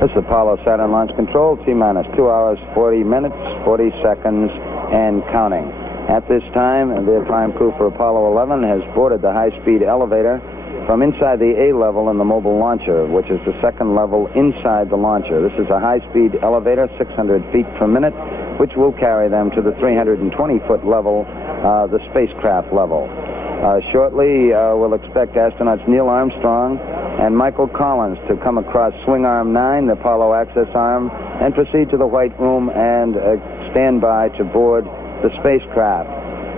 This is Apollo Saturn Launch Control, T-minus 2 hours, 40 minutes, 40 seconds, and counting. At this time, the prime crew for Apollo 11 has boarded the high-speed elevator from inside the A level in the mobile launcher, which is the second level inside the launcher. This is a high-speed elevator, 600 feet per minute, which will carry them to the 320-foot level, the spacecraft level. Shortly, we'll expect astronauts Neil Armstrong and Michael Collins to come across Swing Arm 9, the Apollo Access Arm, and proceed to the White Room and stand by to board the spacecraft.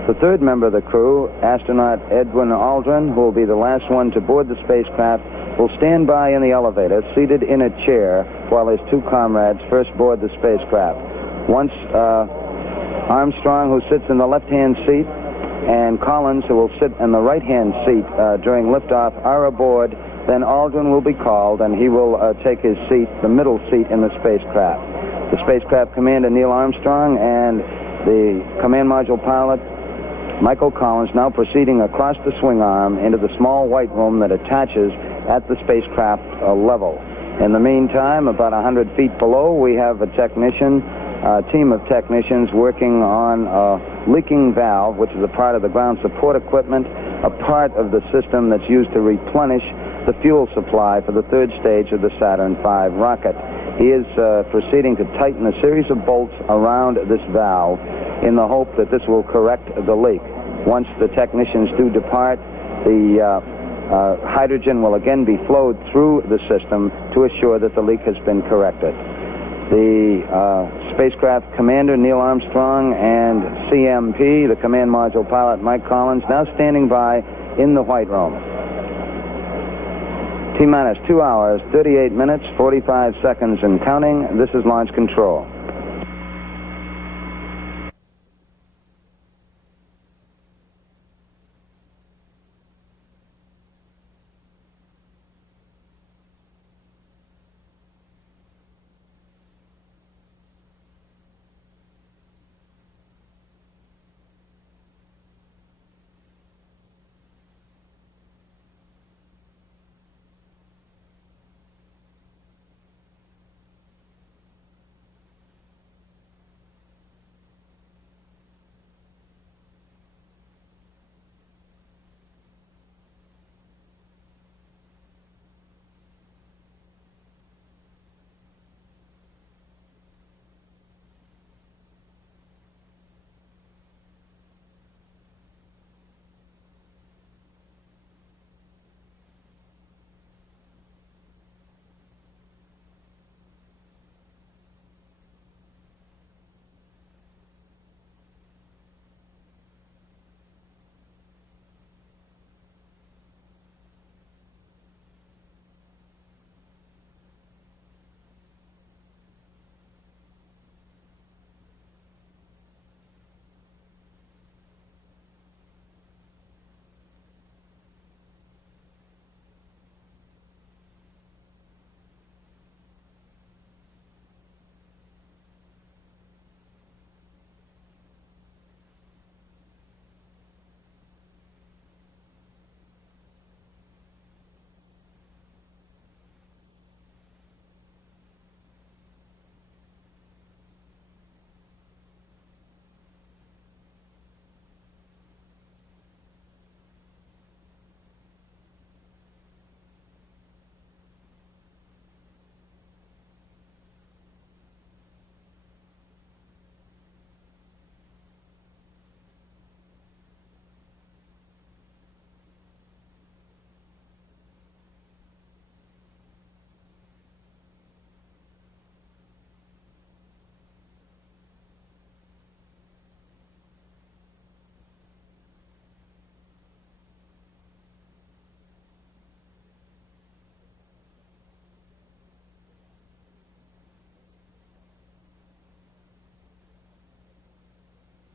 The third member of the crew, astronaut Edwin Aldrin, who will be the last one to board the spacecraft, will stand by in the elevator, seated in a chair, while his two comrades first board the spacecraft. Once Armstrong, who sits in the left-hand seat, and Collins, who will sit in the right-hand seat during liftoff, are aboard, then Aldrin will be called, and he will take his seat, the middle seat in the spacecraft. The spacecraft commander, Neil Armstrong, and the command module pilot, Michael Collins, now proceeding across the swing arm into the small White Room that attaches at the spacecraft level. In the meantime, about 100 feet below, we have a team of technicians working on a leaking valve, which is a part of the ground support equipment, a part of the system that's used to replenish the fuel supply for the third stage of the Saturn V rocket. He is proceeding to tighten a series of bolts around this valve in the hope that this will correct the leak. Once the technicians do depart, the hydrogen will again be flowed through the system to assure that the leak has been corrected. The spacecraft commander, Neil Armstrong, and CMP, the command module pilot, Mike Collins, now standing by in the White Room. T-minus 2 hours, 38 minutes, 45 seconds and counting. This is Launch Control.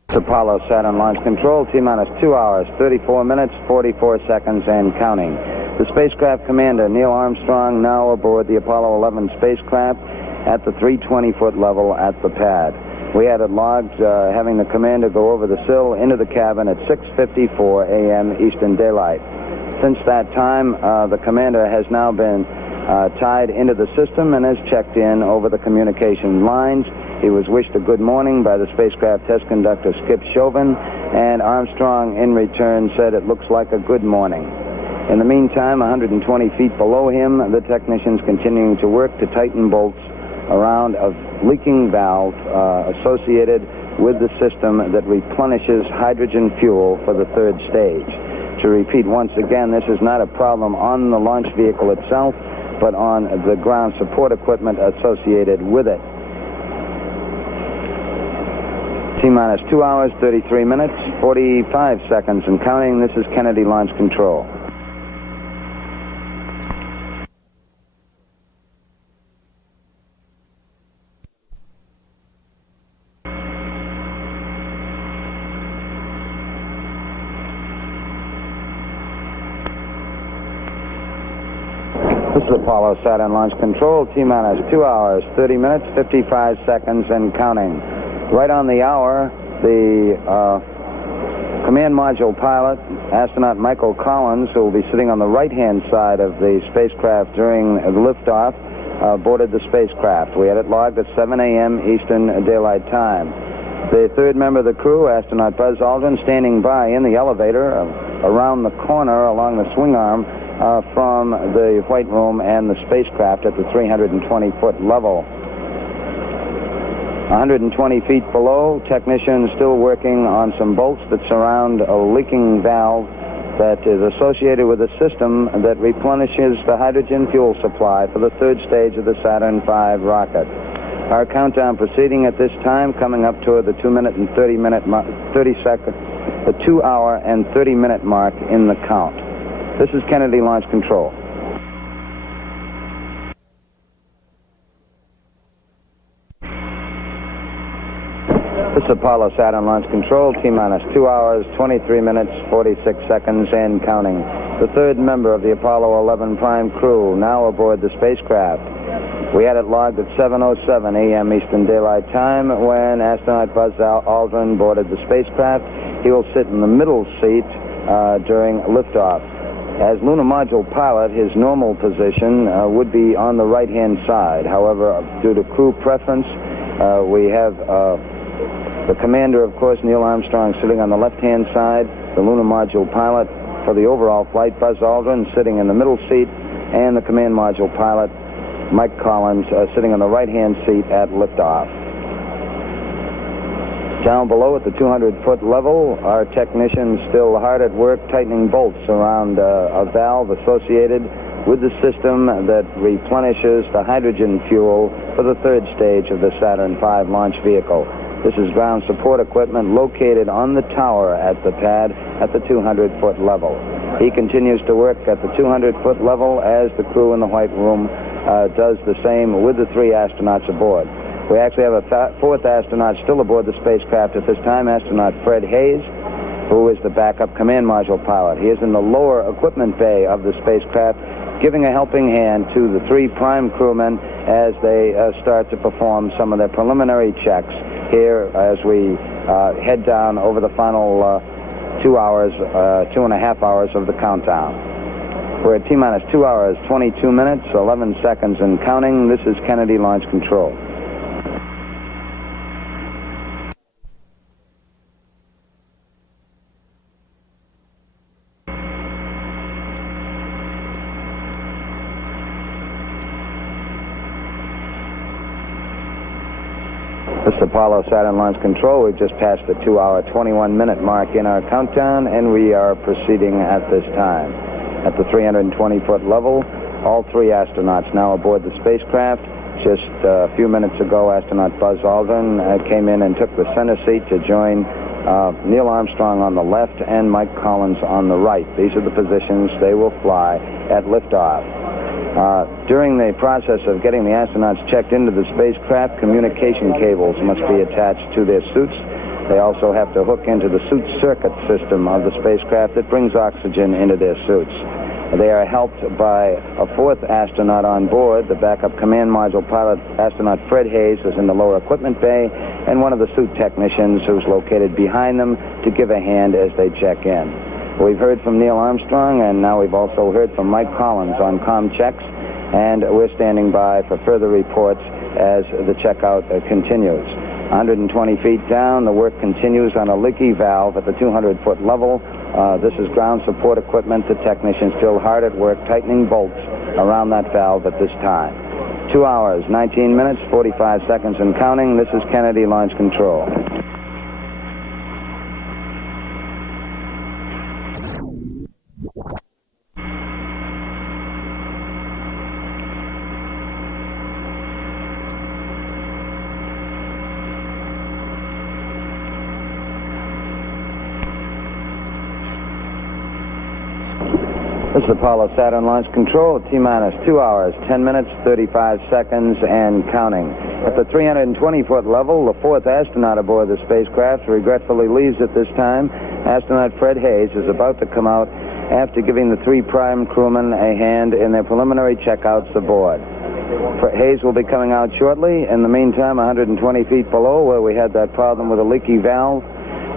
Apollo Saturn Launch Control, T-minus 2 hours, 34 minutes, 44 seconds, and counting. The spacecraft commander, Neil Armstrong, now aboard the Apollo 11 spacecraft at the 320-foot level at the pad. We had it logged having the commander go over the sill into the cabin at 6:54 a.m. Eastern Daylight. Since that time, the commander has now been tied into the system and has checked in over the communication lines. He was wished a good morning by the spacecraft test conductor, Skip Chauvin, and Armstrong, in return, said it looks like a good morning. In the meantime, 120 feet below him, the technicians continuing to work to tighten bolts around a leaking valve associated with the system that replenishes hydrogen fuel for the third stage. To repeat once again, this is not a problem on the launch vehicle itself, but on the ground support equipment associated with it. T-minus 2 hours, 33 minutes, 45 seconds and counting. This is Kennedy Launch Control. This is Apollo Saturn Launch Control, T-minus 2 hours, 30 minutes, 55 seconds and counting. Right on the hour, the command module pilot, astronaut Michael Collins, who will be sitting on the right-hand side of the spacecraft during the liftoff, boarded the spacecraft. We had it logged at 7 a.m. Eastern Daylight Time. The third member of the crew, astronaut Buzz Aldrin, standing by in the elevator around the corner along the swing arm from the White Room and the spacecraft at the 320-foot level. 120 feet below, technicians still working on some bolts that surround a leaking valve that is associated with a system that replenishes the hydrogen fuel supply for the third stage of the Saturn V rocket. Our countdown proceeding at this time, coming up toward the 2 hour and 30 minute mark in the count. This is Kennedy Launch Control. This is Apollo Saturn Launch Control, T-minus 2 hours, 23 minutes, 46 seconds and counting. The third member of the Apollo 11 prime crew now aboard the spacecraft. We had it logged at 7:07 a.m. Eastern Daylight Time when astronaut Buzz Aldrin boarded the spacecraft. He will sit in the middle seat during liftoff. As lunar module pilot, his normal position would be on the right-hand side. However, due to crew preference, we have the commander, of course, Neil Armstrong, sitting on the left-hand side, the lunar module pilot for the overall flight, Buzz Aldrin, sitting in the middle seat, and the command module pilot, Mike Collins, sitting on the right-hand seat at liftoff. Down below at the 200-foot level, our technicians still hard at work tightening bolts around a valve associated with the system that replenishes the hydrogen fuel for the third stage of the Saturn V launch vehicle. This is ground support equipment located on the tower at the pad at the 200-foot level. He continues to work at the 200-foot level as the crew in the White Room does the same with the three astronauts aboard. We actually have a fourth astronaut still aboard the spacecraft at this time, astronaut Fred Hayes, who is the backup command module pilot. He is in the lower equipment bay of the spacecraft, giving a helping hand to the three prime crewmen as they start to perform some of their preliminary checks here as we head down over the final 2 hours, 2.5 hours of the countdown. We're at T-minus 2 hours, 22 minutes, 11 seconds and counting. This is Kennedy Launch Control. This is Apollo Saturn Launch Control. We've just passed the 2 hour, 21 minute mark in our countdown, and we are proceeding at this time. At the 320-foot level, all three astronauts now aboard the spacecraft. Just a few minutes ago, astronaut Buzz Aldrin came in and took the center seat to join Neil Armstrong on the left and Mike Collins on the right. These are the positions they will fly at liftoff. During the process of getting the astronauts checked into the spacecraft, communication cables must be attached to their suits. They also have to hook into the suit circuit system of the spacecraft that brings oxygen into their suits. They are helped by a fourth astronaut on board. The backup command module pilot, astronaut Fred Hayes, is in the lower equipment bay, and one of the suit technicians who's located behind them to give a hand as they check in. We've heard from Neil Armstrong, and now we've also heard from Mike Collins on comm checks. and we're standing by for further reports as the checkout continues. 120 feet down, the work continues on a leaky valve at the 200-foot level. This is ground support equipment. The technicians still hard at work tightening bolts around that valve at this time. 2 hours, 19 minutes, 45 seconds and counting. This is Kennedy Launch Control. This is Apollo Saturn Launch Control, T-minus 2 hours, 10 minutes, 35 seconds, and counting. At the 320-foot level, the fourth astronaut aboard the spacecraft regretfully leaves at this time. Astronaut Fred Haise is about to come out after giving the three prime crewmen a hand in their preliminary checkouts aboard. Haise will be coming out shortly. In the meantime, 120 feet below, where we had that problem with a leaky valve,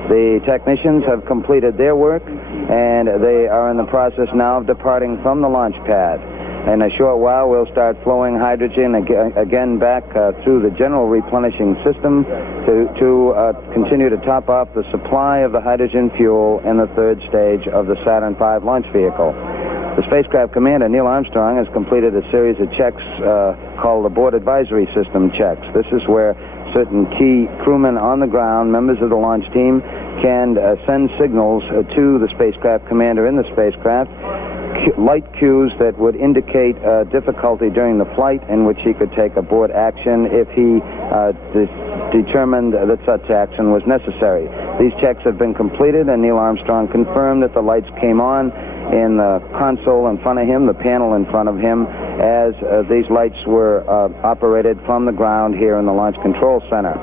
the technicians have completed their work, and they are in the process now of departing from the launch pad. In a short while, we'll start flowing hydrogen again back through the general replenishing system to continue to top off the supply of the hydrogen fuel in the third stage of the Saturn V launch vehicle. The spacecraft commander, Neil Armstrong, has completed a series of checks called the Board Advisory System checks. This is where certain key crewmen on the ground, members of the launch team, can send signals to the spacecraft commander in the spacecraft, light cues that would indicate difficulty during the flight in which he could take abort action if he determined that such action was necessary. These checks have been completed, and Neil Armstrong confirmed that the lights came on in the console in front of him, the panel in front of him, as these lights were operated from the ground here in the Launch Control Center.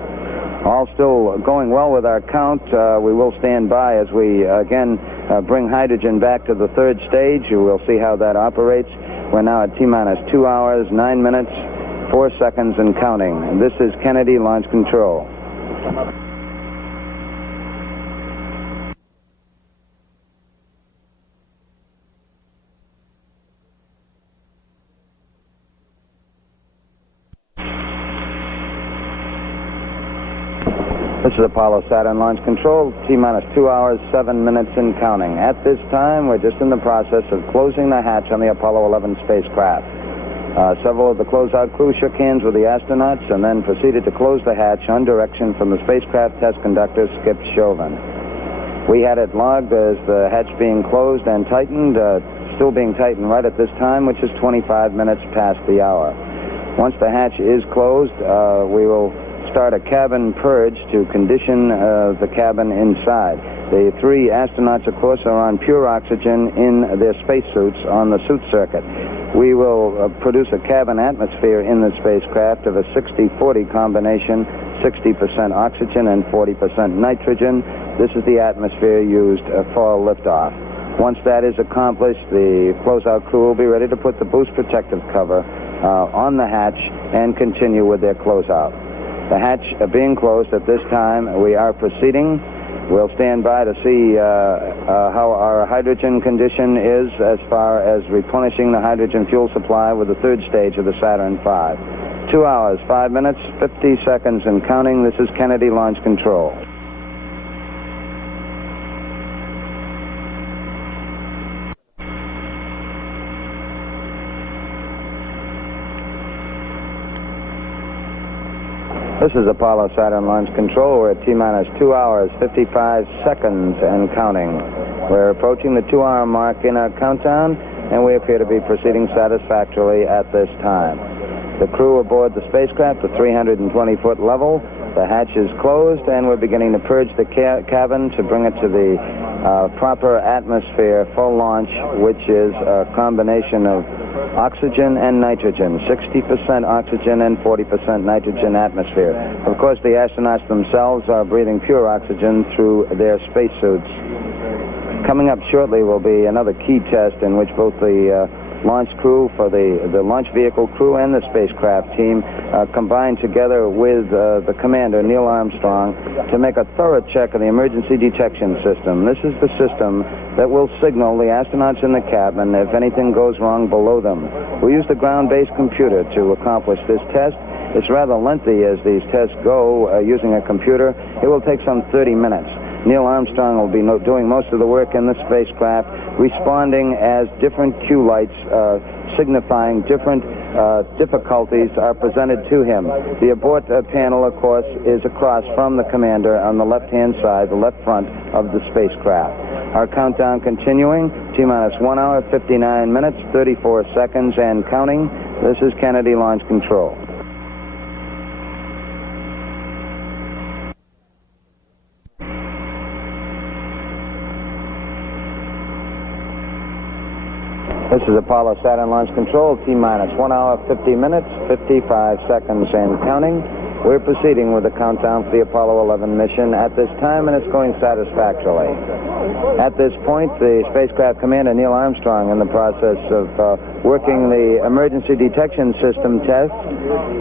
All still going well with our count. We will stand by as we again bring hydrogen back to the third stage. We'll see how that operates. We're now at T-minus 2 hours, 9 minutes, 4 seconds and counting. And this is Kennedy Launch Control. This is Apollo Saturn Launch Control, T-minus 2 hours, 7 minutes and counting. At this time, we're just in the process of closing the hatch on the Apollo 11 spacecraft. Several of the closeout crew shook hands with the astronauts and then proceeded to close the hatch on direction from the spacecraft test conductor, Skip Chauvin. We had it logged as the hatch being closed and tightened, still being tightened right at this time, which is 25 minutes past the hour. Once the hatch is closed, we will start a cabin purge to condition the cabin inside. The three astronauts, of course, are on pure oxygen in their spacesuits on the suit circuit. We will produce a cabin atmosphere in the spacecraft of a 60-40 combination, 60% oxygen and 40% nitrogen. This is the atmosphere used for liftoff. Once that is accomplished, the closeout crew will be ready to put the boost protective cover on the hatch and continue with their closeout. The hatch being closed at this time, we are proceeding. We'll stand by to see how our hydrogen condition is as far as replenishing the hydrogen fuel supply with the third stage of the Saturn V. 2 hours, 5 minutes, 50 seconds and counting. This is Kennedy Launch Control. This is Apollo Saturn Launch Control. We're at T-minus 2 hours, 55 seconds and counting. We're approaching the 2-hour mark in our countdown, and we appear to be proceeding satisfactorily at this time. The crew aboard the spacecraft at 320-foot level. The hatch is closed, and we're beginning to purge the cabin to bring it to the proper atmosphere for launch, which is a combination of oxygen and nitrogen, 60% oxygen and 40% nitrogen atmosphere. Of course, the astronauts themselves are breathing pure oxygen through their spacesuits. Coming up shortly will be another key test in which both the launch crew for the launch vehicle crew and the spacecraft team combined together with the commander, Neil Armstrong, to make a thorough check of the emergency detection system. This is the system that will signal the astronauts in the cabin if anything goes wrong below them. We used a ground-based computer to accomplish this test. It's rather lengthy as these tests go using a computer. It will take some 30 minutes. Neil Armstrong will be doing most of the work in the spacecraft, responding as different cue lights signifying different difficulties are presented to him. The abort panel, of course, is across from the commander on the left-hand side, the left front of the spacecraft. Our countdown continuing, T-minus 1 hour, 59 minutes, 34 seconds, and counting. This is Kennedy Launch Control. This is Apollo Saturn Launch Control, T-minus 1 hour, 50 minutes, 55 seconds, and counting. We're proceeding with the countdown for the Apollo 11 mission at this time, and it's going satisfactorily. At this point, the spacecraft commander, Neil Armstrong, in the process of working the emergency detection system test.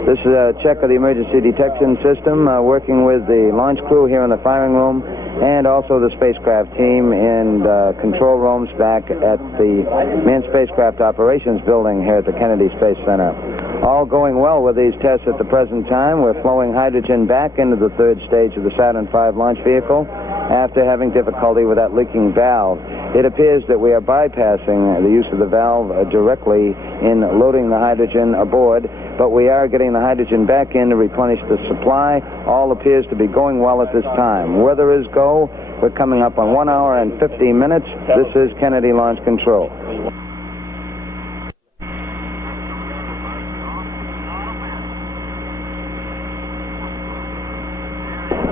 This is a check of the emergency detection system, working with the launch crew here in the firing room, and also the spacecraft team in control rooms back at the Manned Spacecraft Operations building here at the Kennedy Space Center. All going well with these tests at the present time. We're flowing hydrogen back into the third stage of the Saturn V launch vehicle after having difficulty with that leaking valve. It appears that we are bypassing the use of the valve directly in loading the hydrogen aboard, but we are getting the hydrogen back in to replenish the supply. All appears to be going well at this time. Weather is go. We're coming up on 1 hour and 50 minutes. This is Kennedy Launch Control.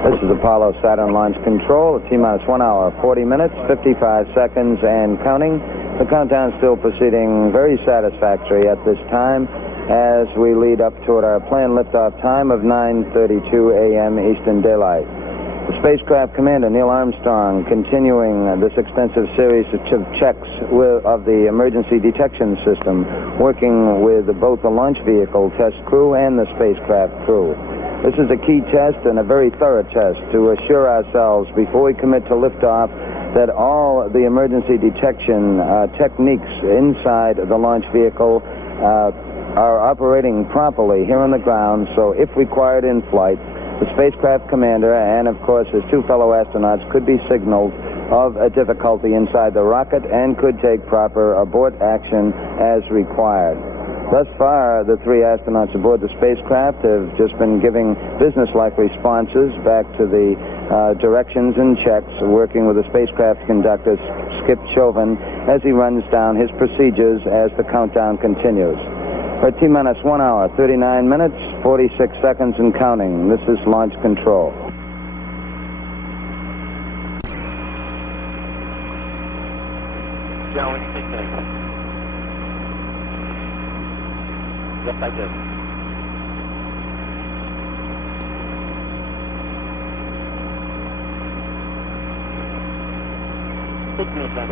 This is Apollo Saturn Launch Control at T-minus 1 hour, 40 minutes, 55 seconds, and counting. The countdown is still proceeding very satisfactory at this time as we lead up toward our planned liftoff time of 9:32 a.m. Eastern Daylight. The spacecraft commander, Neil Armstrong, continuing this extensive series of checks of the emergency detection system, working with both the launch vehicle test crew and the spacecraft crew. This is a key test and a very thorough test to assure ourselves before we commit to liftoff that all the emergency detection techniques inside the launch vehicle are operating properly here on the ground, so if required in flight, the spacecraft commander and, of course, his two fellow astronauts could be signaled of a difficulty inside the rocket and could take proper abort action as required. Thus far, the three astronauts aboard the spacecraft have just been giving business-like responses back to the directions and checks, working with the spacecraft conductor, Skip Chauvin, as he runs down his procedures as the countdown continues. For T-minus 1 hour, 39 minutes, 46 seconds, and counting. This is Launch Control. John, what do you think there? Yes, I did.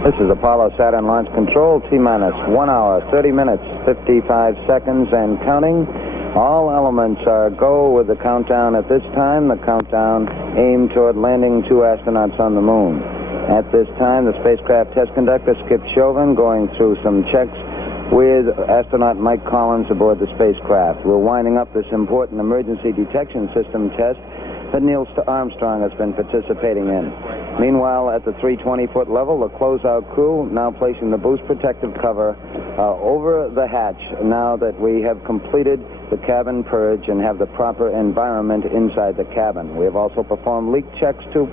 This is Apollo Saturn Launch Control, T-minus 1 hour, 30 minutes, 55 seconds, and counting. All elements are go with the countdown at this time. The countdown aimed toward landing two astronauts on the moon. At this time, the spacecraft test conductor, Skip Chauvin, going through some checks with astronaut Mike Collins aboard the spacecraft. We're winding up this important emergency detection system test that Neil Armstrong has been participating in. Meanwhile, at the 320-foot level, the closeout crew now placing the boost protective cover over the hatch now that we have completed the cabin purge and have the proper environment inside the cabin. We have also performed leak checks to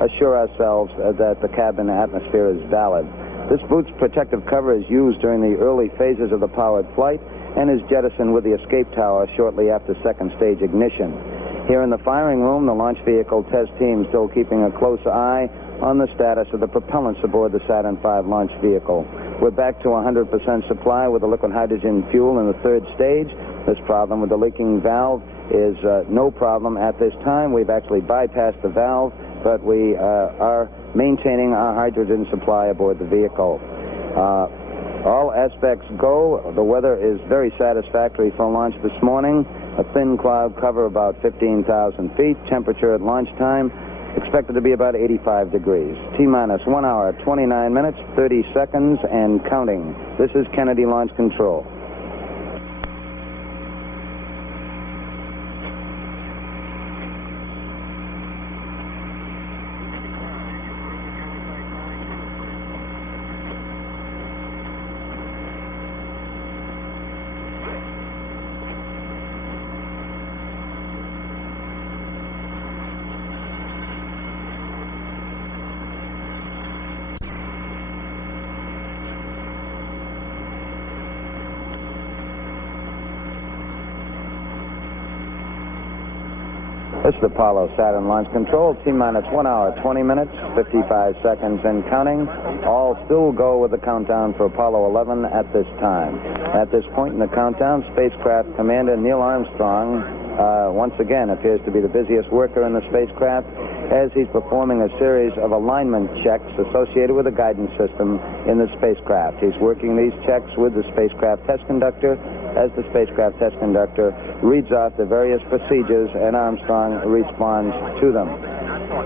assure ourselves that the cabin atmosphere is valid. This boost protective cover is used during the early phases of the powered flight and is jettisoned with the escape tower shortly after second stage ignition. Here in the firing room, the launch vehicle test team still keeping a close eye on the status of the propellants aboard the Saturn V launch vehicle. We're back to 100% supply with the liquid hydrogen fuel in the third stage. This problem with the leaking valve is no problem at this time. We've actually bypassed the valve, but we are maintaining our hydrogen supply aboard the vehicle. All aspects go. The weather is very satisfactory for launch this morning. A thin cloud cover about 15,000 feet. Temperature at launch time expected to be about 85 degrees. T-minus 1 hour, 29 minutes, 30 seconds, and counting. This is Kennedy Launch Control. This is Apollo Saturn Launch Control, T-minus 1 hour, 20 minutes, 55 seconds and counting. All still go with the countdown for Apollo 11 at this time. At this point in the countdown, spacecraft commander Neil Armstrong once again appears to be the busiest worker in the spacecraft as he's performing a series of alignment checks associated with the guidance system in the spacecraft. He's working these checks with the spacecraft test conductor as the spacecraft test conductor reads off the various procedures and Armstrong responds to them.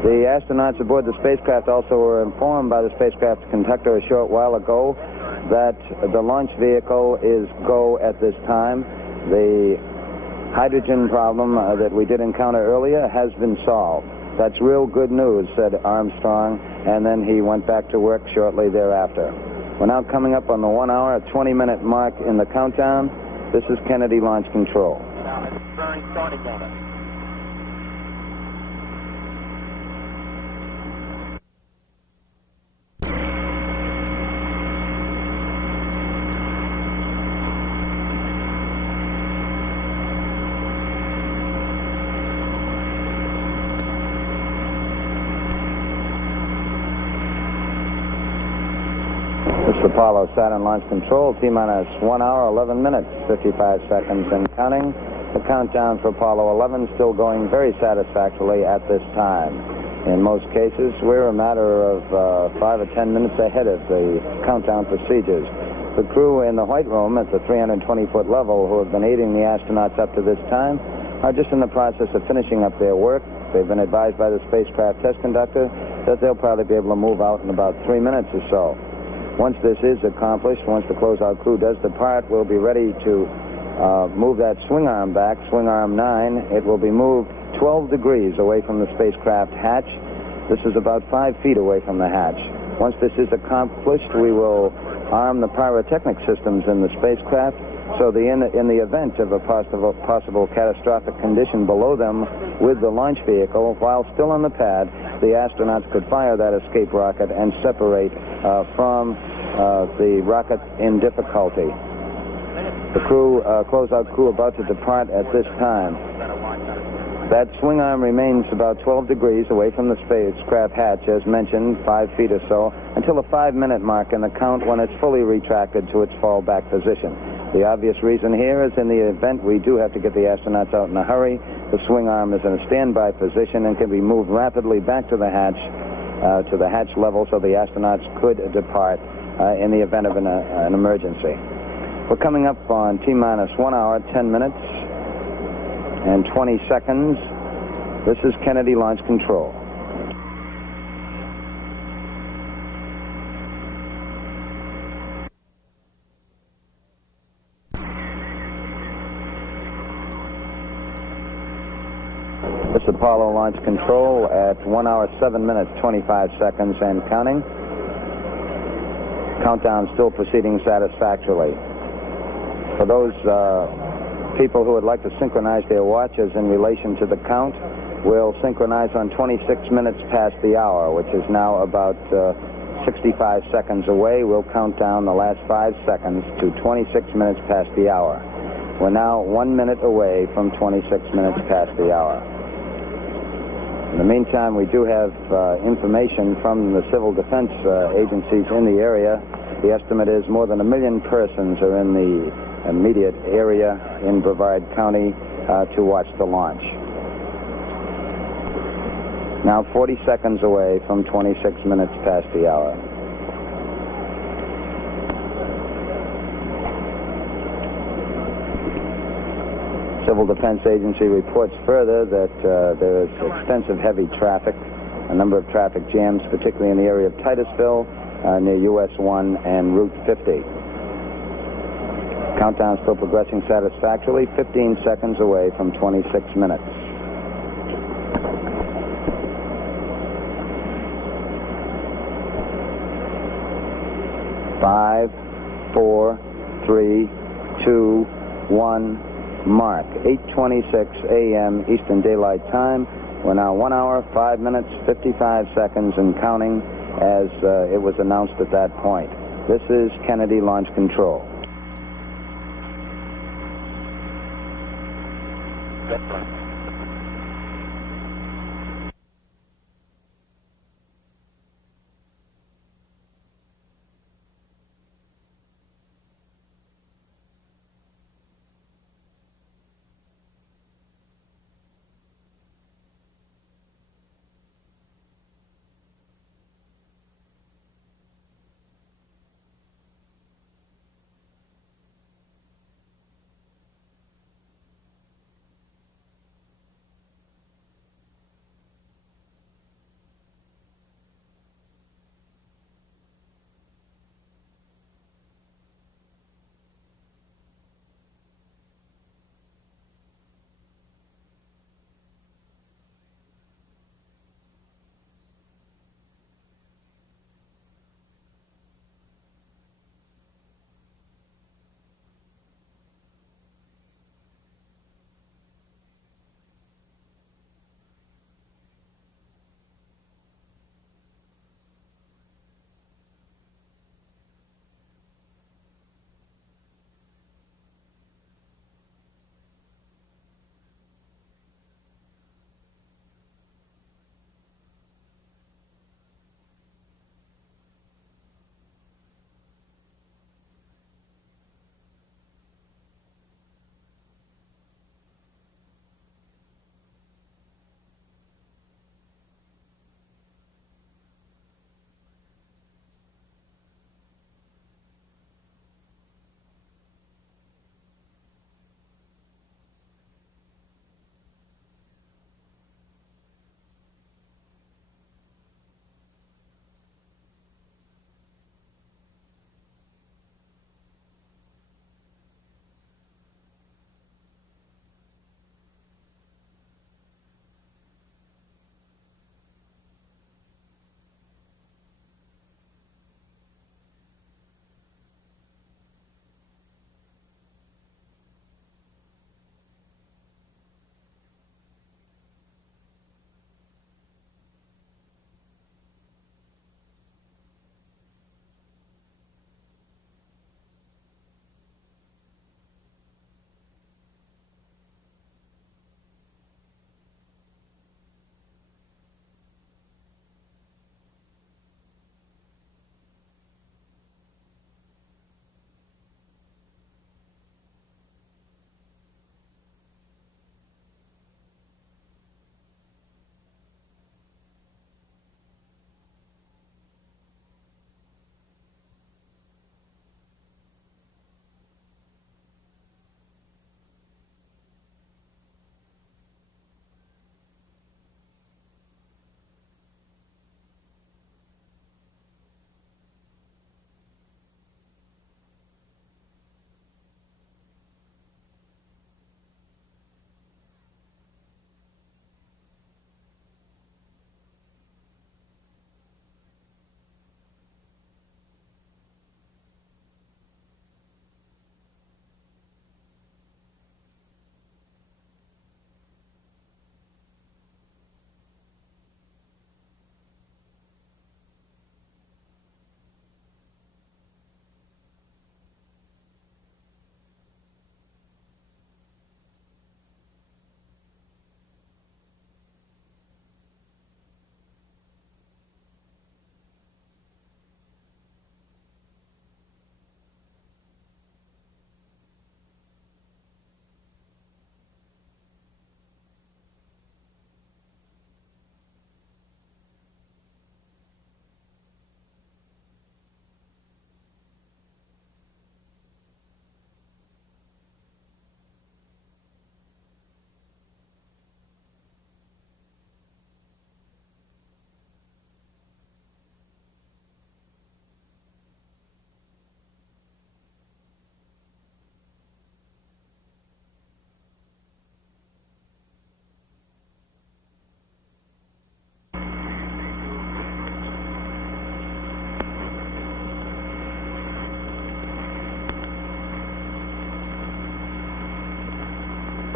The astronauts aboard the spacecraft also were informed by the spacecraft conductor a short while ago that the launch vehicle is go at this time. The hydrogen problem that we did encounter earlier has been solved. That's real good news, said Armstrong, and then he went back to work shortly thereafter. We're now coming up on the 1 hour, 20-minute mark in the countdown. This is Kennedy Launch Control. Apollo Saturn Launch Control, T-minus 1 hour, 11 minutes, 55 seconds and counting. The countdown for Apollo 11 still going very satisfactorily at this time. In most cases, we're a matter of 5 or 10 minutes ahead of the countdown procedures. The crew in the White Room at the 320-foot level who have been aiding the astronauts up to this time are just in the process of finishing up their work. They've been advised by the spacecraft test conductor that they'll probably be able to move out in about 3 minutes or so. Once this is accomplished, once the closeout crew does depart, we'll be ready to move that swing arm back, swing arm 9. It will be moved 12 degrees away from the spacecraft hatch. This is about 5 feet away from the hatch. Once this is accomplished, we will arm the pyrotechnic systems in the spacecraft so in the event of a possible catastrophic condition below them with the launch vehicle, while still on the pad, the astronauts could fire that escape rocket and separate from the rocket in difficulty. The crew, closeout crew, about to depart at this time. That swing arm remains about 12 degrees away from the spacecraft hatch, as mentioned, 5 feet or so, until the 5-minute mark in the count when it's fully retracted to its fallback position. The obvious reason here is in the event we do have to get the astronauts out in a hurry, the swing arm is in a standby position and can be moved rapidly back to the hatch level so the astronauts could depart in the event of an emergency. We're coming up on T-minus 1 hour, 10 minutes and 20 seconds. This is Kennedy Launch Control. This is Apollo Launch Control at 1 hour, 7 minutes, 25 seconds and counting. Countdown still proceeding satisfactorily. For those people who would like to synchronize their watches in relation to the count, we'll synchronize on 26 minutes past the hour, which is now about 65 seconds away. We'll count down the last 5 seconds to 26 minutes past the hour. We're now 1 minute away from 26 minutes past the hour. In the meantime, we do have information from the civil defense agencies in the area. The estimate is more than 1 million persons are in the immediate area in Brevard County to watch the launch. Now 40 seconds away from 26 minutes past the hour. Civil Defense Agency reports further that there is extensive heavy traffic, a number of traffic jams, particularly in the area of Titusville, near US 1 and Route 50. Countdown still progressing satisfactorily, 15 seconds away from 26 minutes. Five, 4, 3, 2, 1. Mark. 8:26 a.m. Eastern Daylight Time. We're now 1 hour, 5 minutes, 55 seconds and counting as it was announced at that point. This is Kennedy Launch Control.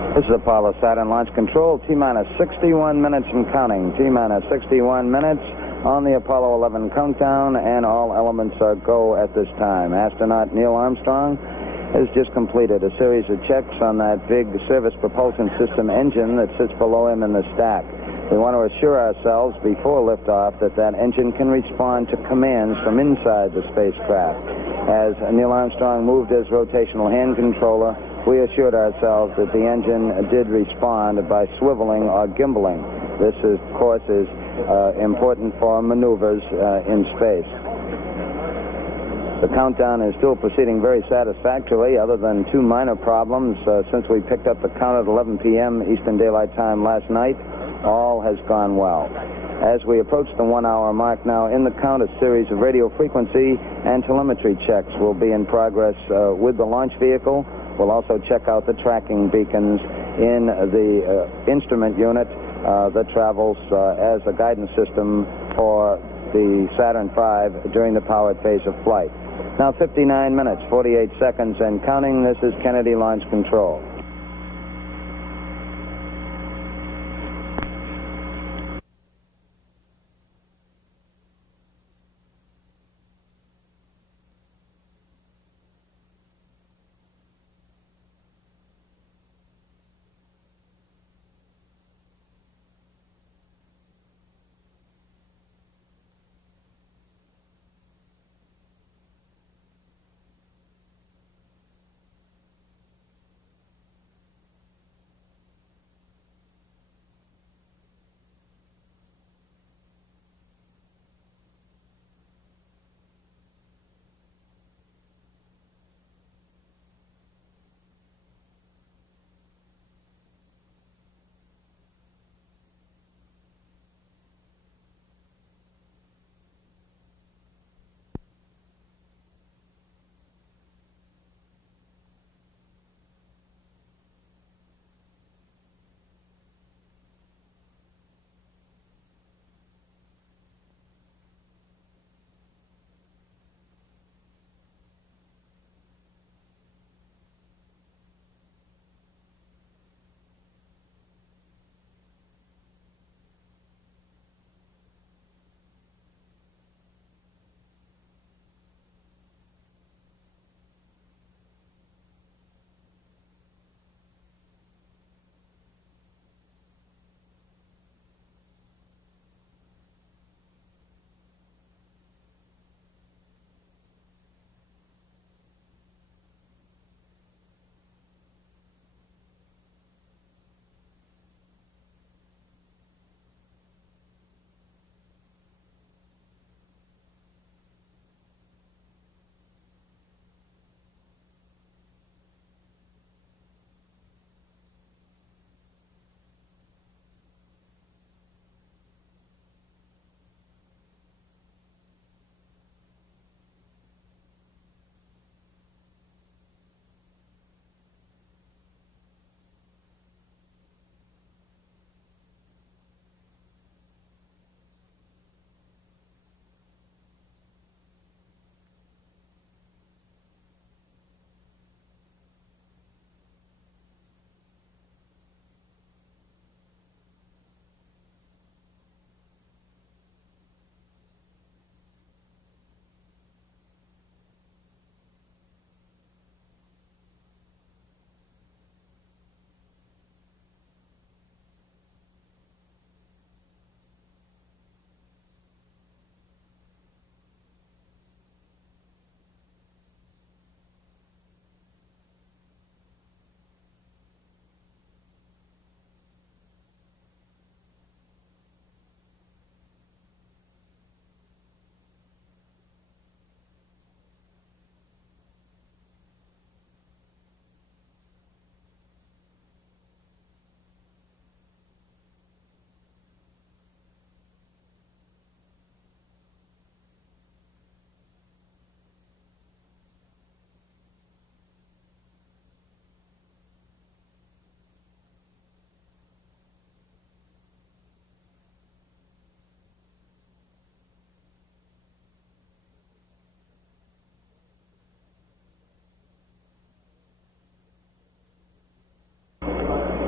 This is Apollo Saturn Launch Control. T-minus 61 minutes and counting. T-minus 61 minutes on the Apollo 11 countdown, and all elements are go at this time. Astronaut Neil Armstrong has just completed a series of checks on that big service propulsion system engine that sits below him in the stack. We want to assure ourselves before liftoff that that engine can respond to commands from inside the spacecraft. As Neil Armstrong moved his rotational hand controller, we assured ourselves that the engine did respond by swiveling or gimbaling. This, of course, is important for maneuvers in space. The countdown is still proceeding very satisfactorily, other than two minor problems. Since we picked up the count at 11 p.m. Eastern Daylight Time last night, all has gone well. As we approach the 1 hour mark now in the count, a series of radio frequency and telemetry checks will be in progress with the launch vehicle. We'll also check out the tracking beacons in the instrument unit that travels as a guidance system for the Saturn V during the powered phase of flight. Now 59 minutes, 48 seconds and counting. This is Kennedy Launch Control.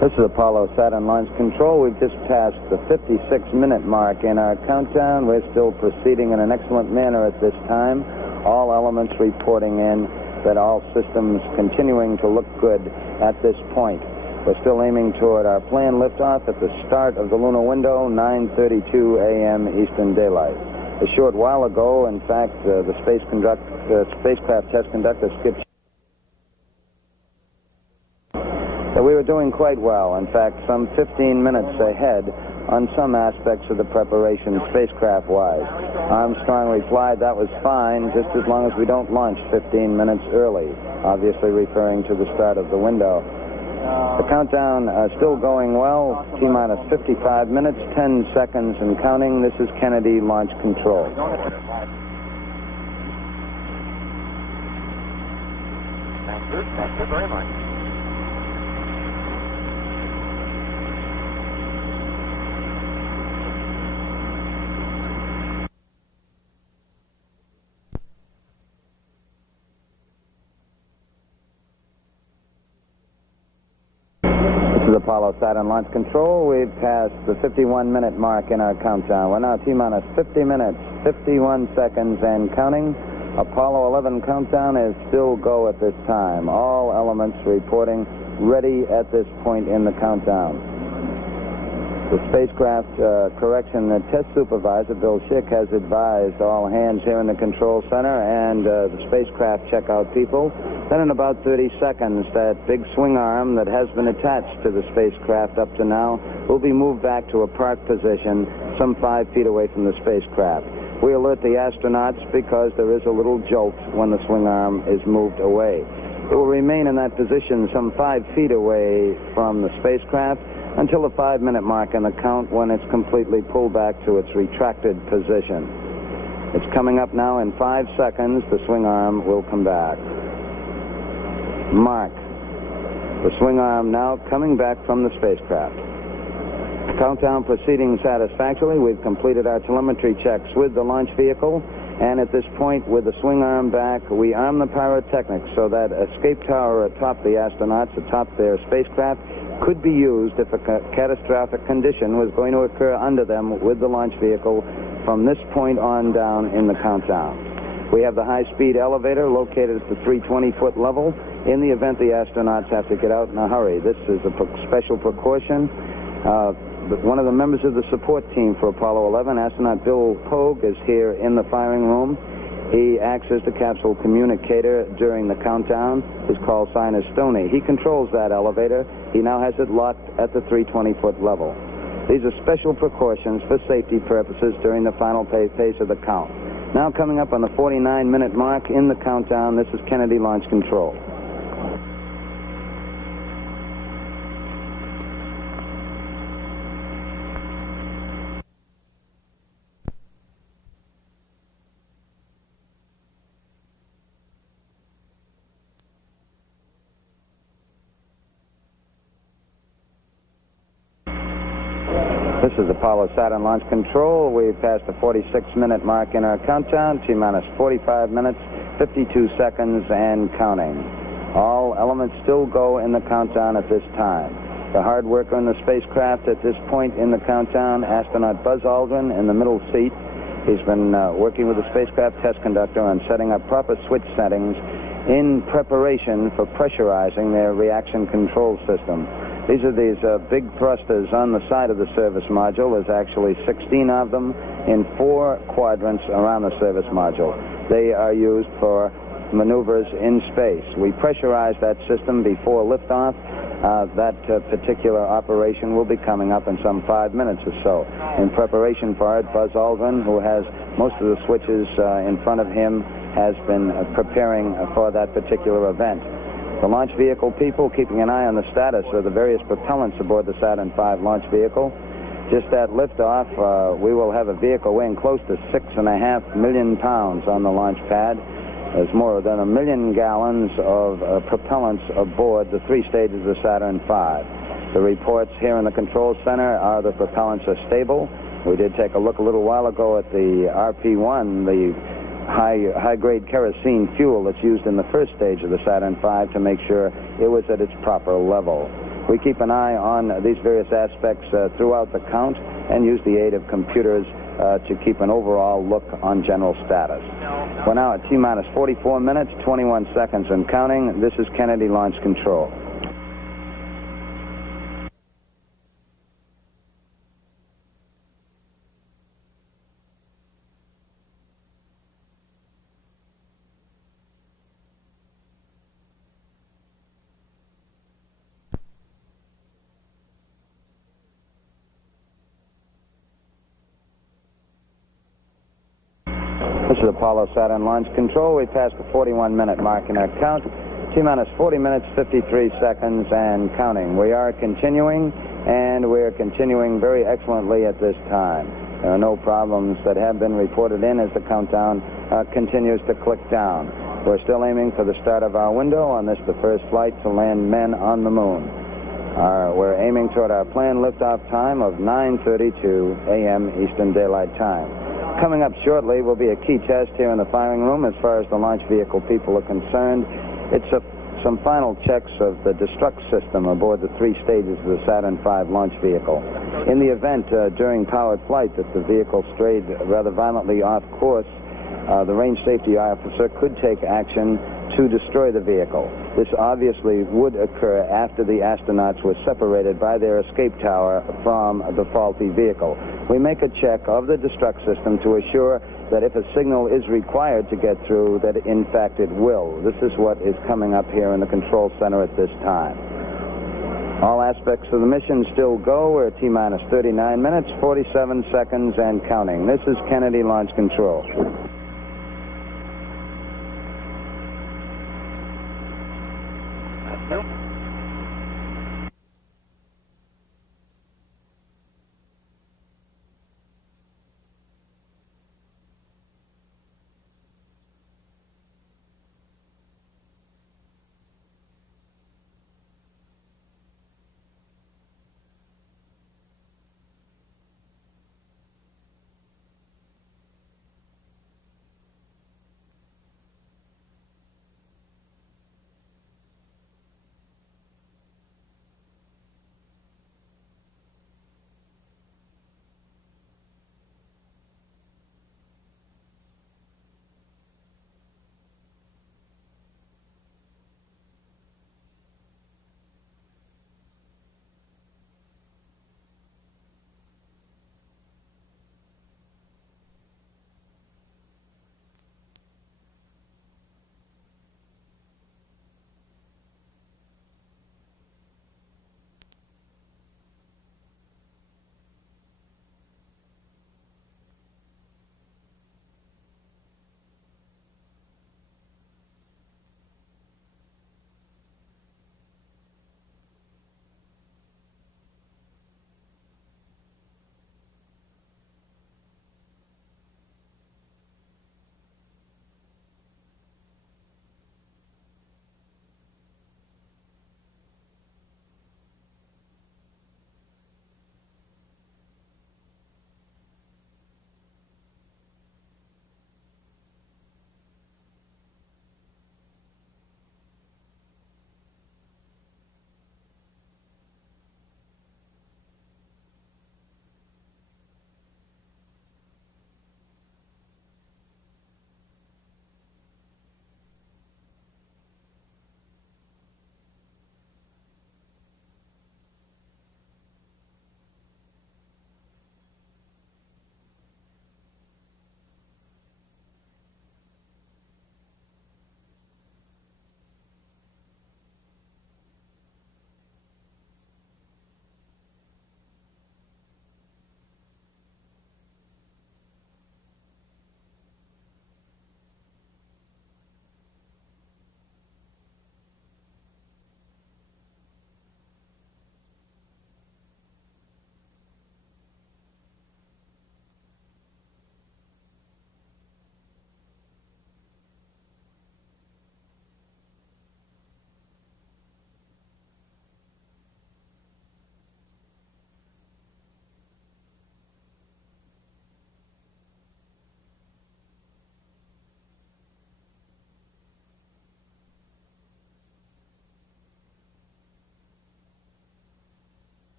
This is Apollo Saturn Launch Control. We've just passed the 56-minute mark in our countdown. We're still proceeding in an excellent manner at this time. All elements reporting in that all systems continuing to look good at this point. We're still aiming toward our planned liftoff at the start of the lunar window, 9:32 a.m. Eastern Daylight. A short while ago, in fact, the spacecraft test conductor, Skip, that we were doing quite well. In fact, some 15 minutes ahead on some aspects of the preparation spacecraft-wise. Armstrong replied that was fine, just as long as we don't launch 15 minutes early, obviously referring to the start of the window. The countdown still going well. T-minus 55 minutes, 10 seconds and counting. This is Kennedy Launch Control. Thank you very much. This is Apollo Saturn Launch Control. We've passed the 51-minute mark in our countdown. We're now T-minus 50 minutes, 51 seconds and counting. Apollo 11 countdown is still go at this time. All elements reporting ready at this point in the countdown. The spacecraft the test supervisor, Bill Schick, has advised all hands here in the control center and the spacecraft checkout people that in about 30 seconds, that big swing arm that has been attached to the spacecraft up to now will be moved back to a park position some 5 feet away from the spacecraft. We alert the astronauts because there is a little jolt when the swing arm is moved away. It will remain in that position some 5 feet away from the spacecraft until the 5-minute mark in the count, when it's completely pulled back to its retracted position. It's coming up now. In 5 seconds, the swing arm will come back. Mark. The swing arm now coming back from the spacecraft. Countdown proceeding satisfactorily. We've completed our telemetry checks with the launch vehicle, and at this point, with the swing arm back, we arm the pyrotechnics so that escape tower atop the astronauts, atop their spacecraft, could be used if a catastrophic condition was going to occur under them with the launch vehicle from this point on down in the countdown. We have the high-speed elevator located at the 320-foot level in the event the astronauts have to get out in a hurry. This is a special precaution. One of the members of the support team for Apollo 11, astronaut Bill Pogue, is here in the firing room. He acts as the capsule communicator during the countdown. His call sign is Stoney. He controls that elevator. He now has it locked at the 320-foot level. These are special precautions for safety purposes during the final phase of the count. Now coming up on the 49-minute mark in the countdown, this is Kennedy Launch Control. This is Apollo Saturn Launch Control. We've passed the 46-minute mark in our countdown. T-minus 45 minutes, 52 seconds, and counting. All elements still go in the countdown at this time. The hard worker in the spacecraft at this point in the countdown, astronaut Buzz Aldrin in the middle seat. He's been working with the spacecraft test conductor on setting up proper switch settings in preparation for pressurizing their reaction control system. These are these big thrusters on the side of the service module. There's actually 16 of them in 4 quadrants around the service module. They are used for maneuvers in space. We pressurize that system before liftoff. That particular operation will be coming up in some 5 minutes or so. In preparation for it, Buzz Aldrin, who has most of the switches in front of him, has been preparing for that particular event. The launch vehicle people keeping an eye on the status of the various propellants aboard the Saturn V launch vehicle. Just at liftoff, we will have a vehicle weighing close to 6.5 million pounds on the launch pad. There's more than 1 million gallons of propellants aboard the 3 stages of Saturn V. The reports here in the control center are the propellants are stable. We did take a look a little while ago at the RP-1, the high-grade kerosene fuel that's used in the first stage of the Saturn V, to make sure it was at its proper level. We keep an eye on these various aspects throughout the count and use the aid of computers to keep an overall look on general status. We're now at T-minus 44 minutes, 21 seconds and counting. This is Kennedy Launch Control. This is Apollo Saturn Launch Control. We passed the 41-minute mark in our count. T-minus 40 minutes, 53 seconds, and counting. We are continuing, and we're continuing very excellently at this time. There are no problems that have been reported in as the countdown continues to click down. We're still aiming for the start of our window on this, the first flight to land men on the moon. We're aiming toward our planned liftoff time of 9:32 a.m. Eastern Daylight Time. Coming up shortly will be a key test here in the firing room as far as the launch vehicle people are concerned. It's some final checks of the destruct system aboard the 3 stages of the Saturn V launch vehicle. In the event during powered flight that the vehicle strayed rather violently off course, the range safety officer could take action to destroy the vehicle. This obviously would occur after the astronauts were separated by their escape tower from the faulty vehicle. We make a check of the destruct system to assure that if a signal is required to get through, that in fact it will. This is what is coming up here in the control center at this time. All aspects of the mission still go. We're at T-minus 39 minutes, 47 seconds, and counting. This is Kennedy Launch Control.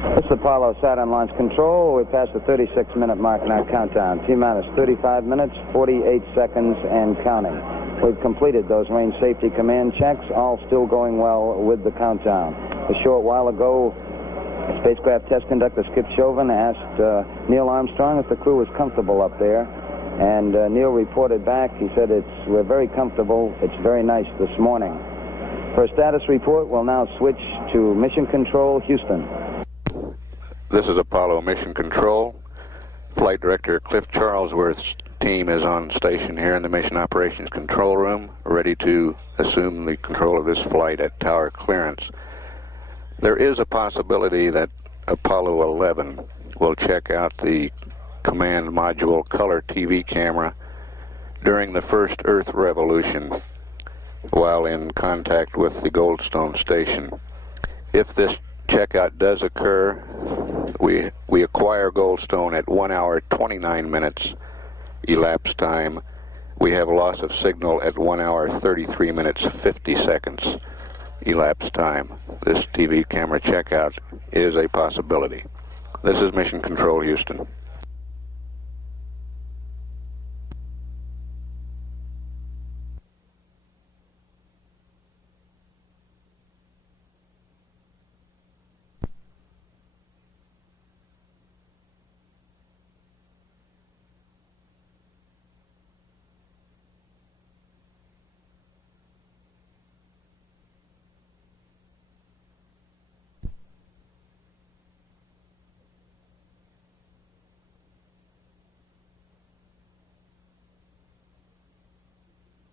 This is Apollo Saturn Launch Control. We passed the 36-minute mark in our countdown. T-minus 35 minutes, 48 seconds, and counting. We've completed those range safety command checks, all still going well with the countdown. A short while ago, spacecraft test conductor Skip Chauvin asked Neil Armstrong if the crew was comfortable up there. And Neil reported back. He said, we're very comfortable. It's very nice this morning. For a status report, we'll now switch to Mission Control, Houston. This is Apollo Mission Control. Flight Director Cliff Charlesworth's team is on station here in the Mission Operations Control Room, ready to assume the control of this flight at tower clearance. There is a possibility that Apollo 11 will check out the command module color TV camera during the first Earth revolution while in contact with the Goldstone station. If this checkout does occur, we acquire Goldstone at 1 hour 29 minutes elapsed time. We have a loss of signal at 1 hour 33 minutes 50 seconds elapsed time. This TV camera checkout is a possibility. This is Mission Control, Houston.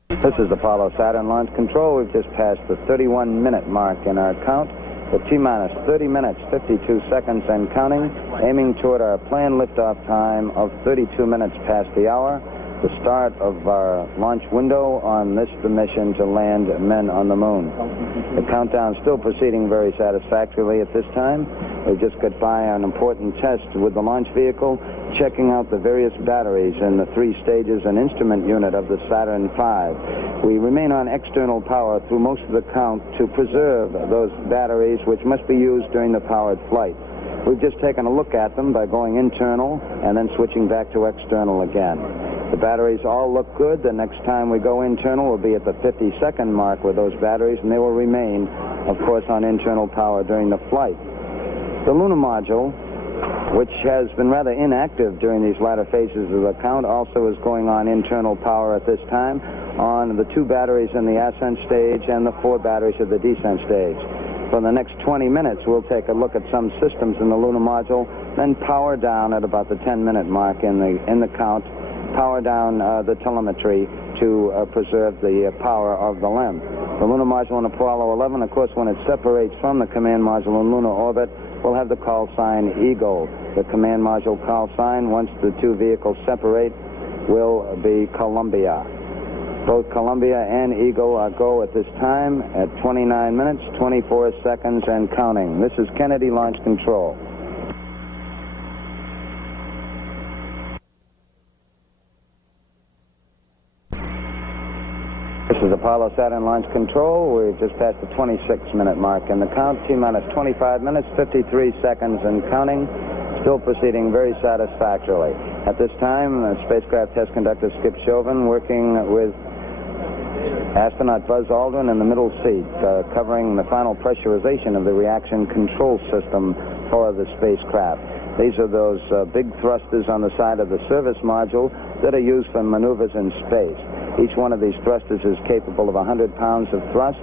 This is Apollo Saturn Launch Control. We've just passed the 31-minute mark in our count. The T-minus 30 minutes, 52 seconds and counting, aiming toward our planned liftoff time of 32 minutes past the hour, the start of our launch window on the mission to land men on the moon. The countdown still proceeding very satisfactorily at this time. We've just got by an important test with the launch vehicle, checking out the various batteries in the 3 stages and instrument unit of the Saturn V. We remain on external power through most of the count to preserve those batteries which must be used during the powered flight. We've just taken a look at them by going internal and then switching back to external again. The batteries all look good. The next time we go internal will be at the 50-second mark with those batteries, and they will remain, of course, on internal power during the flight. The lunar module, which has been rather inactive during these latter phases of the count, also is going on internal power at this time on the 2 batteries in the ascent stage and the 4 batteries at the descent stage. For the next 20 minutes, we'll take a look at some systems in the lunar module, then power down at about the 10-minute mark in the count, power down the telemetry to preserve the power of the LEM. The lunar module in Apollo 11, of course, when it separates from the command module in lunar orbit, will have the call sign Eagle. The command module call sign, once the 2 vehicles separate, will be Columbia. Both Columbia and Eagle are go at this time at 29 minutes, 24 seconds, and counting. This is Kennedy Launch Control. This is Apollo Saturn Launch Control. We've just passed the 26-minute mark in the count. T-minus 25 minutes, 53 seconds, and counting. Still proceeding very satisfactorily. At this time, spacecraft test conductor Skip Chauvin working with astronaut Buzz Aldrin in the middle seat, covering the final pressurization of the reaction control system for the spacecraft. These are those big thrusters on the side of the service module that are used for maneuvers in space. Each one of these thrusters is capable of 100 pounds of thrust.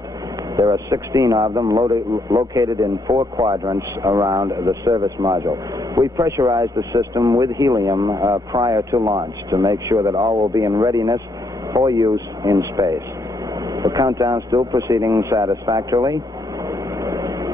There are 16 of them located in 4 quadrants around the service module. We pressurized the system with helium prior to launch to make sure that all will be in readiness for use in space. The countdown still proceeding satisfactorily.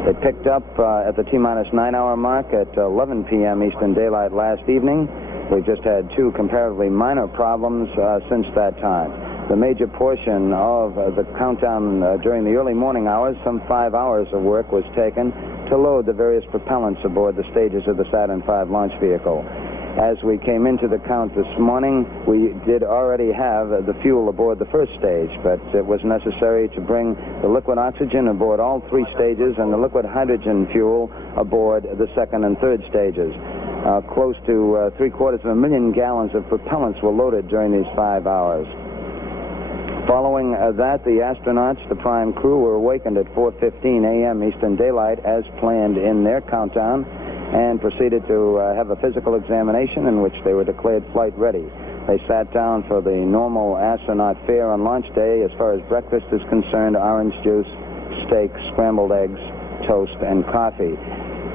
They picked up at the T-minus 9-hour mark at 11 p.m. Eastern Daylight last evening. We've just had 2 comparatively minor problems since that time. The major portion of the countdown during the early morning hours, some 5 hours of work was taken to load the various propellants aboard the stages of the Saturn V launch vehicle. As we came into the count this morning, we did already have the fuel aboard the first stage, but it was necessary to bring the liquid oxygen aboard all three stages and the liquid hydrogen fuel aboard the second and third stages. Close to 750,000 gallons of propellants were loaded during these 5 hours. Following that, the astronauts, the prime crew, were awakened at 4:15 a.m. Eastern Daylight as planned in their countdown, and proceeded to have a physical examination in which they were declared flight ready. They sat down for the normal astronaut fare on launch day. As far as breakfast is concerned, orange juice, steak, scrambled eggs, toast, and coffee.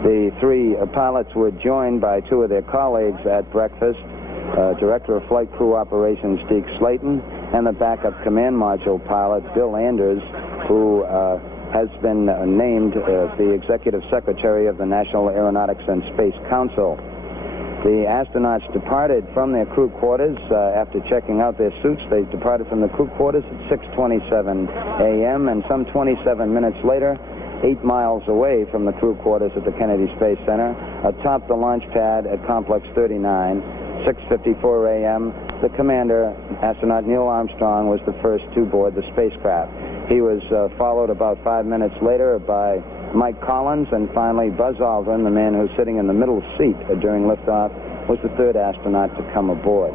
The three pilots were joined by two of their colleagues at breakfast, Director of Flight Crew Operations Deke Slayton, and the backup command module pilot Bill Anders, who has been named the Executive Secretary of the National Aeronautics and Space Council. The astronauts departed from their crew quarters after checking out their suits. They departed from the crew quarters at 6:27 a.m. and some 27 minutes later, 8 miles away from the crew quarters at the Kennedy Space Center, atop the launch pad at Complex 39, 6:54 a.m., the commander, astronaut Neil Armstrong, was the first to board the spacecraft. He was followed about 5 minutes later by Mike Collins, and finally Buzz Aldrin, the man who's sitting in the middle seat during liftoff, was the third astronaut to come aboard.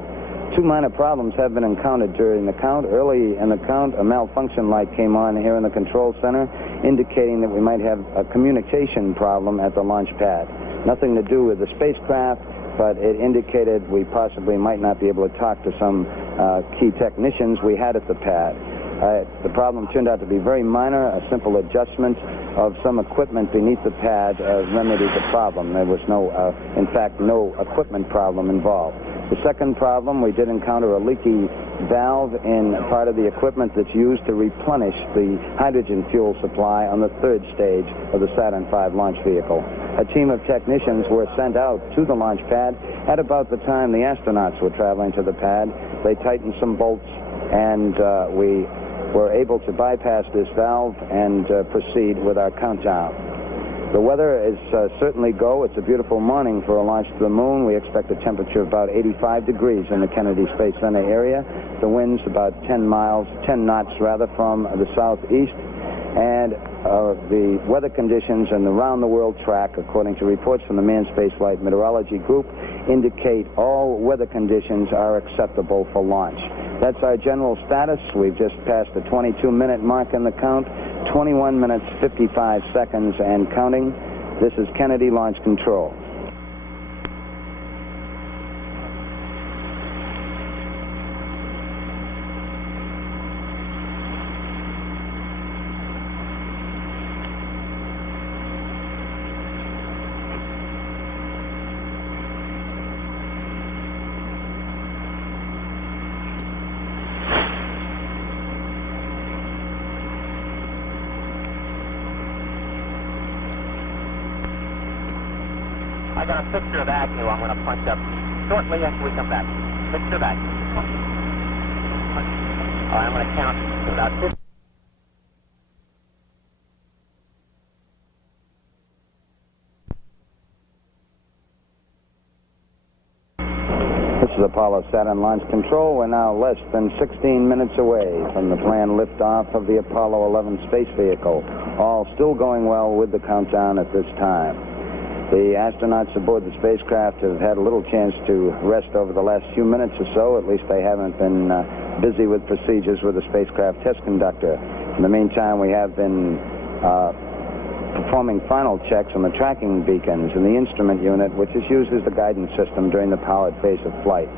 Two minor problems have been encountered during the count. Early in the count, a malfunction light came on here in the control center, indicating that we might have a communication problem at the launch pad. Nothing to do with the spacecraft, but it indicated we possibly might not be able to talk to some key technicians we had at the pad. The problem turned out to be very minor. A simple adjustment of some equipment beneath the pad remedied the problem. There was in fact, no equipment problem involved. The second problem, we did encounter a leaky valve in part of the equipment that's used to replenish the hydrogen fuel supply on the third stage of the Saturn V launch vehicle. A team of technicians were sent out to the launch pad at about the time the astronauts were traveling to the pad. They tightened some bolts, and we were able to bypass this valve and proceed with our countdown. The weather is certainly go. It's a beautiful morning for a launch to the moon. We expect a temperature of about 85 degrees in the Kennedy Space Center area. The wind's about 10 knots from the southeast. And the weather conditions and the round-the-world track, according to reports from the Manned Spaceflight Meteorology Group, indicate all weather conditions are acceptable for launch. That's our general status. We've just passed the 22-minute mark in the count, 21 minutes, 55 seconds, and counting. This is Kennedy Launch Control. I got a picture of Agnew I'm going to punch up shortly after we come back. Picture of Agnew. All right, I'm going to count to about 50. This is Apollo Saturn Launch Control. We're now less than 16 minutes away from the planned liftoff of the Apollo 11 space vehicle. All still going well with the countdown at this time. The astronauts aboard the spacecraft have had a little chance to rest over the last few minutes or so. At least they haven't been busy with procedures with the spacecraft test conductor. In the meantime, we have been performing final checks on the tracking beacons in the instrument unit, which is used as the guidance system during the powered phase of flight.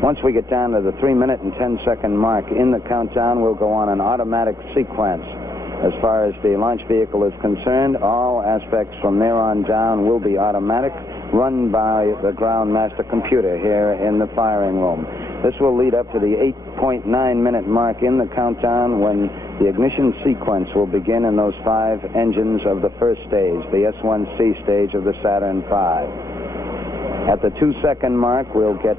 Once we get down to the 3-minute and 10-second mark in the countdown, we'll go on an automatic sequence. As far as the launch vehicle is concerned, all aspects from there on down will be automatic, run by the ground master computer here in the firing room. This will lead up to the 8.9-minute mark in the countdown when the ignition sequence will begin in those 5 engines of the first stage, the S1C stage of the Saturn V. At the 2-second mark, we'll get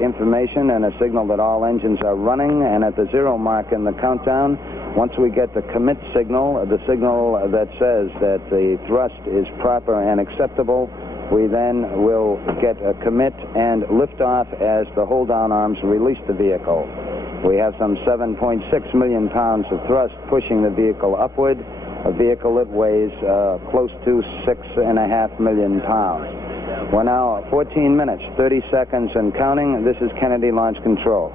information and a signal that all engines are running, and at the 0 mark in the countdown, once we get the commit signal, the signal that says that the thrust is proper and acceptable, We then will get a commit and lift off as the hold-down arms release the vehicle. We have some 7.6 million pounds of thrust pushing the vehicle upward, a vehicle that weighs close to 6.5 million pounds. We're now 14 minutes, 30 seconds and counting. This is Kennedy Launch Control.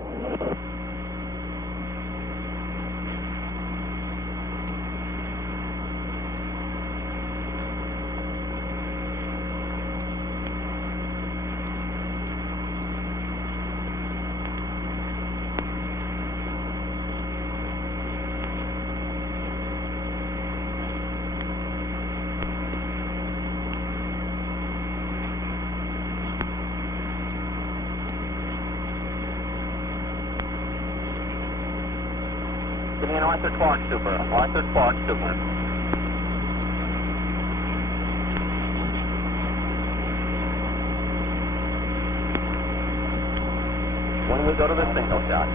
Give me an Arthur Clark Super. Arthur Clark Super. When we go to the single shot.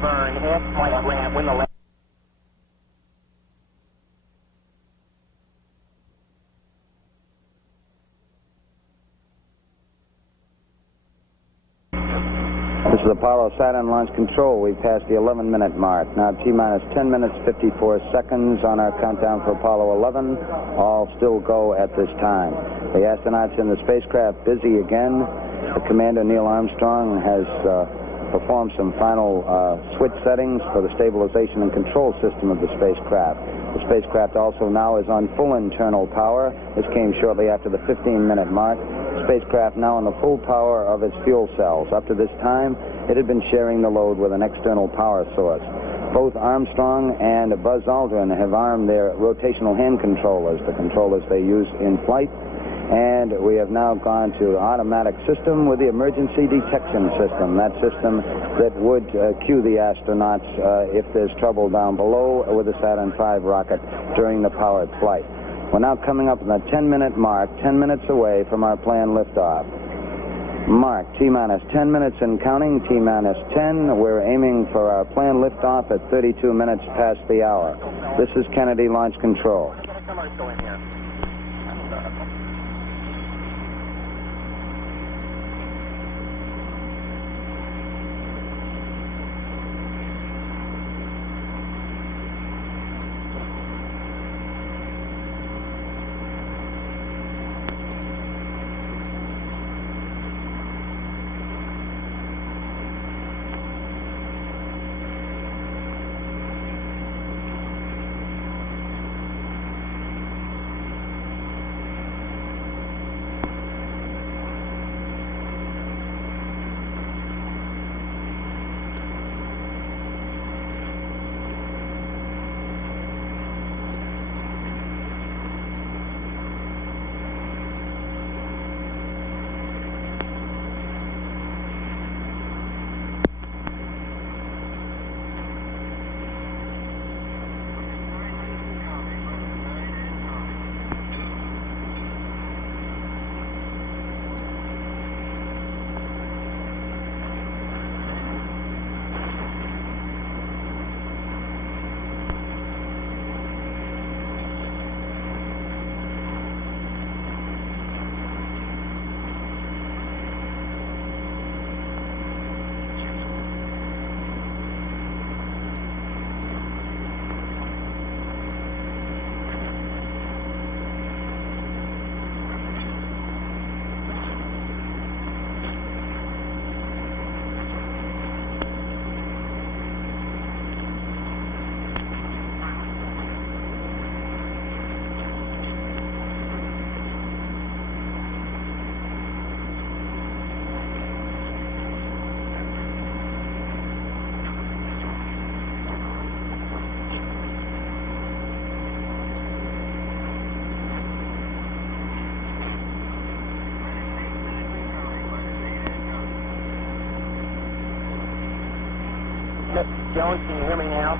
Burn, half point ramp, win the left. This is Apollo Saturn Launch Control. We've passed the 11-minute mark. Now T-minus 10 minutes, 54 seconds on our countdown for Apollo 11. All still go at this time. The astronauts in the spacecraft busy again. The commander, Neil Armstrong, has performed some final switch settings for the stabilization and control system of the spacecraft. The spacecraft also now is on full internal power. This came shortly after the 15-minute mark. The spacecraft now on the full power of its fuel cells. Up to this time, it had been sharing the load with an external power source. Both Armstrong and Buzz Aldrin have armed their rotational hand controllers, the controllers they use in flight. And we have now gone to automatic system with the emergency detection system, that system that would cue the astronauts if there's trouble down below with the Saturn V rocket during the powered flight. We're now coming up on the 10-minute mark, 10 minutes away from our planned liftoff. Mark, T-minus 10 minutes and counting, T-minus 10. We're aiming for our planned liftoff at 32 minutes past the hour. This is Kennedy Launch Control. Get a commercial in here. Jones, can you hear me now?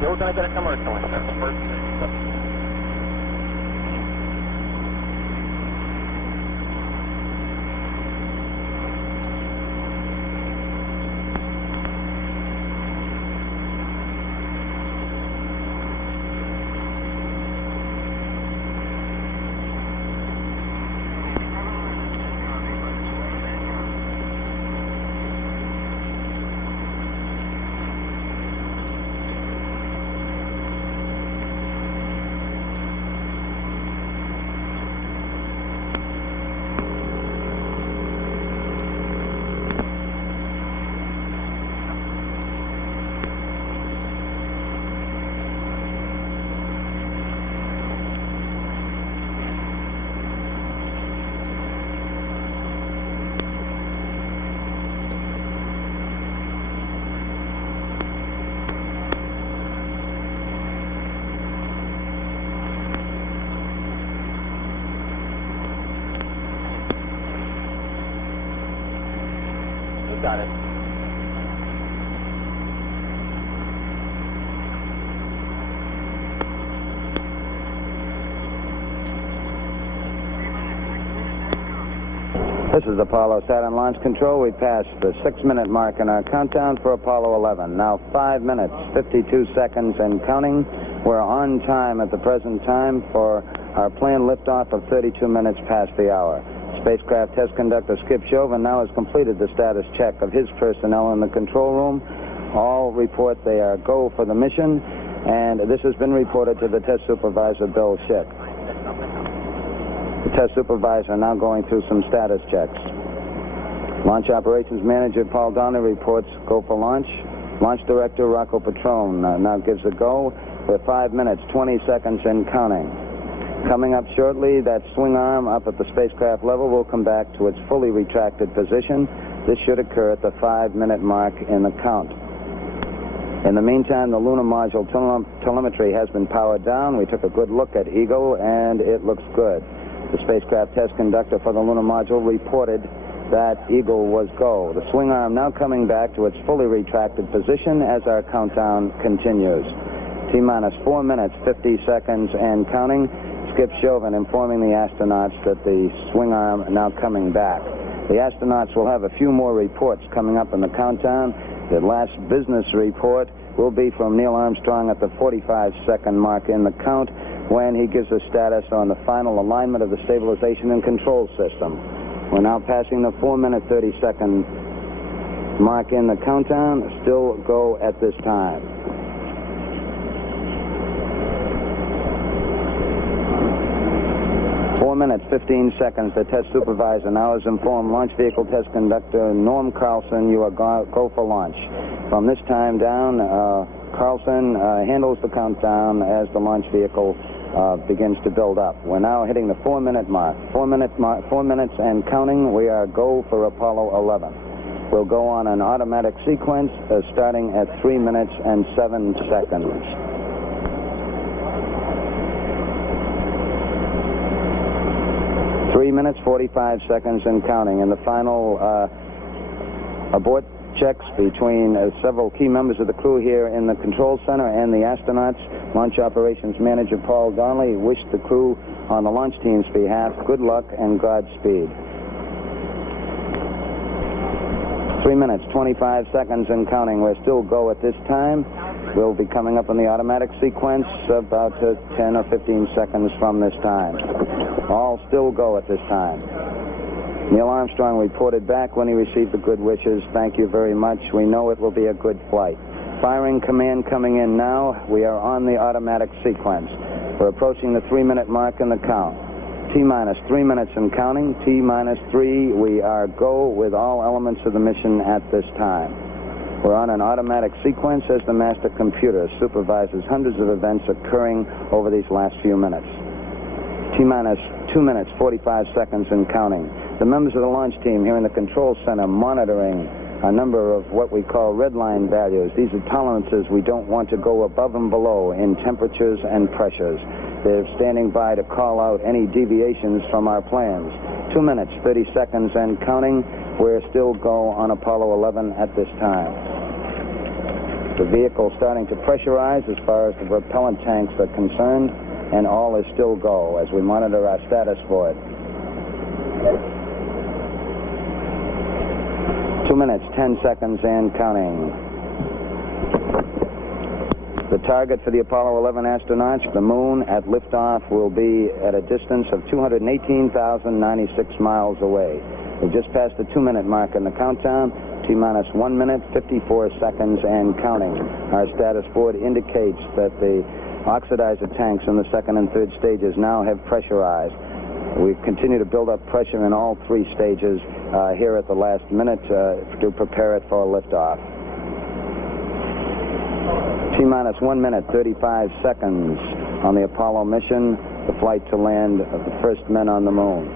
You're going to get a commercial in first. Got it. This is Apollo Saturn Launch Control. We passed the 6-minute mark in our countdown for Apollo 11. Now 5 minutes, 52 seconds and counting. We're on time at the present time for our planned liftoff of 32 minutes past the hour. Spacecraft test conductor Skip Chauvin now has completed the status check of his personnel in the control room. All report they are go for the mission, and this has been reported to the test supervisor, Bill Schick. The test supervisor now going through some status checks. Launch operations manager Paul Donnelly reports go for launch. Launch director Rocco Petrone now gives a go with 5 minutes, 20 seconds and counting. Coming up shortly, that swing arm up at the spacecraft level will come back to its fully retracted position. This should occur at the 5-minute mark in the count. In the meantime, the lunar module telemetry has been powered down. We took a good look at Eagle, and it looks good. The spacecraft test conductor for the lunar module reported that Eagle was go. The swing arm now coming back to its fully retracted position as our countdown continues. T-minus 4 minutes, 50 seconds and counting. Skip Chauvin informing the astronauts that the swing arm now coming back. The astronauts will have a few more reports coming up in the countdown. The last business report will be from Neil Armstrong at the 45-second mark in the count when he gives a status on the final alignment of the stabilization and control system. We're now passing the 4-minute, 30-second mark in the countdown. Still go at this time. 4 minutes, 15 seconds. The test supervisor now has informed launch vehicle test conductor Norm Carlson you are go for launch. From this time down, Carlson handles the countdown as the launch vehicle begins to build up. We're now hitting the 4-minute mark. 4 minutes and counting. We are go for Apollo 11. We'll go on an automatic sequence starting at 3 minutes and 7 seconds. 3 minutes, 45 seconds and counting. And the final abort checks between several key members of the crew here in the control center and the astronauts. Launch operations manager Paul Donnelly wished the crew on the launch team's behalf good luck and Godspeed. 3 minutes, 25 seconds and counting. We're still go at this time. We'll be coming up in the automatic sequence about 10 or 15 seconds from this time. All still go at this time. Neil Armstrong reported back when he received the good wishes. Thank you very much. We know it will be a good flight. Firing command coming in now. We are on the automatic sequence. We're approaching the 3-minute mark in the count. T-minus 3 minutes and counting. T-minus 3. We are go with all elements of the mission at this time. We're on an automatic sequence as the master computer supervises hundreds of events occurring over these last few minutes. T-minus 2 minutes, 45 seconds and counting. The members of the launch team here in the control center monitoring a number of what we call red line values. These are tolerances we don't want to go above and below in temperatures and pressures. They're standing by to call out any deviations from our plans. 2 minutes, 30 seconds and counting. We're still go on Apollo 11 at this time. The vehicle starting to pressurize as far as the propellant tanks are concerned, and all is still go as we monitor our status for it. 2 minutes, 10 seconds and counting. The target for the Apollo 11 astronauts, the moon at liftoff, will be at a distance of 218,096 miles away. We just passed the 2-minute mark in the countdown. T-minus 1 minute, 54 seconds and counting. Our status board indicates that the oxidizer tanks in the second and third stages now have pressurized. We continue to build up pressure in all 3 stages here at the last minute to prepare it for liftoff. T-minus 1 minute, 35 seconds on the Apollo mission, the flight to land of the first men on the moon.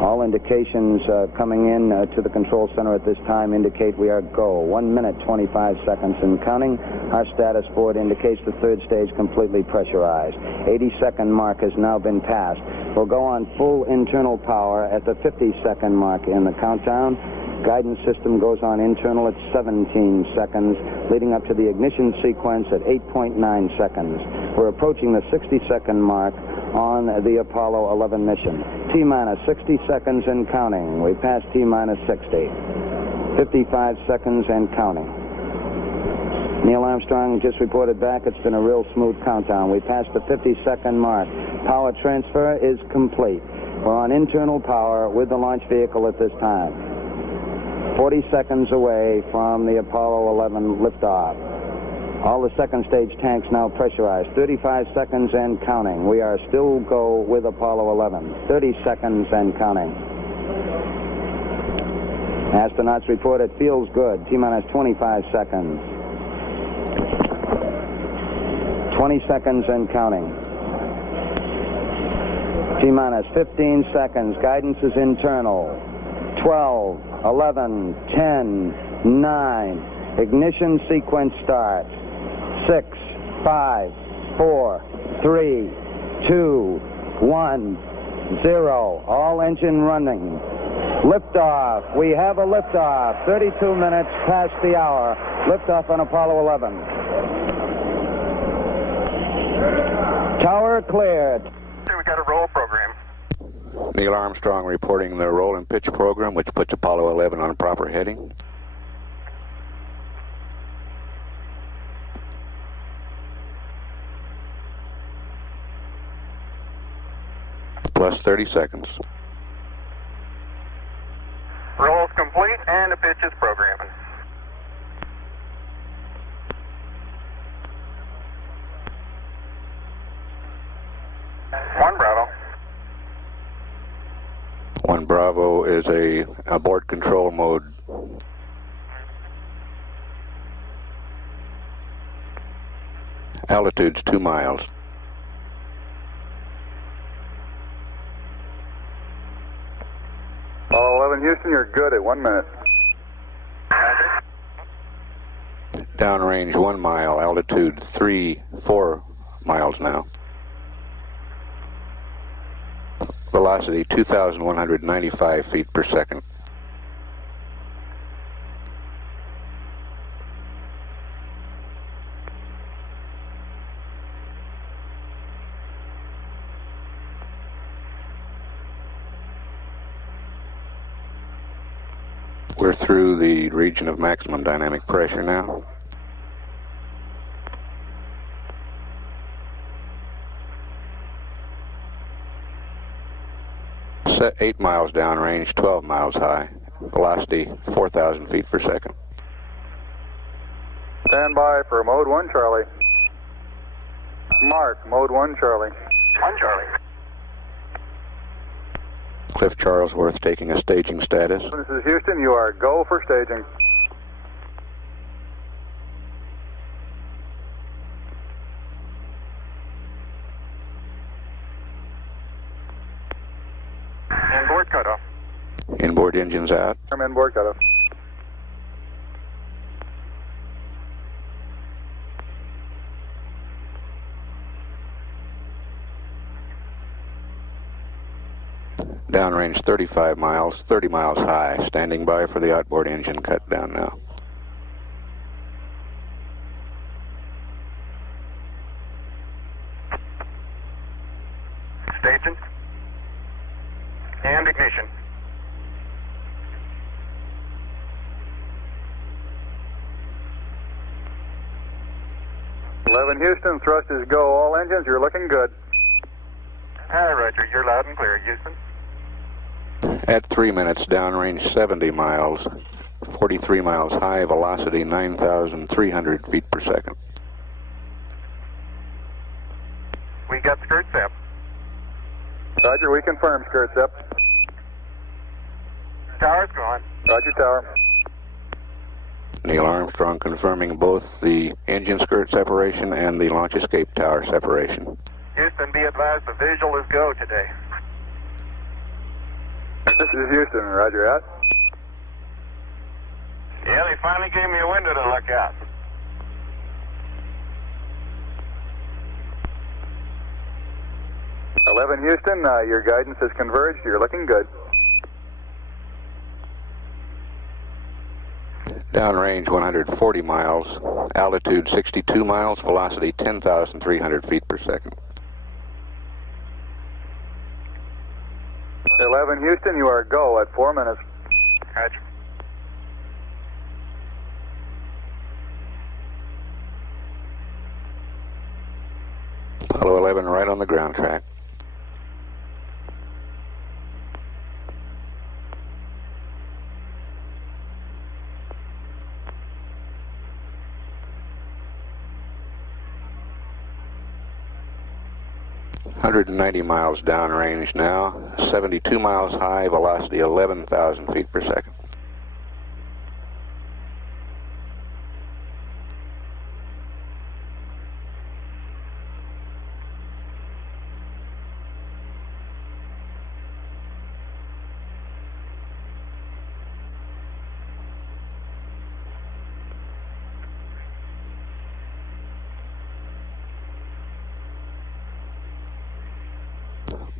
All indications coming in to the control center at this time indicate we are go. 1 minute, 25 seconds and counting. Our status board indicates the third stage completely pressurized. 80-second mark has now been passed. We'll go on full internal power at the 50-second mark in the countdown. Guidance system goes on internal at 17 seconds, leading up to the ignition sequence at 8.9 seconds. We're approaching the 60-second mark on the Apollo 11 mission. T-minus 60 seconds and counting. We passed T-minus 60. 55 seconds and counting. Neil Armstrong just reported back. It's been a real smooth countdown. We passed the 50-second mark. Power transfer is complete. We're on internal power with the launch vehicle at this time. 40 seconds away from the Apollo 11 liftoff. All the second stage tanks now pressurized. 35 seconds and counting. We are still go with Apollo 11. 30 seconds and counting. Astronauts report it feels good. T-minus 25 seconds. 20 seconds and counting. T-minus 15 seconds. Guidance is internal. 12, 11, 10, 9. Ignition sequence start. 6, 5, 4, 3, 2, 1, 0. All engine running. Liftoff. We have a liftoff. 32 minutes past the hour. Liftoff on Apollo 11. Tower cleared. We got a roll program. Neil Armstrong reporting the roll and pitch program, which puts Apollo 11 on a proper heading. Plus 30 seconds. Roll's complete and the pitch is programming. One Bravo. 1 Bravo is a abort control mode. Altitude's 2 miles. Apollo 11 Houston, you're good at 1 minute. Downrange 1 mile, altitude 4 miles now. Velocity 2,195 feet per second. We're through the region of maximum dynamic pressure now. Set 8 miles downrange, 12 miles high. Velocity 4,000 feet per second. Stand by for mode 1 Charlie. Mark, mode 1 Charlie. 1 Charlie. Cliff Charlesworth taking a staging status. This is Houston, you are go for staging. Inboard cutoff. Inboard engines out. Inboard cutoff. Downrange 35 miles, 30 miles high. Standing by for the outboard engine cut down now. Staging. And ignition. Houston, thrust is go. All engines, you're looking good. Hi, Roger. You're loud and clear, Houston. At 3 minutes, downrange 70 miles, 43 miles high, velocity 9,300 feet per second. We got skirt up. Roger, we confirm skirts up. Tower's gone. Roger, tower. Neil Armstrong confirming both the engine skirt separation and the launch escape tower separation. Houston, be advised the visual is go today. This is Houston, Roger out. Yeah, they finally gave me a window to look out. Houston, your guidance has converged. You're looking good. Downrange 140 miles, altitude 62 miles, velocity 10,300 feet per second. 11 Houston, you are go at 4 minutes. Roger. Apollo 11 right on the ground track. .190 miles downrange now, 72 miles high, velocity 11,000 feet per second.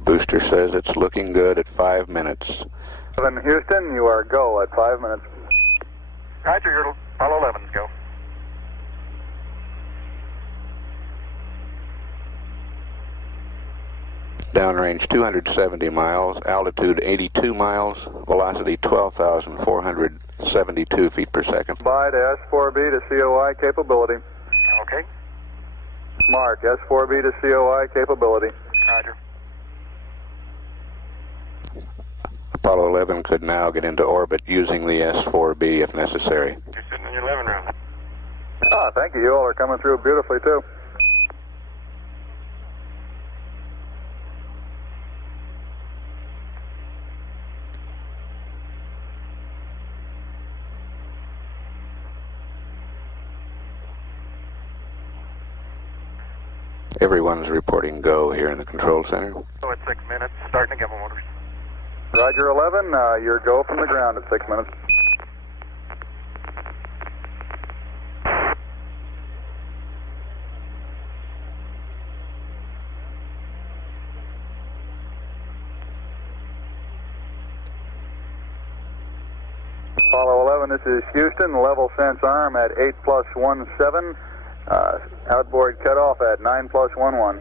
Booster says it's looking good at 5 minutes. 11 Houston, you are go at 5 minutes. Roger, your Apollo 11's go. Downrange 270 miles, altitude 82 miles, velocity 12,472 feet per second. By to S4B to COI capability. Okay. Mark, S4B to COI capability. Roger. Apollo 11 could now get into orbit using the S4B if necessary. You're sitting in your living room. Ah, thank you. You all are coming through beautifully, too. Everyone's reporting go here in the control center. So at 6 minutes, starting to get motors. Roger 11, your go from the ground at 6 minutes. Apollo 11, this is Houston, level sense arm at 8+17, outboard cutoff at 9+11.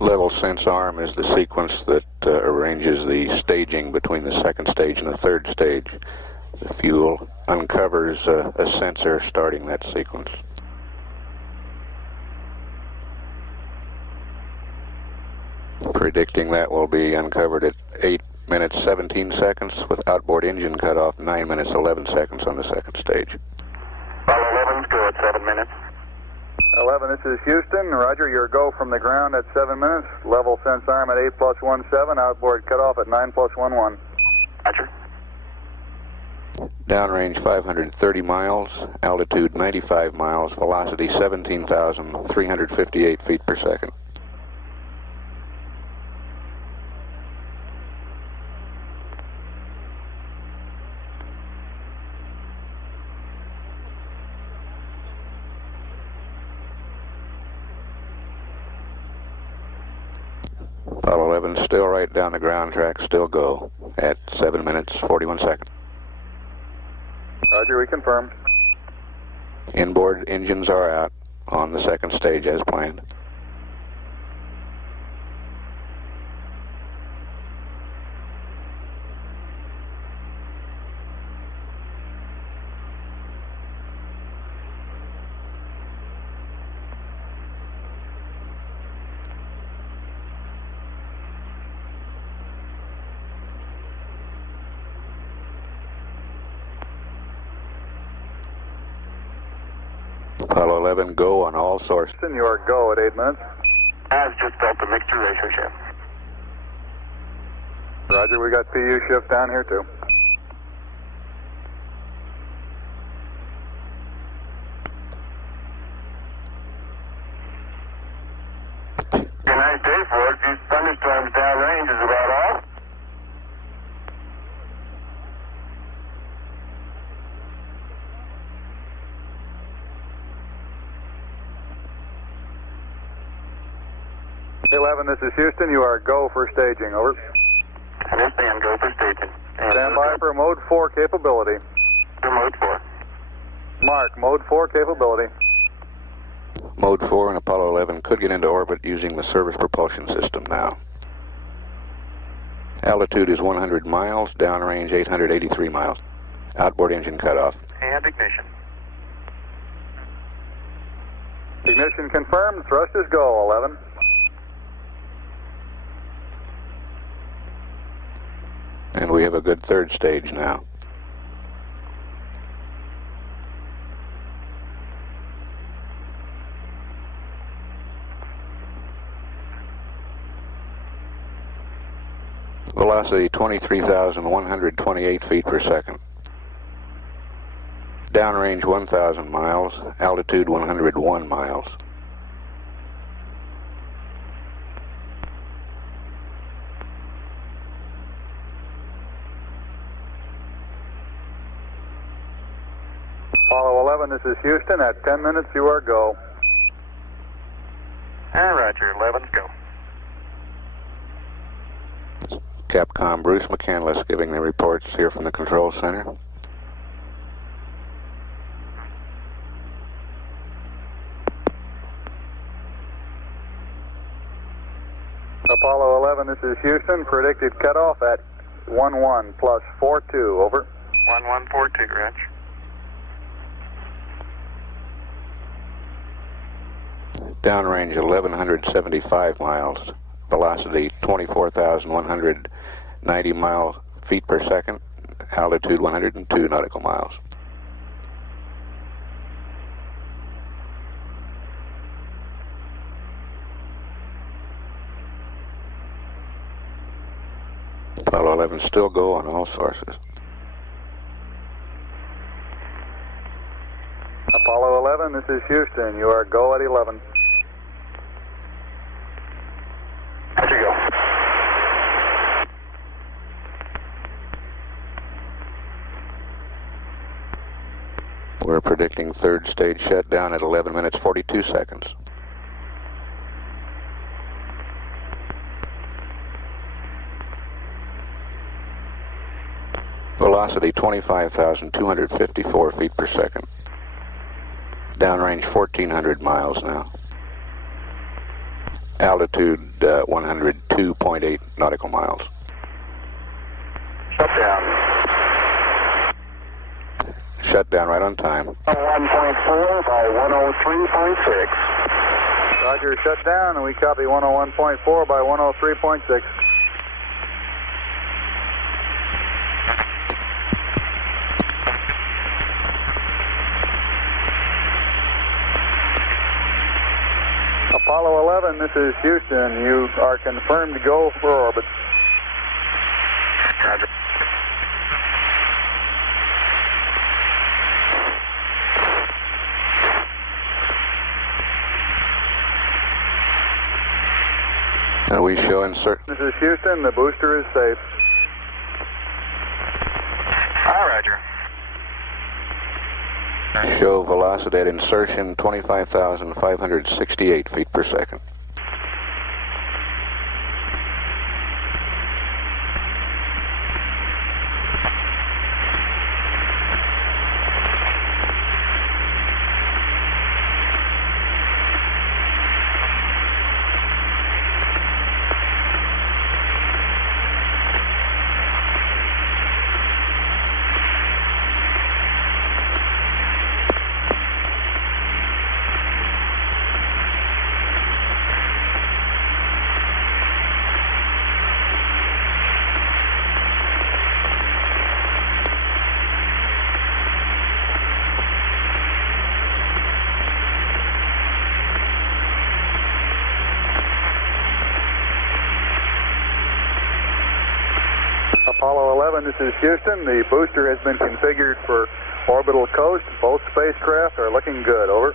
Level sense arm is the sequence that arranges the staging between the second stage and the third stage. The fuel uncovers a sensor starting that sequence. Predicting that will be uncovered at 8 minutes 17 seconds with outboard engine cutoff 9 minutes 11 seconds on the second stage. Apollo 11's go at 7 minutes. 11, this is Houston. Roger, your go from the ground at 7 minutes. Level sense arm at 8+17, outboard cutoff at 9+11. Roger. Downrange 530 miles, altitude 95 miles, velocity 17,358 feet per second. Apollo 11 still right down the ground track, still go at 7 minutes, 41 seconds. Roger, we confirm. Inboard engines are out on the second stage as planned. Apollo 11, go on all sources. You are go at 8 minutes. I've just built the mixture ratio shift. Roger, we got PU shift down here too. A nice day for it. These thunderstorms downrange is about all. This is Houston. You are go for staging. Over. Understand, go for staging. Stand by for mode 4 capability. For mode 4. Mark, mode 4 capability. Mode 4 and Apollo 11 could get into orbit using the service propulsion system now. Altitude is 100 miles, downrange 883 miles. Outboard engine cutoff. And ignition. Ignition confirmed. Thrust is go, 11. And we have a good third stage now. Velocity 23,128 feet per second. Downrange 1,000 miles, altitude 101 miles. Apollo 11, this is Houston. At 10 minutes, you are go. Roger, 11's go. Capcom Bruce McCandless giving the reports here from the control center. Apollo 11, this is Houston. Predicted cutoff at 11 plus 42. Over. 1142, Reg. Downrange 1,175 miles. Velocity 24,190 feet per second. Altitude 102 nautical miles. Apollo 11 still go on all sources. Apollo 11, this is Houston. You are go at 11. Roger, go. We're predicting third stage shutdown at 11 minutes 42 seconds. Velocity 25,254 feet per second. Downrange 1,400 miles now. Altitude 102.8 nautical miles. Shut down. Shut down right on time. 1.4 by 103.6. Roger, shut down, and we copy 101.4 by 103.6. Apollo 11, this is Houston. You are confirmed to go for orbit. Roger. And we show insert. This is Houston. The booster is safe. Roger. Show velocity at insertion 25,568 feet per second. Apollo 11, this is Houston. The booster has been configured for orbital coast. Both spacecraft are looking good. Over.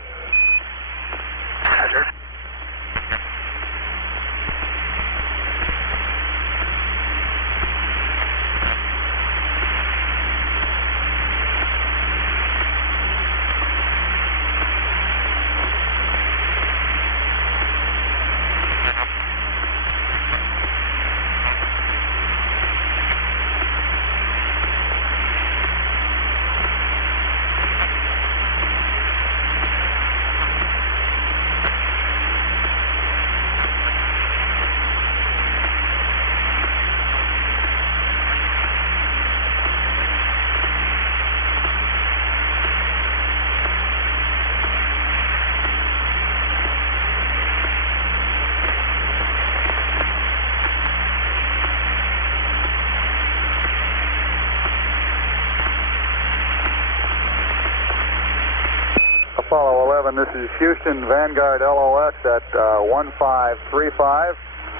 Roger. Apollo 11, this is Houston, Vanguard LOS at 1535,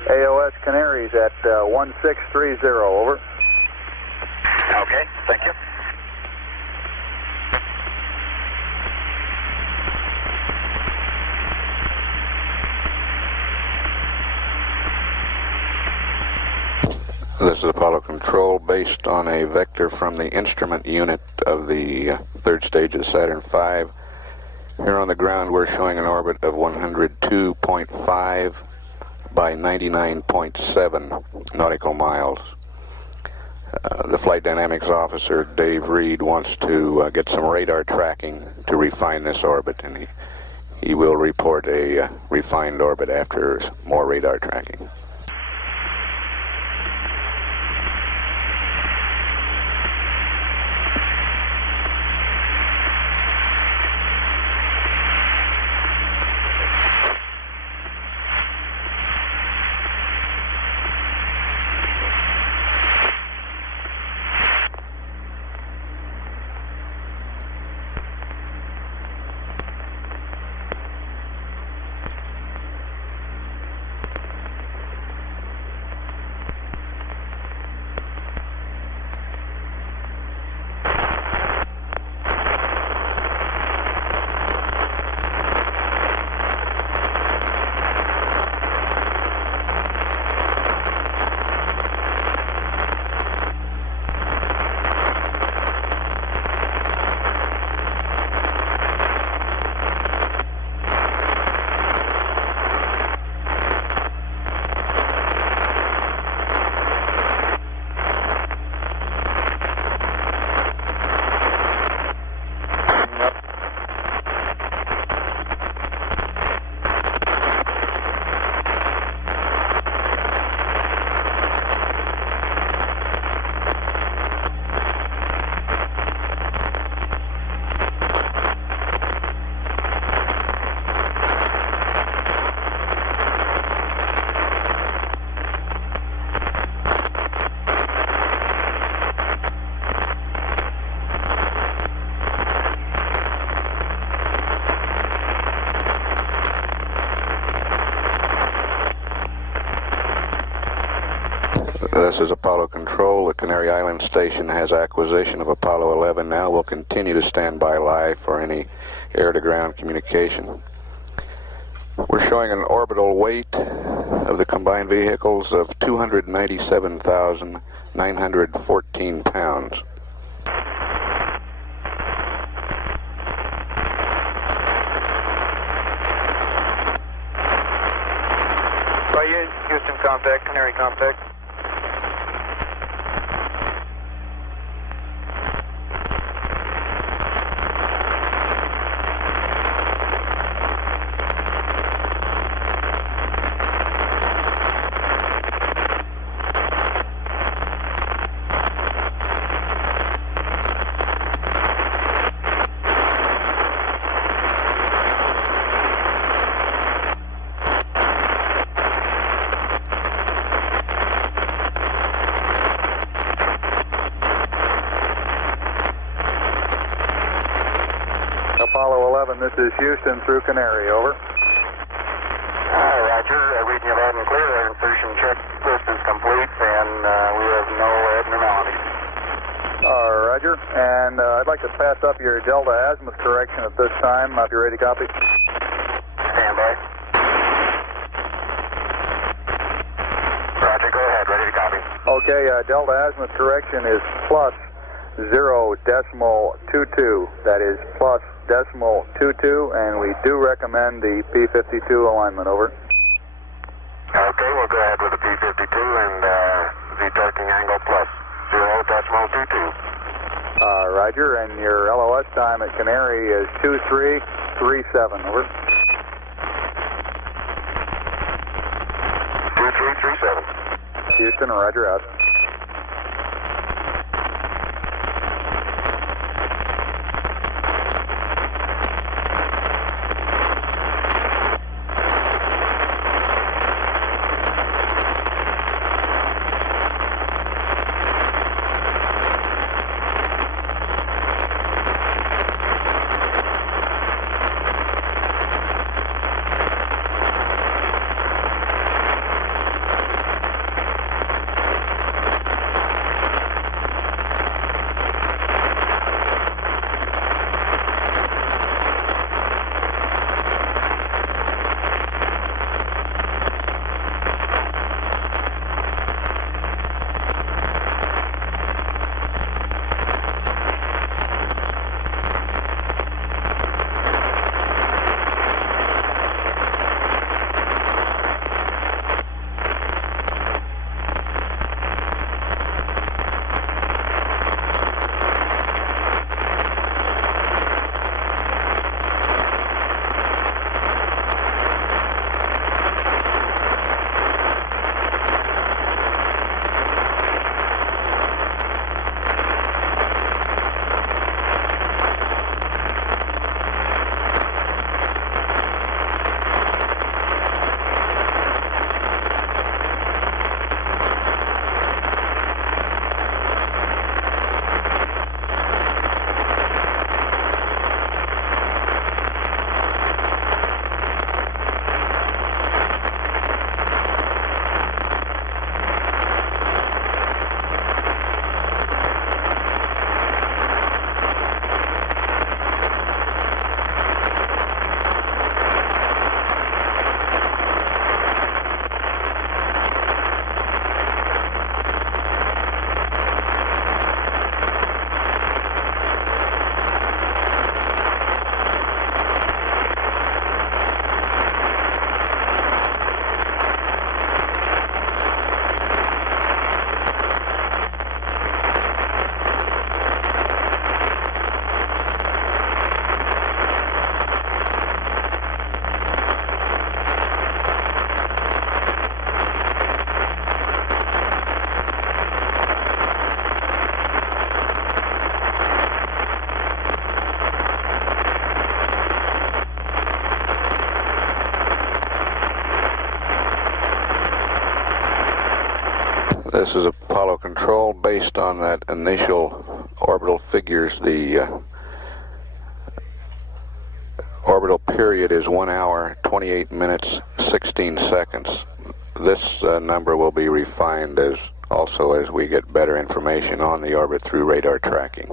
AOS Canaries at 1630, over. Okay, thank you. This is Apollo Control based on a vector from the instrument unit of the third stage of Saturn V. Here on the ground we're showing an orbit of 102.5 by 99.7 nautical miles. The flight dynamics officer, Dave Reed, wants to get some radar tracking to refine this orbit, and he will report a refined orbit after more radar tracking. This is Apollo Control. The Canary Island station has acquisition of Apollo 11 now. We'll continue to stand by live for any air-to-ground communication. We're showing an orbital weight of the combined vehicles of 297,914 pounds. By Houston contact, Canary contact. Apollo 11, this is Houston through Canary, over. Roger, reading you loud and clear. Our insertion checklist is complete, and we have no abnormalities. and I'd like to pass up your Delta azimuth correction at this time. If you're ready to copy. Stand by. Roger, go ahead. Ready to copy. Okay, Delta azimuth correction is plus 0.22. That is plus 0.22, and we do recommend the P52 alignment. Over. Okay, we'll go ahead with the P52 and the torquing angle plus 0.22. Roger, and your LOS time at Canary is 2337. Over. 2337. Houston, roger out. This is Apollo Control. Based on that initial orbital figures, the orbital period is 1 hour, 28 minutes, 16 seconds. This number will be refined as we get better information on the orbit through radar tracking.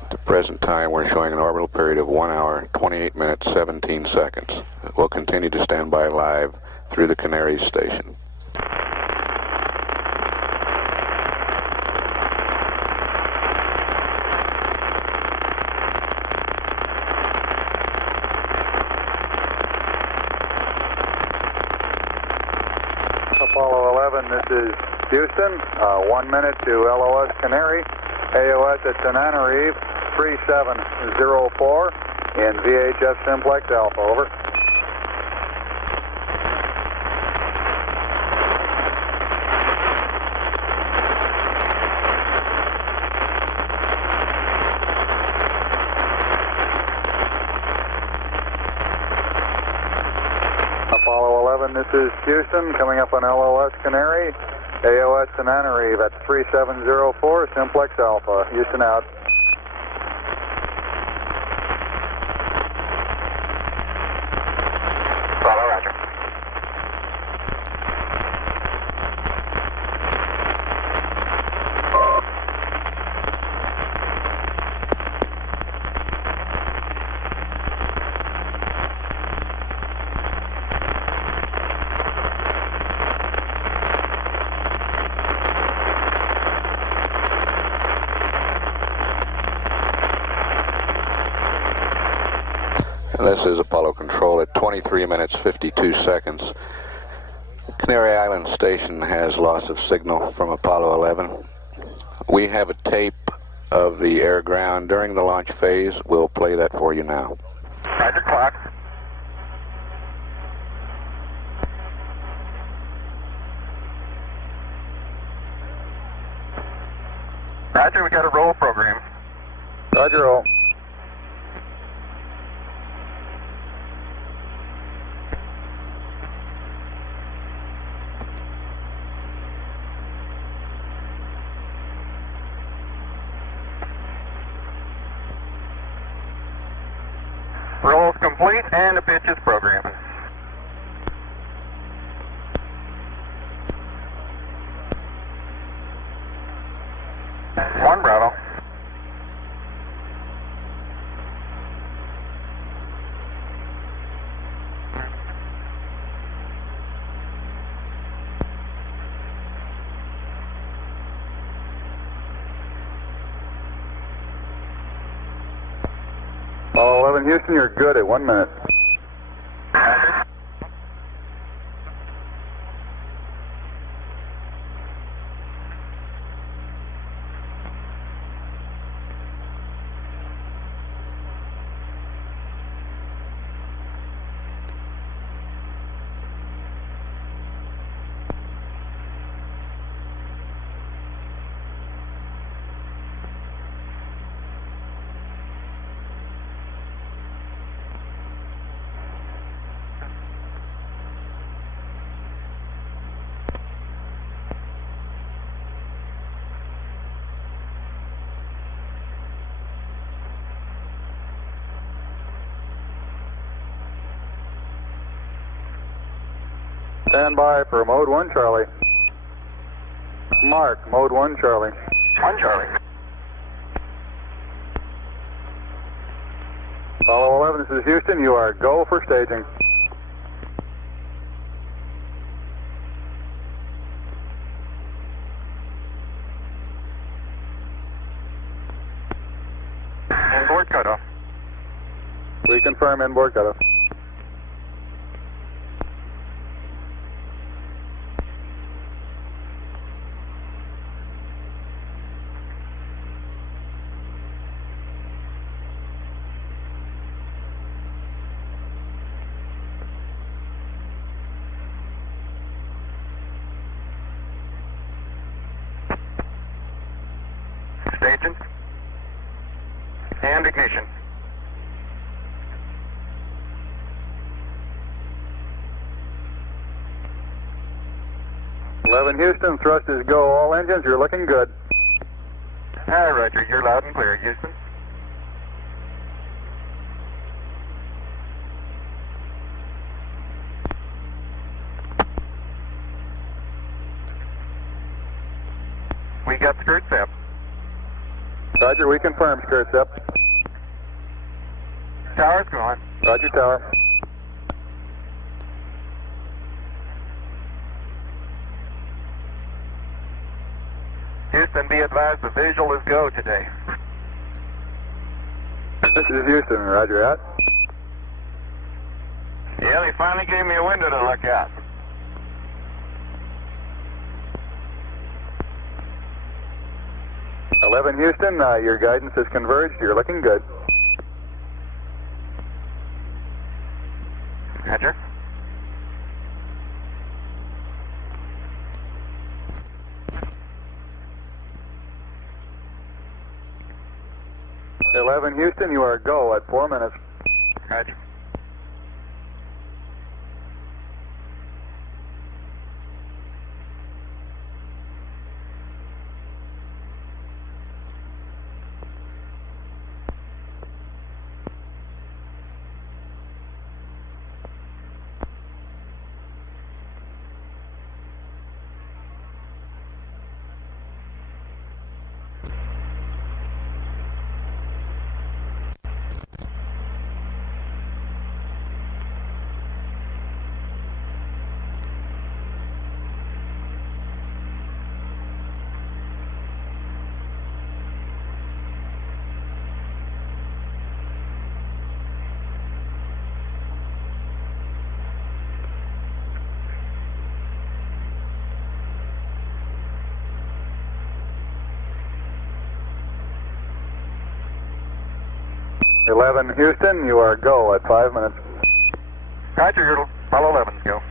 At the present time, we're showing an orbital period of 1 hour, 28 minutes, 17 seconds. We'll continue to stand by live through the Canary station. Apollo 11, this is Houston. 1 minute to LOS Canary. AOS at Tananarive 3704 in VHF Simplex Alpha. Over. Apollo 11, this is Houston, coming up on LOS Canary, AOS Tananarive at 3704, Simplex Alpha. Houston out. Follow, roger. This is Apollo Control at 23 minutes 52 seconds. Canary Island Station has loss of signal from Apollo 11. We have a tape of the air-ground during the launch phase. We'll play that for you now. Roger, clock. Roger, we got a roll program. Roger, roll. Roll's complete and the pitch is programming. One Bravo. Apollo 11 Houston, you're good at 1 minute. Stand by for mode 1 Charlie. Mark, mode 1 Charlie. 1 Charlie. Apollo 11, this is Houston. You are go for staging. Inboard cutoff. We confirm inboard cutoff. Staging. And ignition. Houston, thrust is go. All engines, you're looking good. Hi, Roger. You're loud and clear, Houston. We got skirt step. Roger, we confirm skirt step. Tower's going. Roger, tower. Houston, be advised the visual is go today. This is Houston, roger out. Yeah, they finally gave me a window to look at. Houston, your guidance is converged. You're looking good. Roger. Houston, you are go at 4 minutes. Roger. 11 Houston, you are go at 5 minutes. Roger, Apollo 11, go.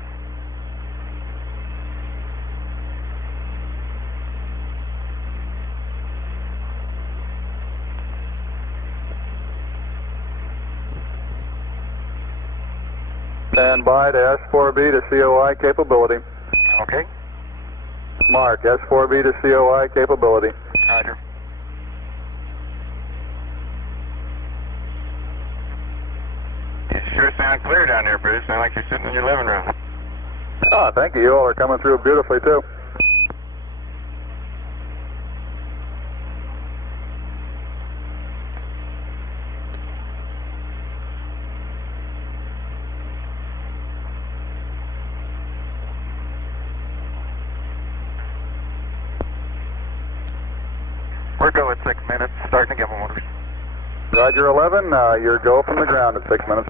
Stand by to S4B to COI capability. Okay. Mark, S4B to COI capability. Roger. You sure sound clear down there, Bruce. Sound like you're sitting in your living room. Ah, thank you. You all are coming through beautifully, too. We're go at 6 minutes, starting to get motors. Roger 11, your go from the ground at 6 minutes.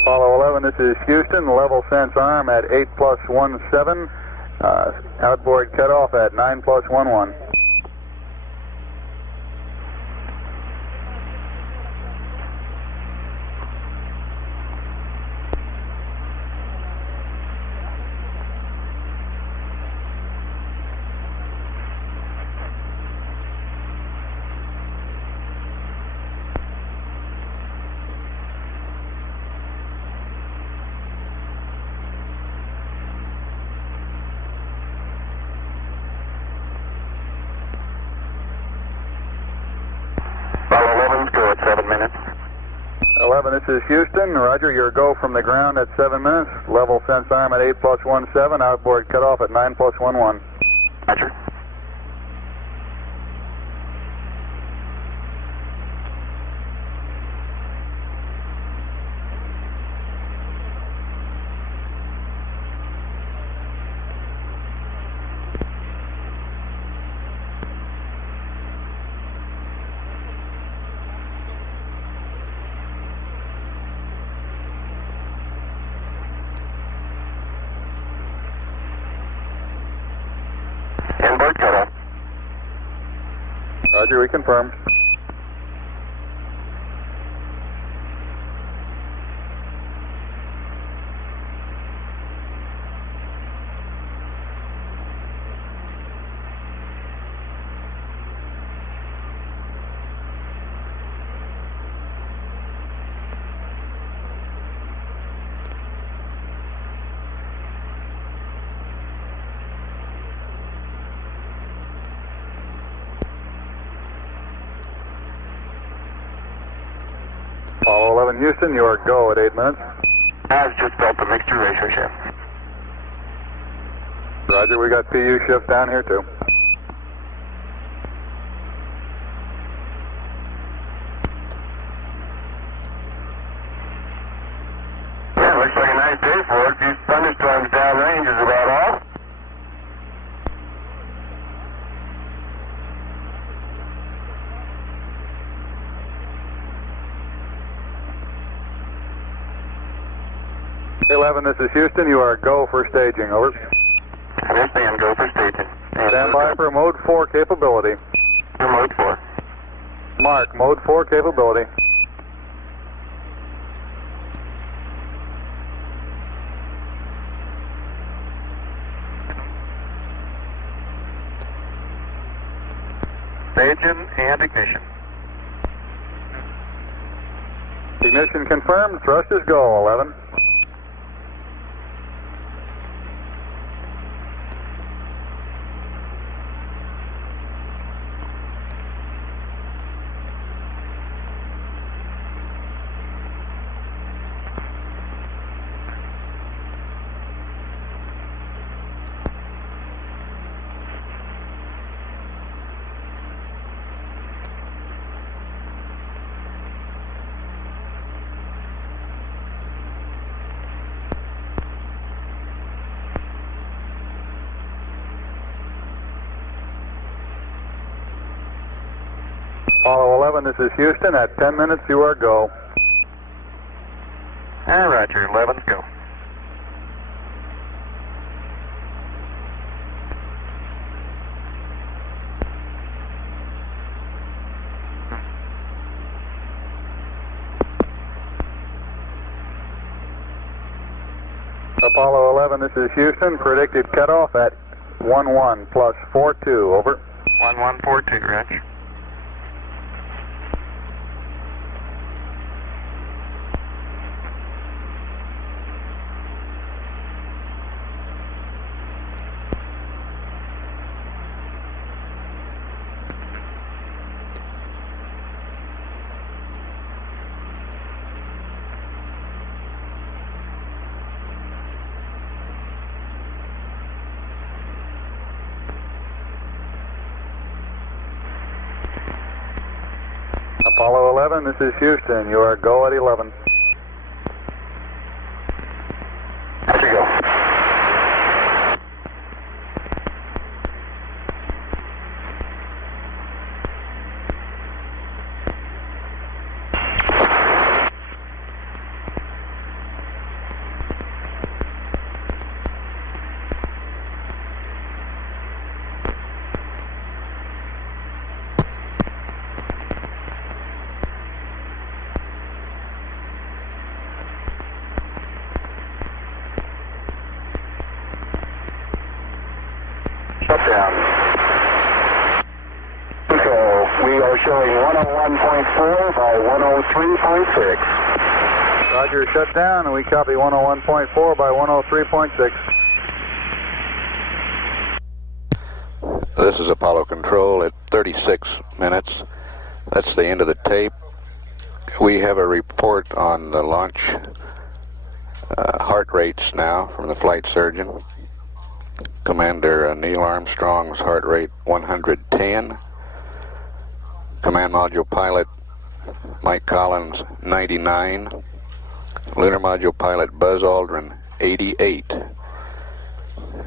Apollo 11, this is Houston, level sense arm at 8+17, outboard cutoff at 9+11. Apollo 11, go at 7 minutes. 11, this is Houston. Roger, your go from the ground at 7 minutes. Level sense arm at 8+17. Outboard cutoff at 9+11. Roger. Inboard cutoff. Roger, we confirm. Apollo 11 Houston, you are go at 8 minutes. I've just built the mixture ratio shift. Roger, we got PU shift down here too. Yeah, looks like a nice day for it. These thunderstorms downrange is about all. Hey, 11, this is Houston. You are go for staging. Over. Understand, go for staging. Stand by for mode 4 capability. Mode 4. Mark, mode 4 capability. Staging and ignition. Ignition confirmed. Thrust is go, 11. Apollo 11, this is Houston. At 10 minutes, you are go. Roger, 11, go. Apollo 11, this is Houston. Predicted cutoff at 11 plus 42, over. 1142, Roger. Apollo 11, this is Houston. You are go at 11. Roger, go. Shutdown. Control, we are showing 101.4 by 103.6. Roger, shut down, and we copy 101.4 by 103.6. This is Apollo Control at 36 minutes. That's the end of the tape. We have a report on the launch heart rates now from the flight surgeon. Commander Neil Armstrong's heart rate 110. Command Module Pilot Mike Collins 99. Lunar Module Pilot Buzz Aldrin 88.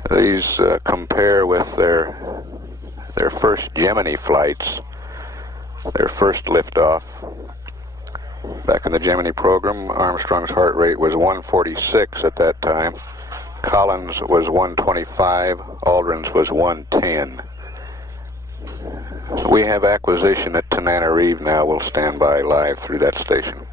These compare with their first Gemini flights, their first liftoff. Back in the Gemini program, Armstrong's heart rate was 146 at that time. Collins was 125, Aldrin's was 110. We have acquisition at Tananarive now. We'll stand by live through that station.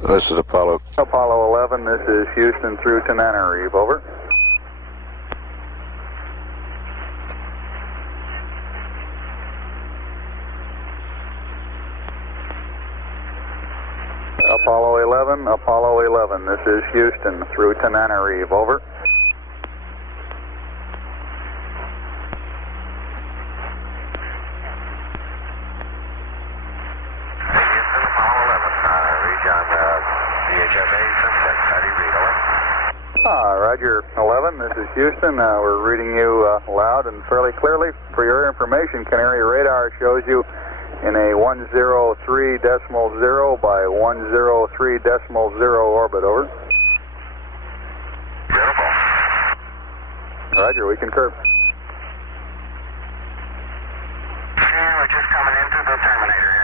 This is Apollo. Apollo 11, this is Houston through Tananarive, over. Apollo 11, this is Houston through Tananarive, over. All right. is Houston. We're reading you loud and fairly clearly. For your information, Canary radar shows you in a 103.0 by 103.0 orbit, over. Roger, we concur. We're just coming into the Terminator here.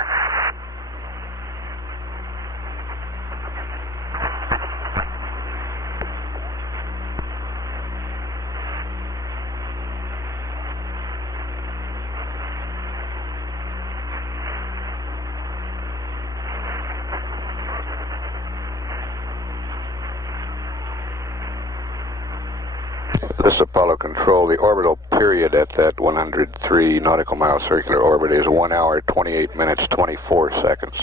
This is Apollo Control. The orbital period at that 103 nautical mile circular orbit is 1 hour, 28 minutes, 24 seconds.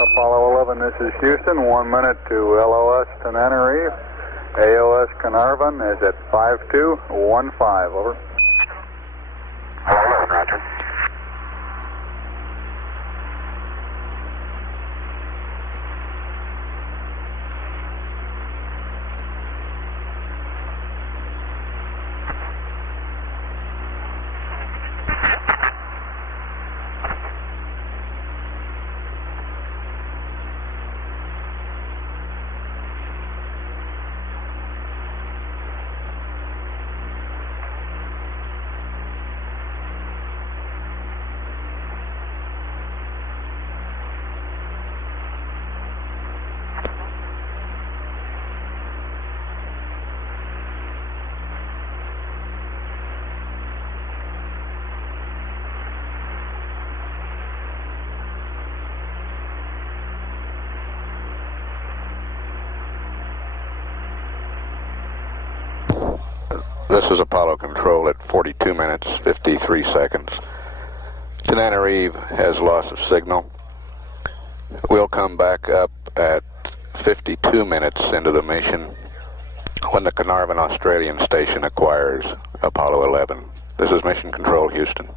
Apollo 11, this is Houston. 1 minute to LOS Tananarive. AOS Carnarvon is at 5215, over. Apollo 11, roger. This is Apollo Control at 42 minutes, 53 seconds. Tananarive has loss of signal. We'll come back up at 52 minutes into the mission when the Carnarvon Australian station acquires Apollo 11. This is Mission Control, Houston.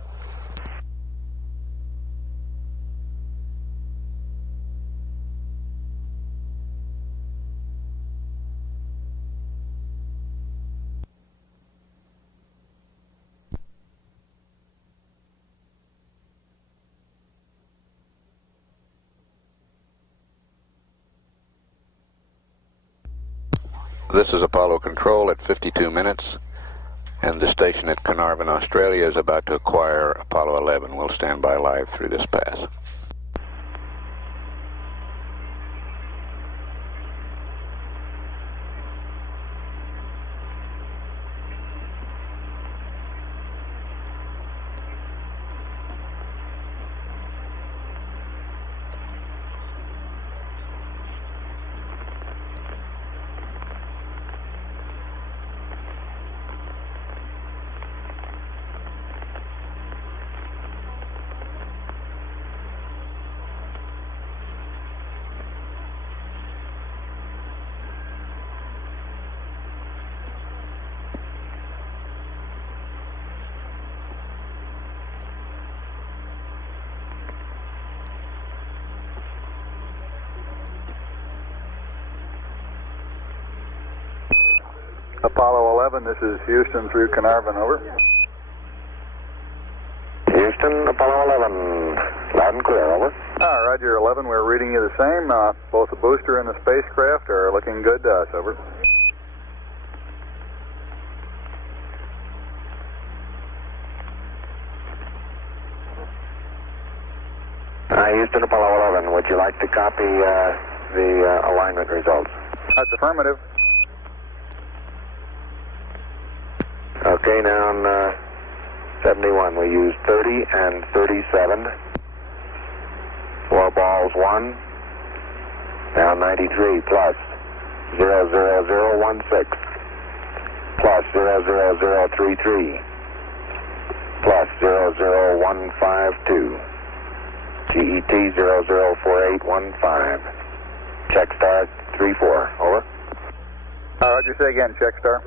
This is Apollo Control at 52 minutes, and the station at Carnarvon, Australia is about to acquire Apollo 11. We'll stand by live through this pass. Apollo 11, this is Houston through Carnarvon, over. Houston, Apollo 11, loud and clear, over. Roger, 11, we're reading you the same. Both the booster and the spacecraft are looking good to us, over. Houston, Apollo 11, would you like to copy the alignment results? That's affirmative. Okay, now on 71, we used 30 and 37. 4 balls, 1. Now 93 plus 00016 plus 00033 plus 00152. GET 004815. Check star 34. Over. Roger, say again, check star.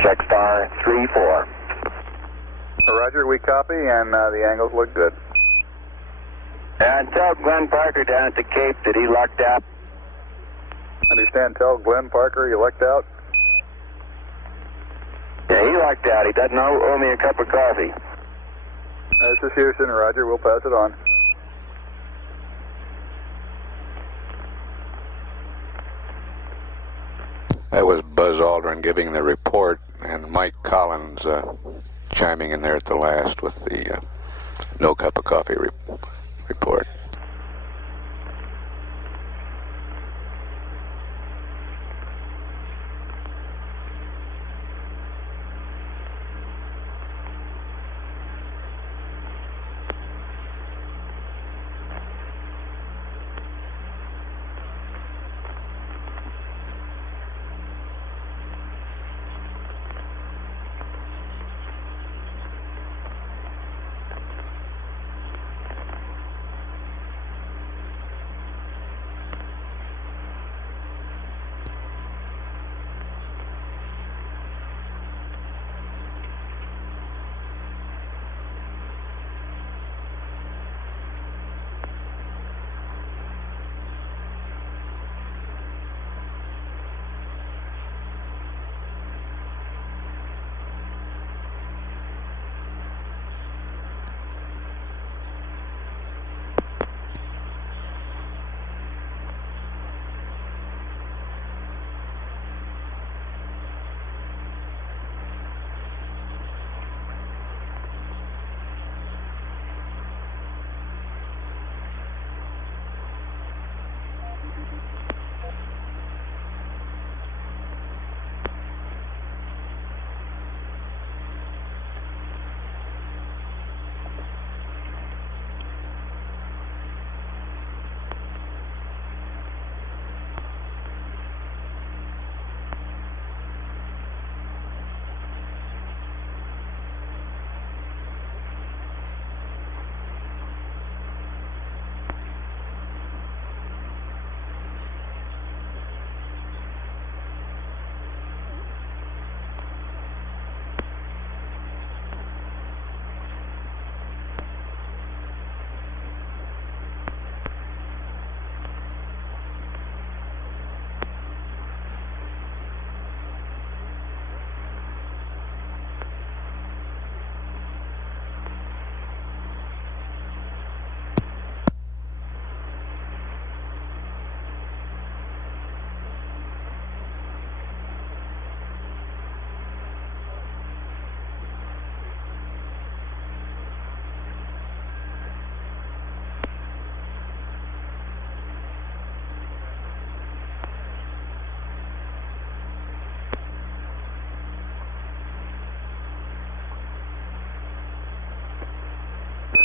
Check star 34. Roger, we copy, and the angles look good. Tell Glenn Parker down at the Cape that he lucked out. Understand, tell Glenn Parker you lucked out. Yeah, he lucked out. He doesn't owe me a cup of coffee. This is Houston, Roger, we'll pass it on. That was Buzz Aldrin giving the report, and Mike Collins chiming in there at the last with the no cup of coffee report.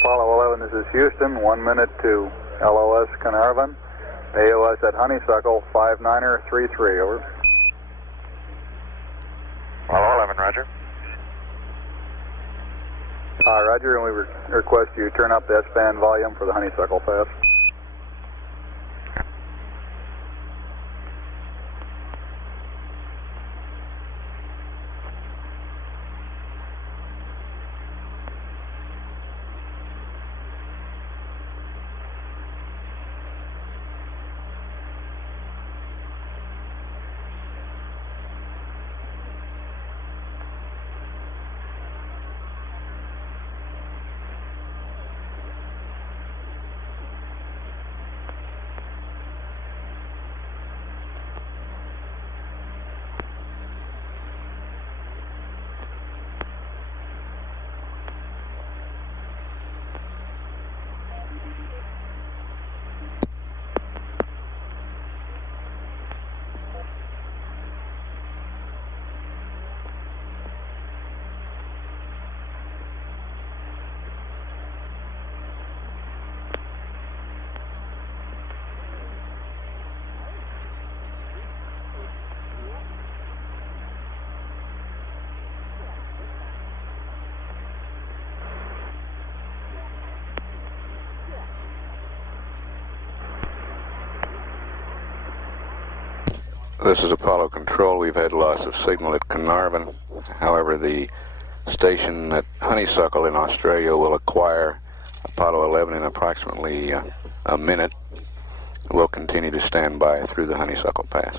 Apollo 11, this is Houston, 1 minute to LOS Carnarvon, AOS at Honeysuckle, 59er33, over. Apollo 11, roger. Roger, and we request you turn up the S-band volume for the Honeysuckle pass. This is Apollo Control. We've had loss of signal at Carnarvon. However, the station at Honeysuckle in Australia will acquire Apollo 11 in approximately a minute. We'll continue to stand by through the Honeysuckle Pass.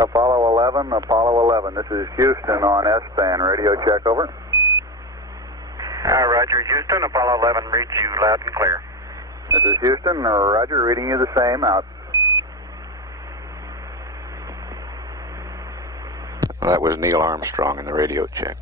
Apollo 11, Apollo 11. This is Houston on S-band. Radio check, over. Roger, Houston. Apollo 11 reads you loud and clear. This is Houston. Roger, reading you the same. Out. That was Neil Armstrong in the radio check.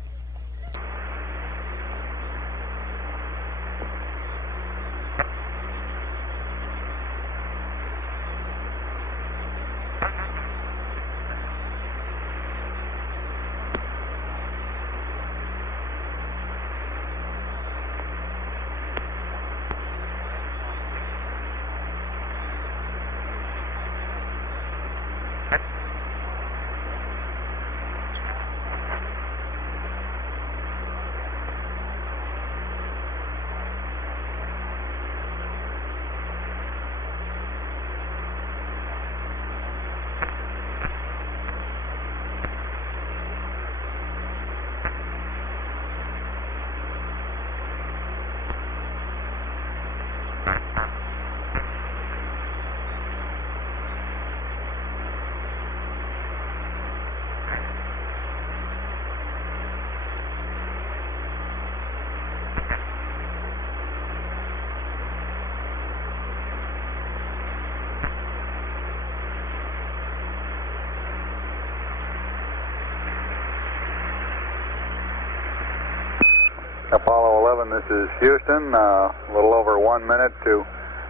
Apollo 11, this is Houston. A little over 1 minute to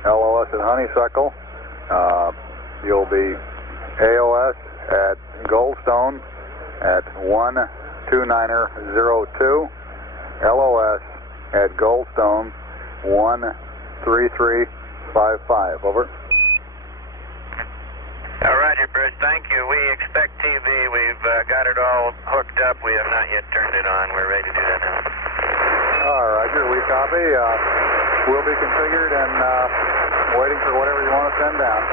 LOS at Honeysuckle. You'll be AOS at Goldstone at 12902. LOS at Goldstone 13355. Over. Roger, Bruce. Thank you. We expect TV. We've got it all hooked up. We have not yet turned it on. We're ready to do that now. Roger, we copy. We'll be configured and waiting for whatever you want to send down.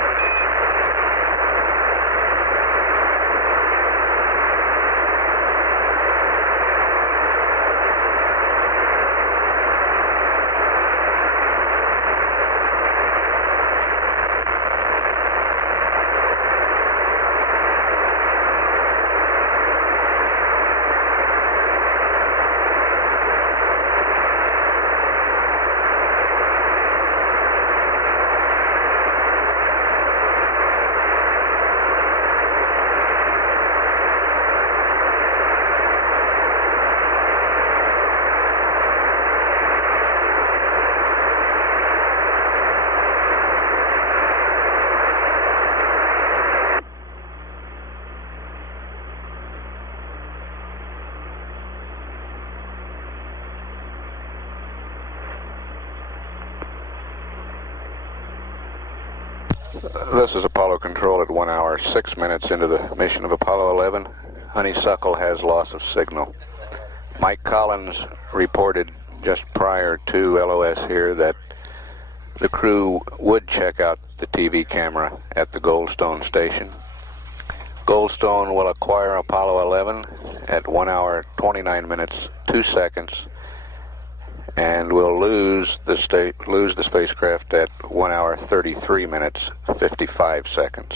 This is Apollo Control at 1 hour, 6 minutes into the mission of Apollo 11. Honeysuckle has loss of signal. Mike Collins reported just prior to LOS here that the crew would check out the TV camera at the Goldstone station. Goldstone will acquire Apollo 11 at 1 hour, 29 minutes, 2 seconds, and will lose the spacecraft at 1 hour, 33 minutes, 55 seconds.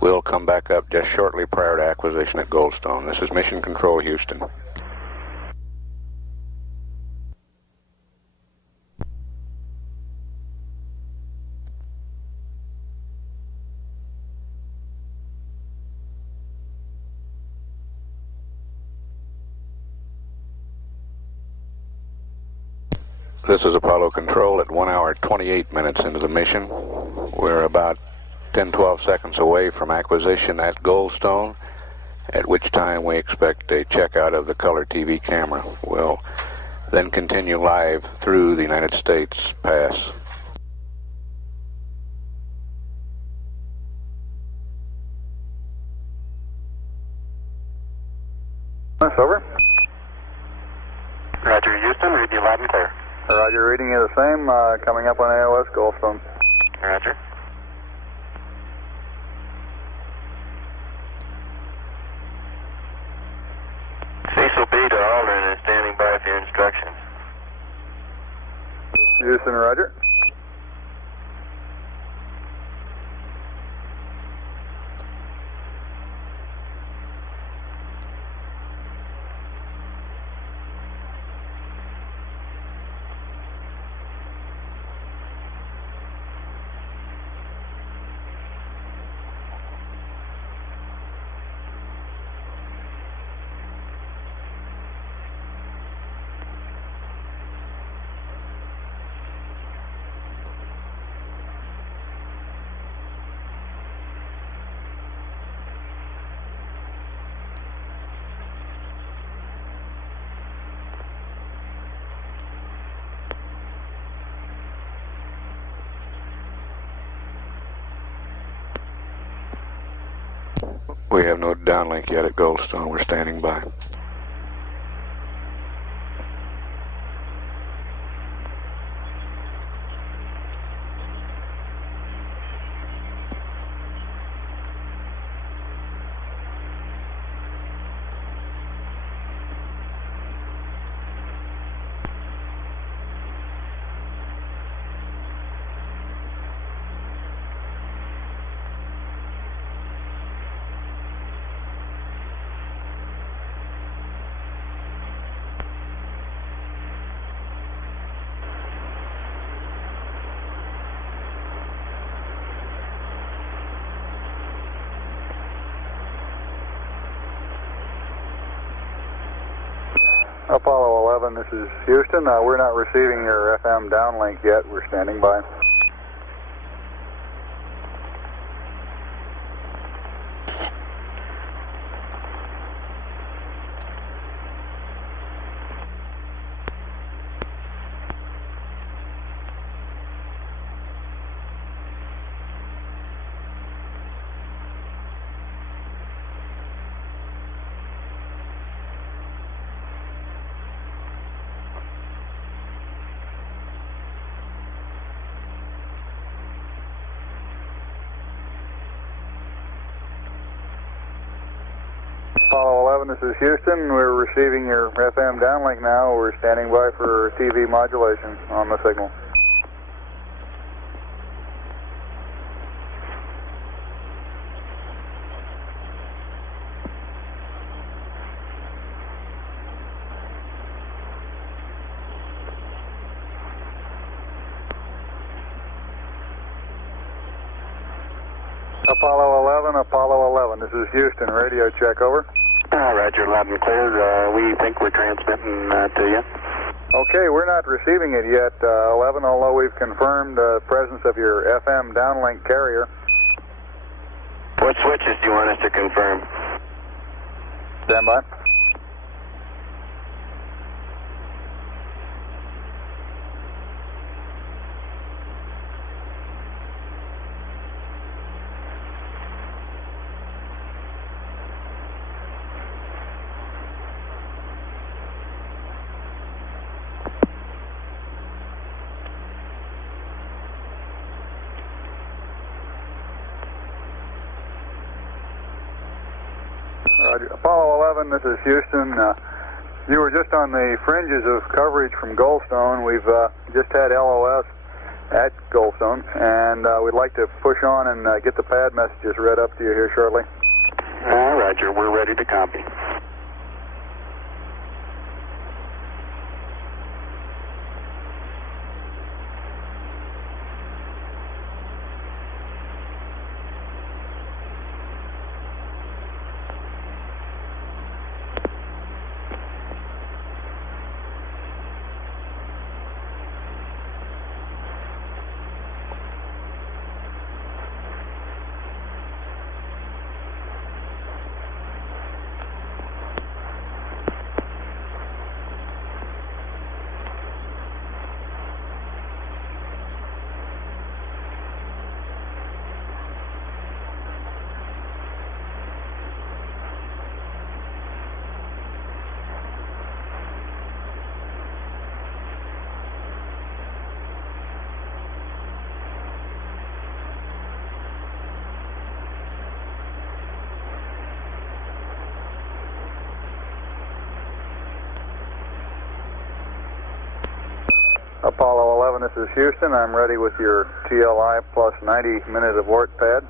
We'll come back up just shortly prior to acquisition at Goldstone. This is Mission Control, Houston. This is Apollo Control at 1 hour, 28 minutes into the mission. We're about 10-12 seconds away from acquisition at Goldstone, at which time we expect a checkout of the color TV camera. We'll then continue live through the United States pass. Over. Roger, Houston. Read you loud and clear. Roger, reading you the same. Coming up on AOS Goldstone. Roger. Cecil B to Aldrin is standing by for your instructions. Houston, roger. We have no downlink yet at Goldstone. We're standing by. Apollo 11, this is Houston. We're not receiving your FM downlink yet. We're standing by. Apollo 11, this is Houston. We're receiving your FM downlink now. We're standing by for TV modulation on the signal. Apollo 11, this is Houston. Radio check, over. Roger, loud and clear. We think we're transmitting to you. Okay, we're not receiving it yet, 11, although we've confirmed the presence of your FM downlink carrier. What switches do you want us to confirm? Stand by. Apollo 11, this is Houston. You were just on the fringes of coverage from Goldstone. We've just had LOS at Goldstone, and we'd like to push on and get the pad messages read up to you here shortly. Roger, we're ready to copy. Apollo 11, this is Houston. I'm ready with your TLI plus 90-minute abort pad.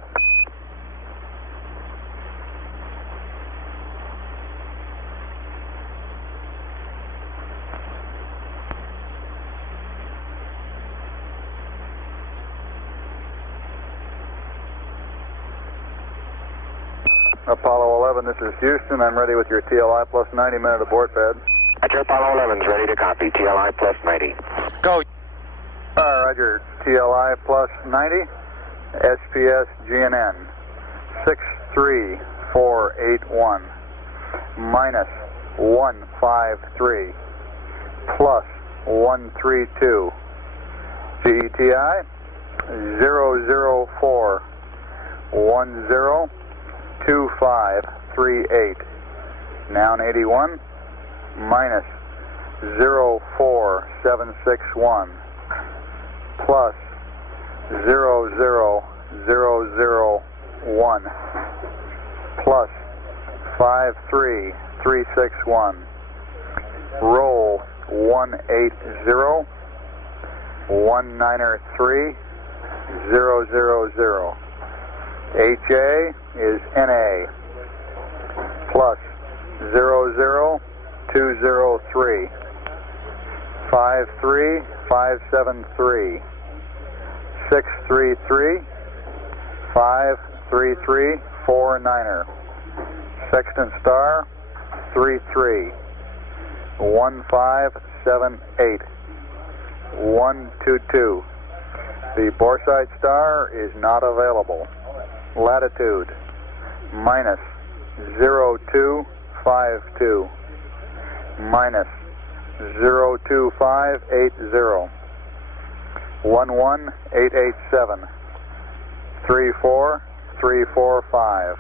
Apollo 11, this is Houston. I'm ready with your TLI plus 90-minute abort pad. Roger, Apollo 11's ready to copy. TLI plus 90. Go. Roger, TLI plus 90, SPS GNN 63481 minus 153 plus 132. GETI 004 102538. Noun 81 minus 04761 plus 00001 plus 53361. Roll 180 193 000. HA is NA plus 00203 53573 633 53349er. Sexton star 33 1578. 122. The Boresight star is not available. Latitude minus 0252. Minus 02580. 11887. 34345.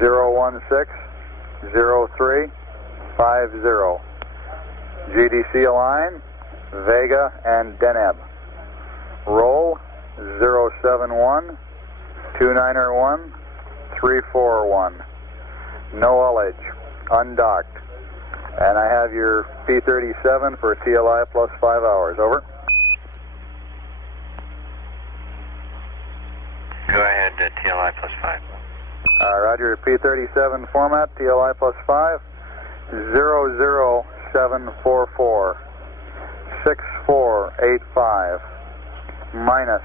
0160350. GDC align, Vega and Deneb. Roll 071 291 341. No ullage, undocked. And I have your P-37 for TLI plus 5 hours. Over. Go ahead, TLI plus 5. Roger, P-37 format, TLI plus 5, 00744, 6485, minus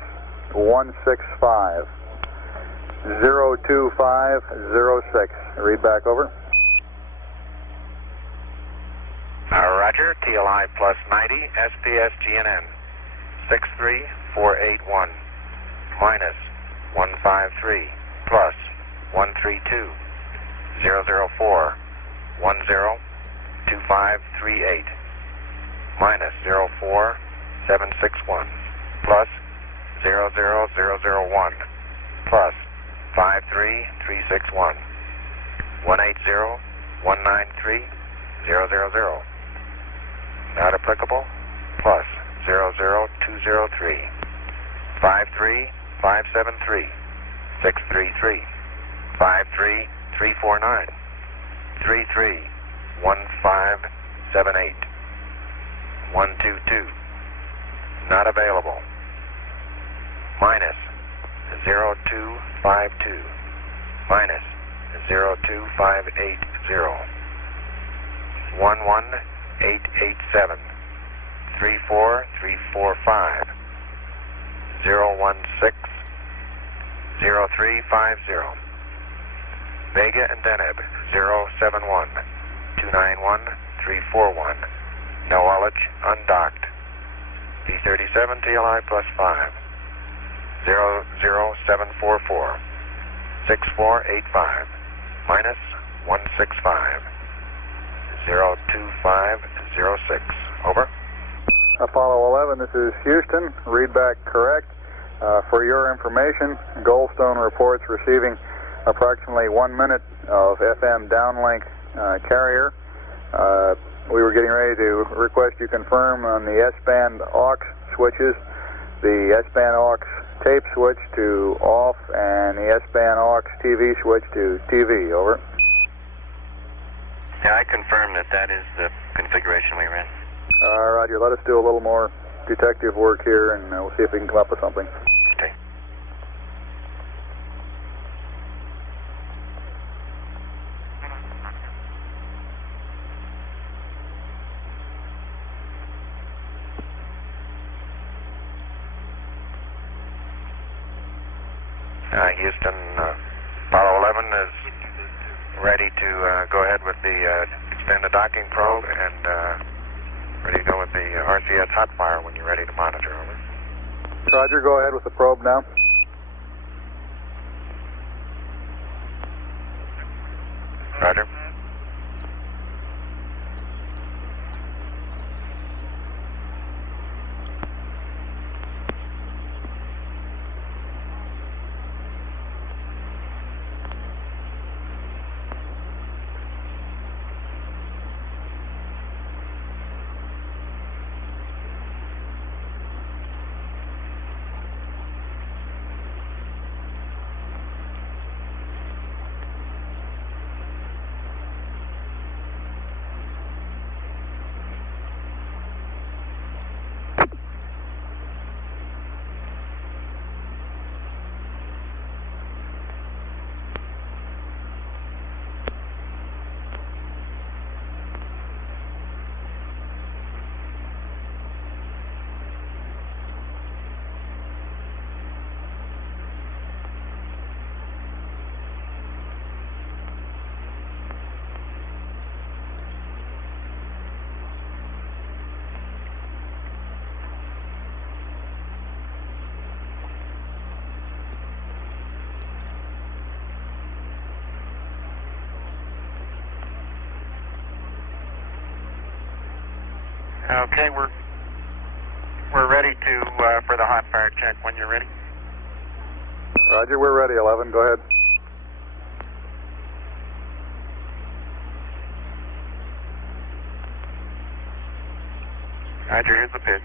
165, 02506. Read back, over. Roger, TLI plus 90, SPS GNN, 63481, minus 153, plus 132, 004, 102538, minus 04761, plus 00001, plus 53361, 180193000. Not applicable, plus 00203, 53573, 633, 53349, 331578, 122. Not available. Minus 0252, minus 02580, 11887, 34345, 016 0350. Vega and Deneb 071 291 341. No ullage, undocked. P-37 TLI plus 5. 00744 6485 minus 165 02506. Over. Apollo 11, this is Houston. Read back correct. For your information, Goldstone reports receiving approximately 1 minute of FM downlink carrier. We were getting ready to request you confirm on the S-band aux switches, the S-band aux tape switch to off, and the S-band aux TV switch to TV. Over. Yeah, I confirm that is the configuration we were in. Roger, let us do a little more detective work here, and we'll see if we can come up with something. Okay. Houston, Apollo 11 is ready to go ahead with the extended docking probe and ready to go with the RCS hot fire when you're ready to monitor. Over. Roger, go ahead with the probe now. Roger. Okay, we're ready to for the hot fire check when you're ready. Roger, we're ready, 11. Go ahead. Roger, here's the pitch.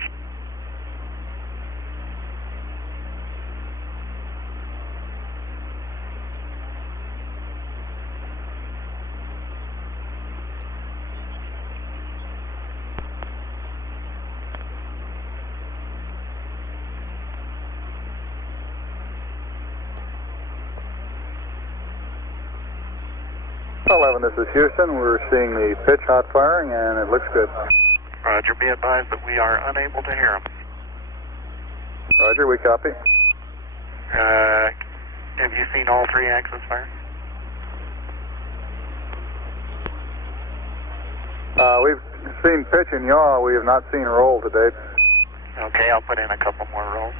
Eleven, this is Houston. We're seeing the pitch hot firing, and it looks good. Roger, be advised that we are unable to hear him. Roger, we copy. Have you seen all 3 axis fire? We've seen pitch and yaw. We have not seen roll to date. Okay, I'll put in a couple more rolls.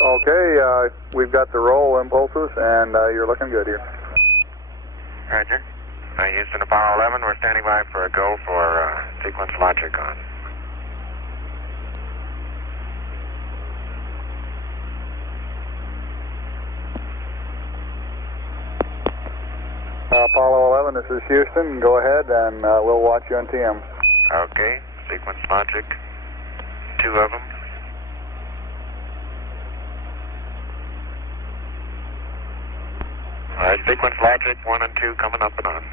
Okay, we've got the roll impulses, and you're looking good here. Roger. Houston, Apollo 11, we're standing by for a go for sequence logic on. Apollo 11, this is Houston. Go ahead, and we'll watch you on TM. Okay, sequence logic, 2 of them. All right, sequence logic 1 and 2 coming up and on.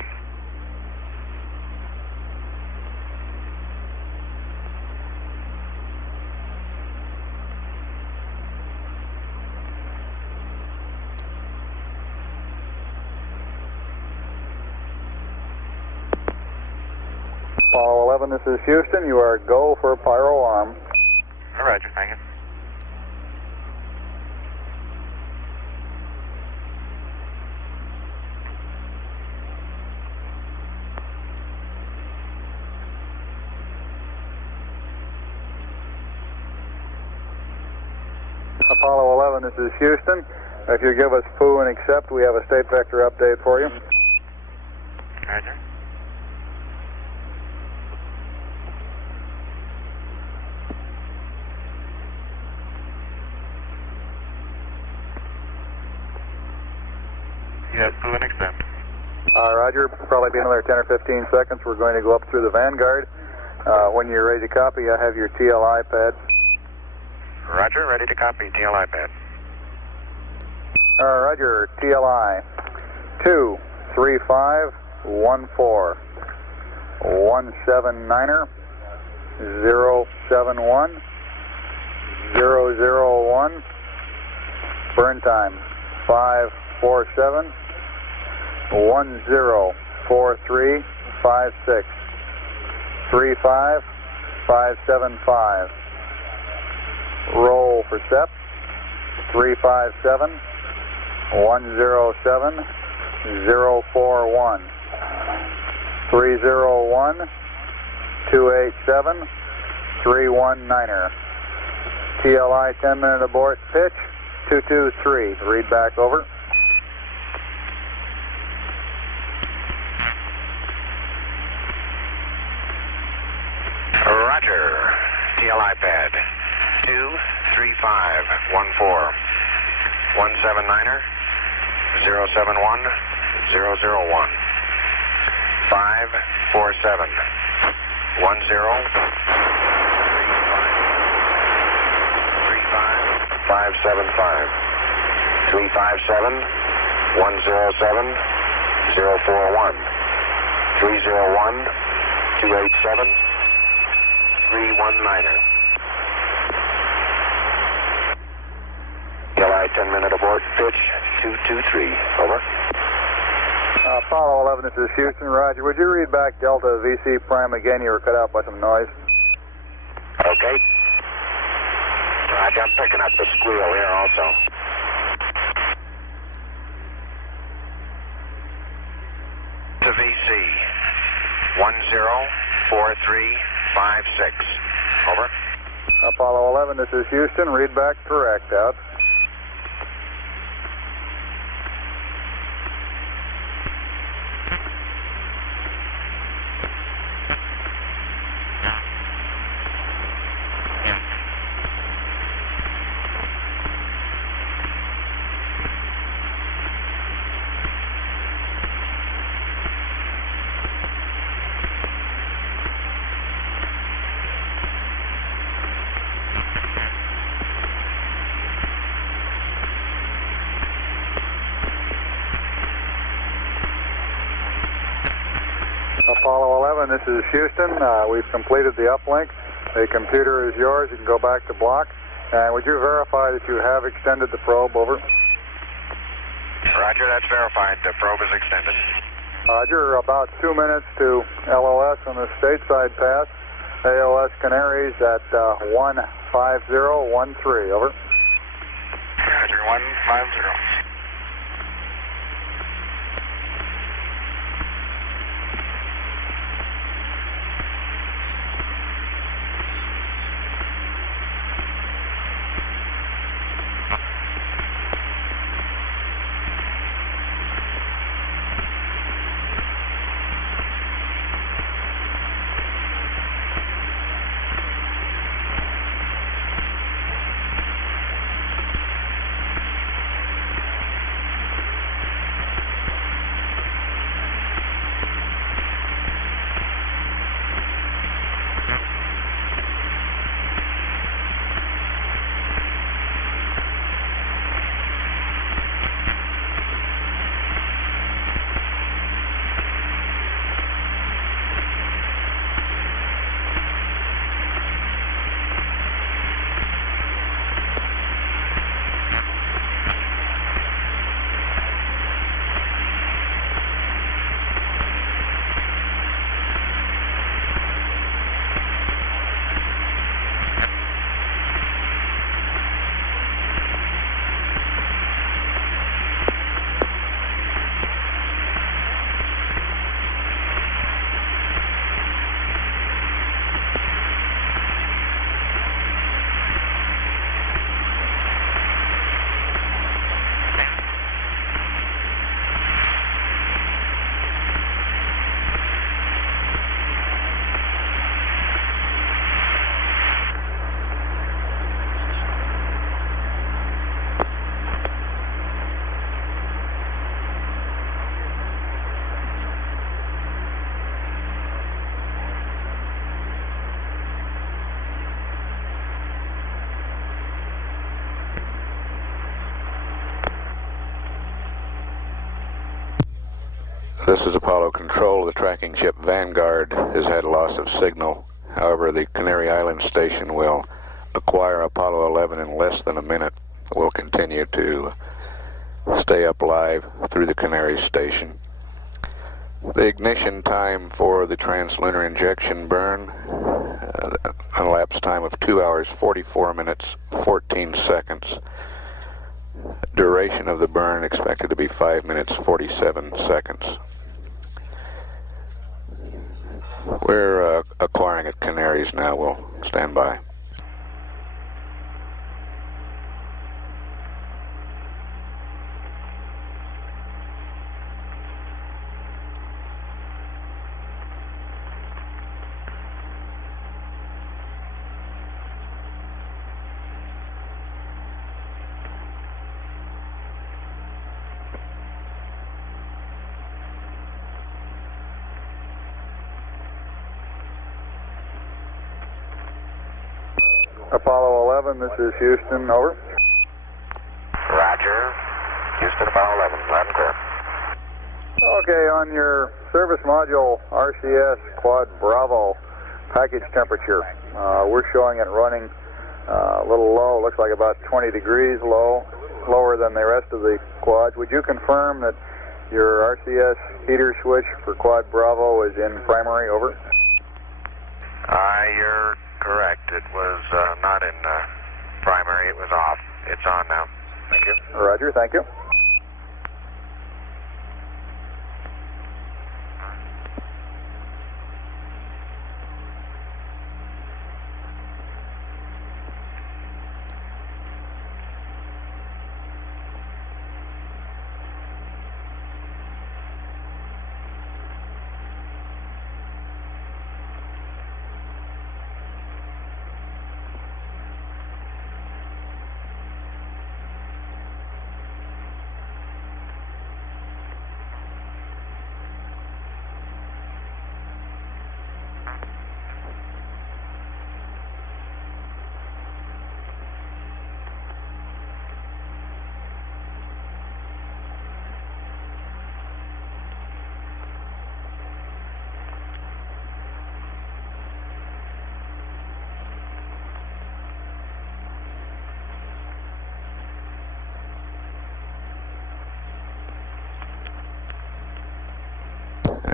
Apollo 11, this is Houston. You are go for pyro arm. Roger, thank you. Apollo 11, this is Houston. If you give us foo and accept, we have a state vector update for you. Roger. Yes, foo and accept. Roger, probably be another 10 or 15 seconds. We're going to go up through the Vanguard. When you're ready to copy, I have your TLI pad. Roger, ready to copy, TLI pad. Roger, TLI 23514 179er 071 001. Burn time 547 104356 35575. Roll for SEP 357 107 041 301 287 319er. TLI 10-minute abort pitch 223. Read back over. Roger, TLI pad 23514 179er 071 001 547 575 357 107 041 301 287 319er. TLI 10-minute abort, pitch 223, over. Apollo 11, this is Houston. Roger, would you read back Delta VC Prime again? You were cut out by some noise. Okay. Roger, I'm picking up the squeal here also. To VC 104356, over. Apollo 11, this is Houston. Read back correct, out. 11, this is Houston. We've completed the uplink. The computer is yours. You can go back to block. And would you verify that you have extended the probe? Over. Roger, that's verified. The probe is extended. Roger, about 2 minutes to LOS on the stateside pass. AOS Canaries at 15013. Over. Roger, 150. This is Apollo Control. The tracking ship Vanguard has had loss of signal. However, the Canary Island station will acquire Apollo 11 in less than a minute. We'll continue to stay up live through the Canary station. The ignition time for the translunar injection burn, an elapsed time of 2 hours, 44 minutes, 14 seconds. Duration of the burn expected to be 5 minutes, 47 seconds. We're acquiring at Canaries now. We'll stand by. Apollo 11, this is Houston, over. Roger. Houston, Apollo 11, loud and clear. Okay, on your service module RCS Quad Bravo package temperature, we're showing it running a little low, looks like about 20 degrees low, lower than the rest of the quads. Would you confirm that your RCS heater switch for Quad Bravo is in primary, over? You're correct. It was not in primary. It was off. It's on now. Thank you. Roger, thank you.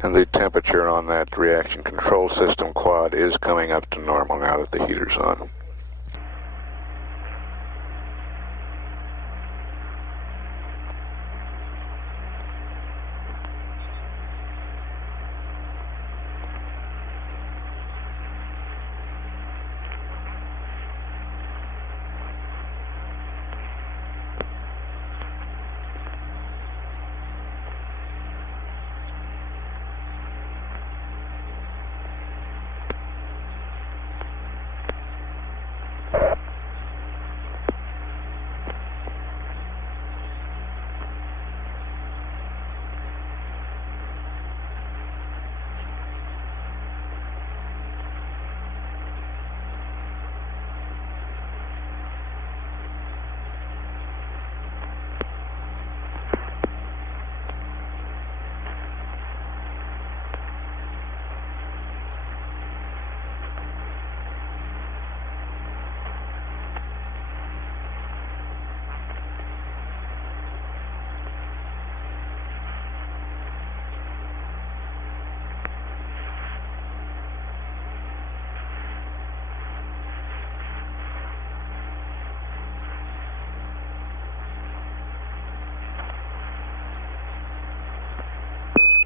And the temperature on that reaction control system quad is coming up to normal now that the heater's on.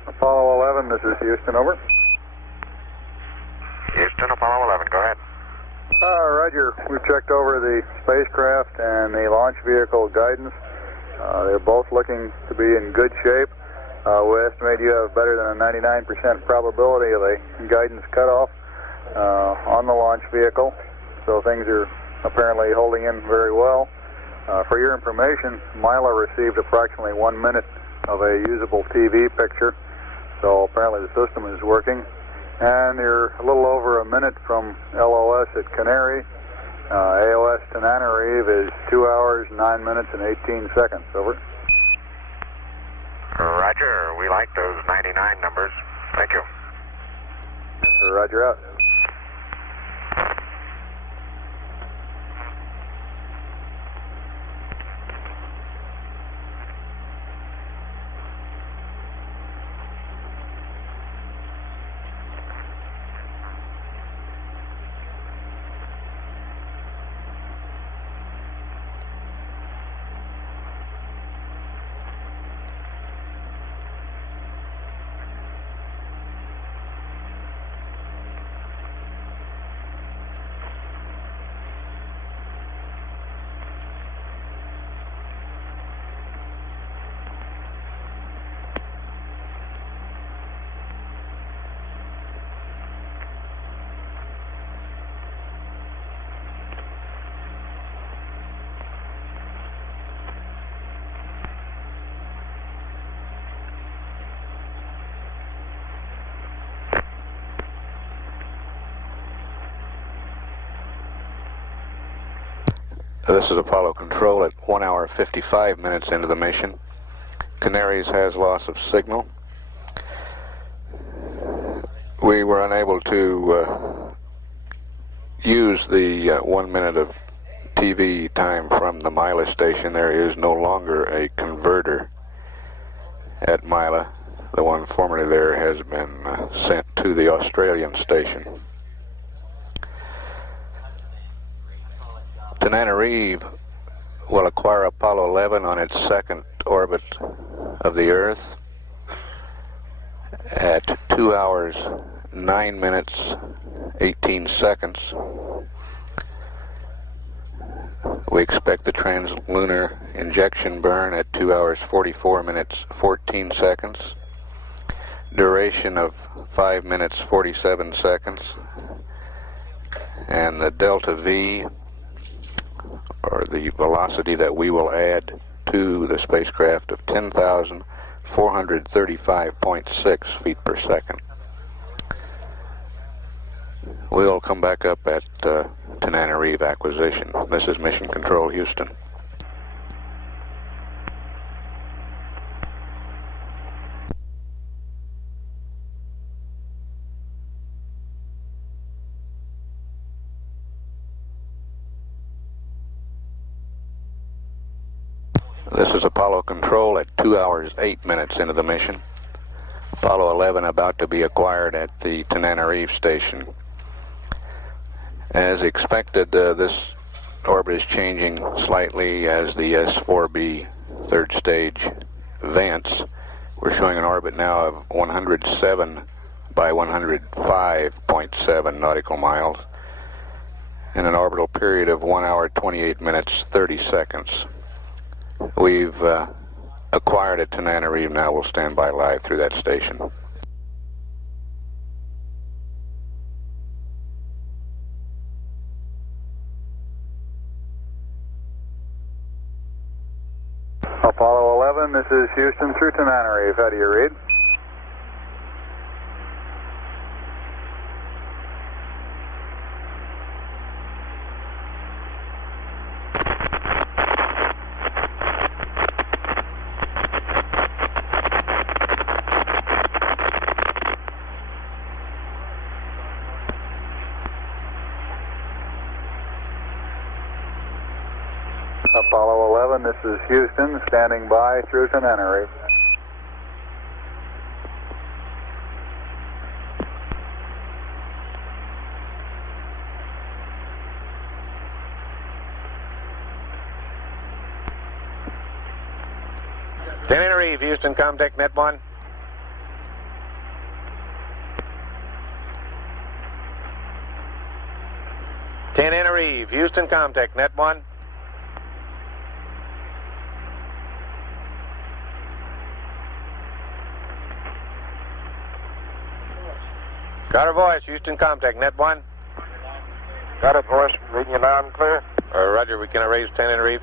Apollo 11, this is Houston, over. Houston, Apollo 11, go ahead. Roger. We've checked over the spacecraft and the launch vehicle guidance. They're both looking to be in good shape. We estimate you have better than a 99% probability of a guidance cutoff on the launch vehicle. So things are apparently holding in very well. For your information, Mila received approximately 1 minute of a usable TV picture. So apparently the system is working. And you're a little over a minute from LOS at Canary. AOS Tananarive is 2 hours, 9 minutes, and 18 seconds. Over. Roger. We like those 99 numbers. Thank you. Roger out. This is Apollo Control at 1 hour 55 minutes into the mission. Canaries has loss of signal. We were unable to use the 1 minute of TV time from the Mila station. There is no longer a converter at Mila. The one formerly there has been sent to the Australian station. Tananarive will acquire Apollo 11 on its second orbit of the Earth at 2 hours, 9 minutes, 18 seconds. We expect the translunar injection burn at 2 hours, 44 minutes, 14 seconds. Duration of 5 minutes, 47 seconds. And the delta V, or the velocity that we will add to the spacecraft, of 10,435.6 feet per second. We'll come back up at Tananarive acquisition. This is Mission Control, Houston. This is Apollo Control at 2 hours, 8 minutes into the mission. Apollo 11 about to be acquired at the Tananarive station. As expected, this orbit is changing slightly as the S4B third stage advance. We're showing an orbit now of 107 by 105.7 nautical miles and an orbital period of 1 hour, 28 minutes, 30 seconds. We've acquired at Tananarive now. We'll stand by live through that station. Apollo 11, this is Houston through Tananarive. How do you read? Apollo 11, this is Houston, standing by through Tananarive. Tananarive, Houston, Comtech, Net 1. Tananarive, Houston, Comtech, Net 1. Got her voice, Houston, Comtech, Net 1. Got it, voice. Reading you loud and clear. Roger, we can raise Tananarive.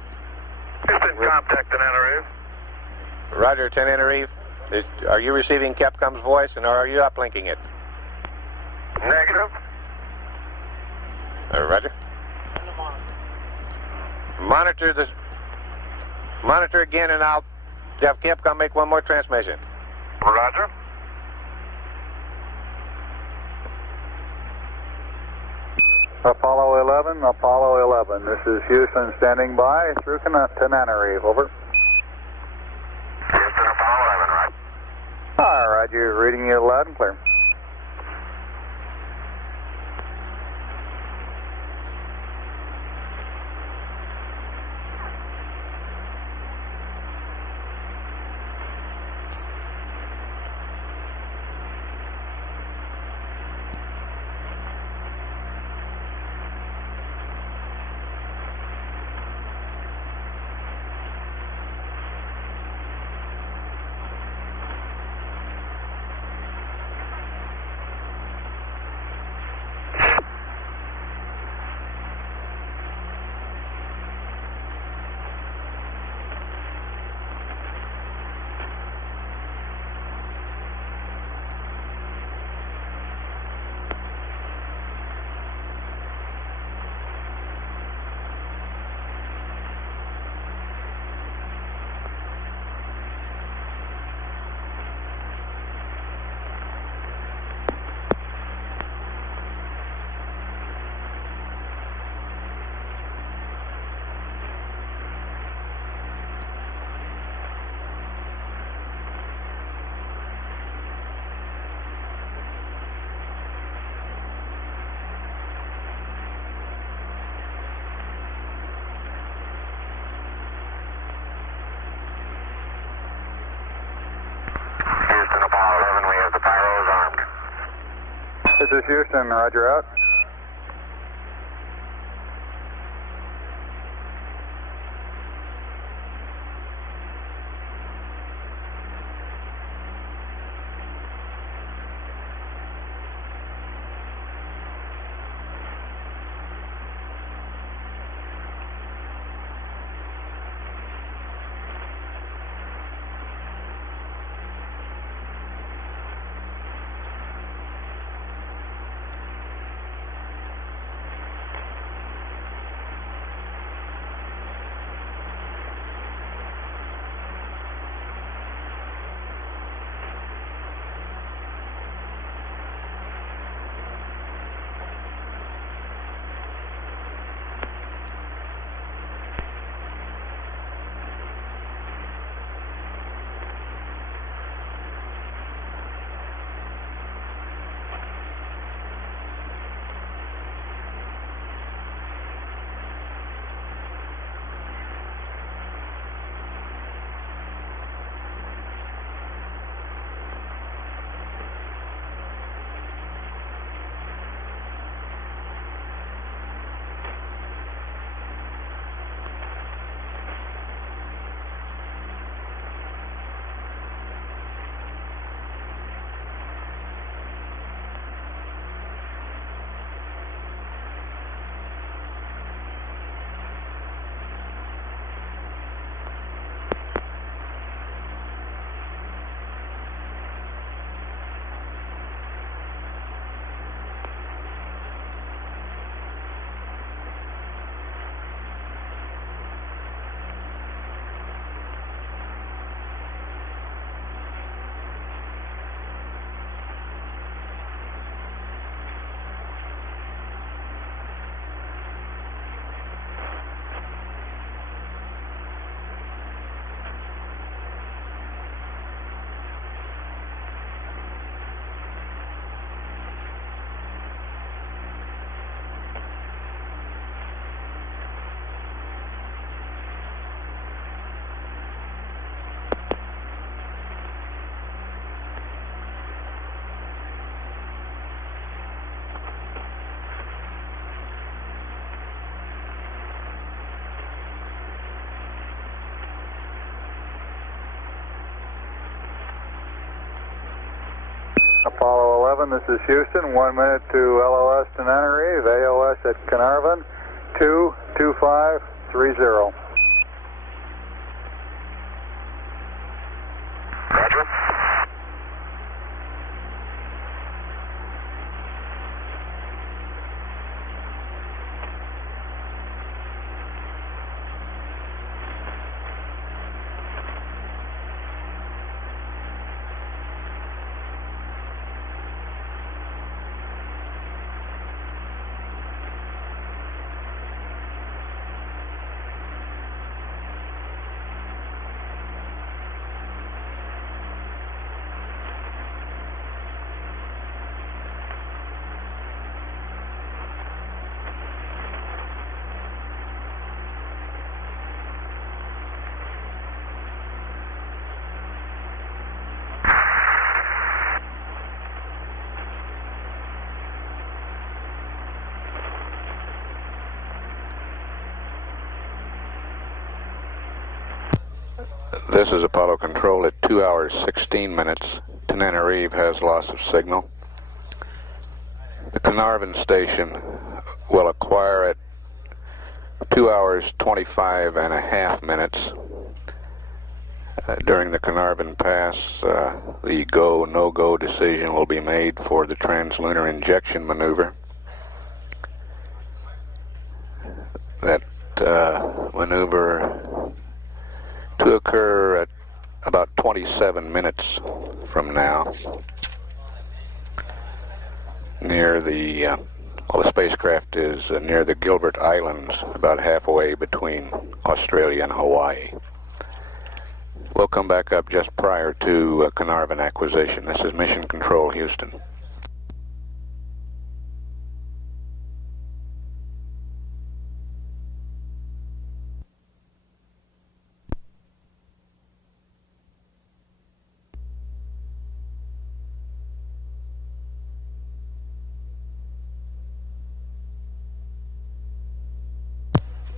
Houston, contact Tananarive. Roger, Tananarive. Are you receiving Capcom's voice, and are you uplinking it? Negative. Roger. Monitor this. Monitor again, and I'll have Capcom make one more transmission. Roger. Apollo 11, this is Houston standing by through Tananarive, over. Houston, Apollo 11, right? All right, you're reading you loud and clear. Houston, Apollo 11, we have the pyros armed. This is Houston, roger out. Apollo 11, this is Houston. 1 minute to LOS to Tenerife. AOS at Carnarvon. 22530. Roger. This is Apollo Control at 2 hours 16 minutes. Tenerife has loss of signal. The Carnarvon station will acquire at 2 hours 25 and a half minutes. During the Carnarvon Pass, the go, no-go decision will be made for the translunar injection maneuver. That maneuver to occur at about 27 minutes from now, near the well, the spacecraft is near the Gilbert Islands, about halfway between Australia and Hawaii. We'll come back up just prior to Carnarvon acquisition. This is Mission Control, Houston.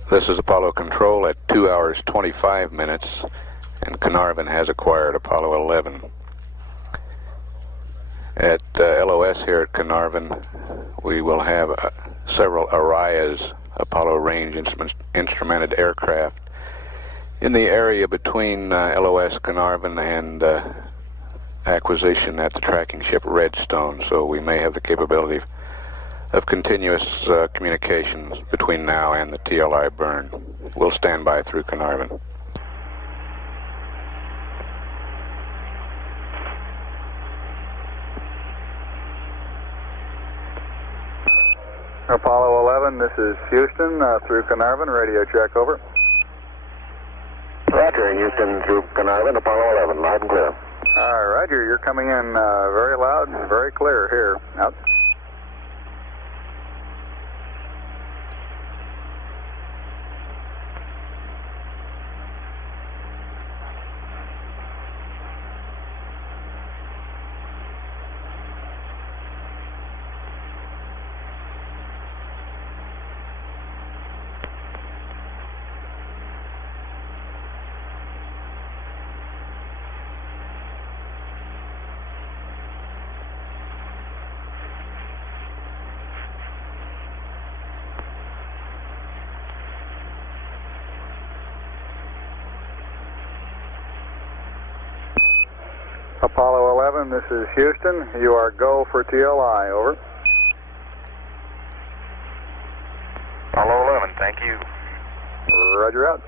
This is Apollo Control at 2 hours 25 minutes, and Carnarvon has acquired Apollo 11. At LOS here at Carnarvon, we will have several Arias Apollo range instrumented aircraft in the area between LOS Carnarvon and acquisition at the tracking ship Redstone, so we may have the capability of continuous communications between now and the TLI burn. We'll stand by through Carnarvon. Apollo 11, this is Houston, through Carnarvon. Radio check, over. Roger, Houston through Carnarvon, Apollo 11, loud and clear. Roger, you're coming in very loud and very clear here. Out. Apollo 11, this is Houston. You are go for TLI, over. Apollo 11, thank you. Roger, out.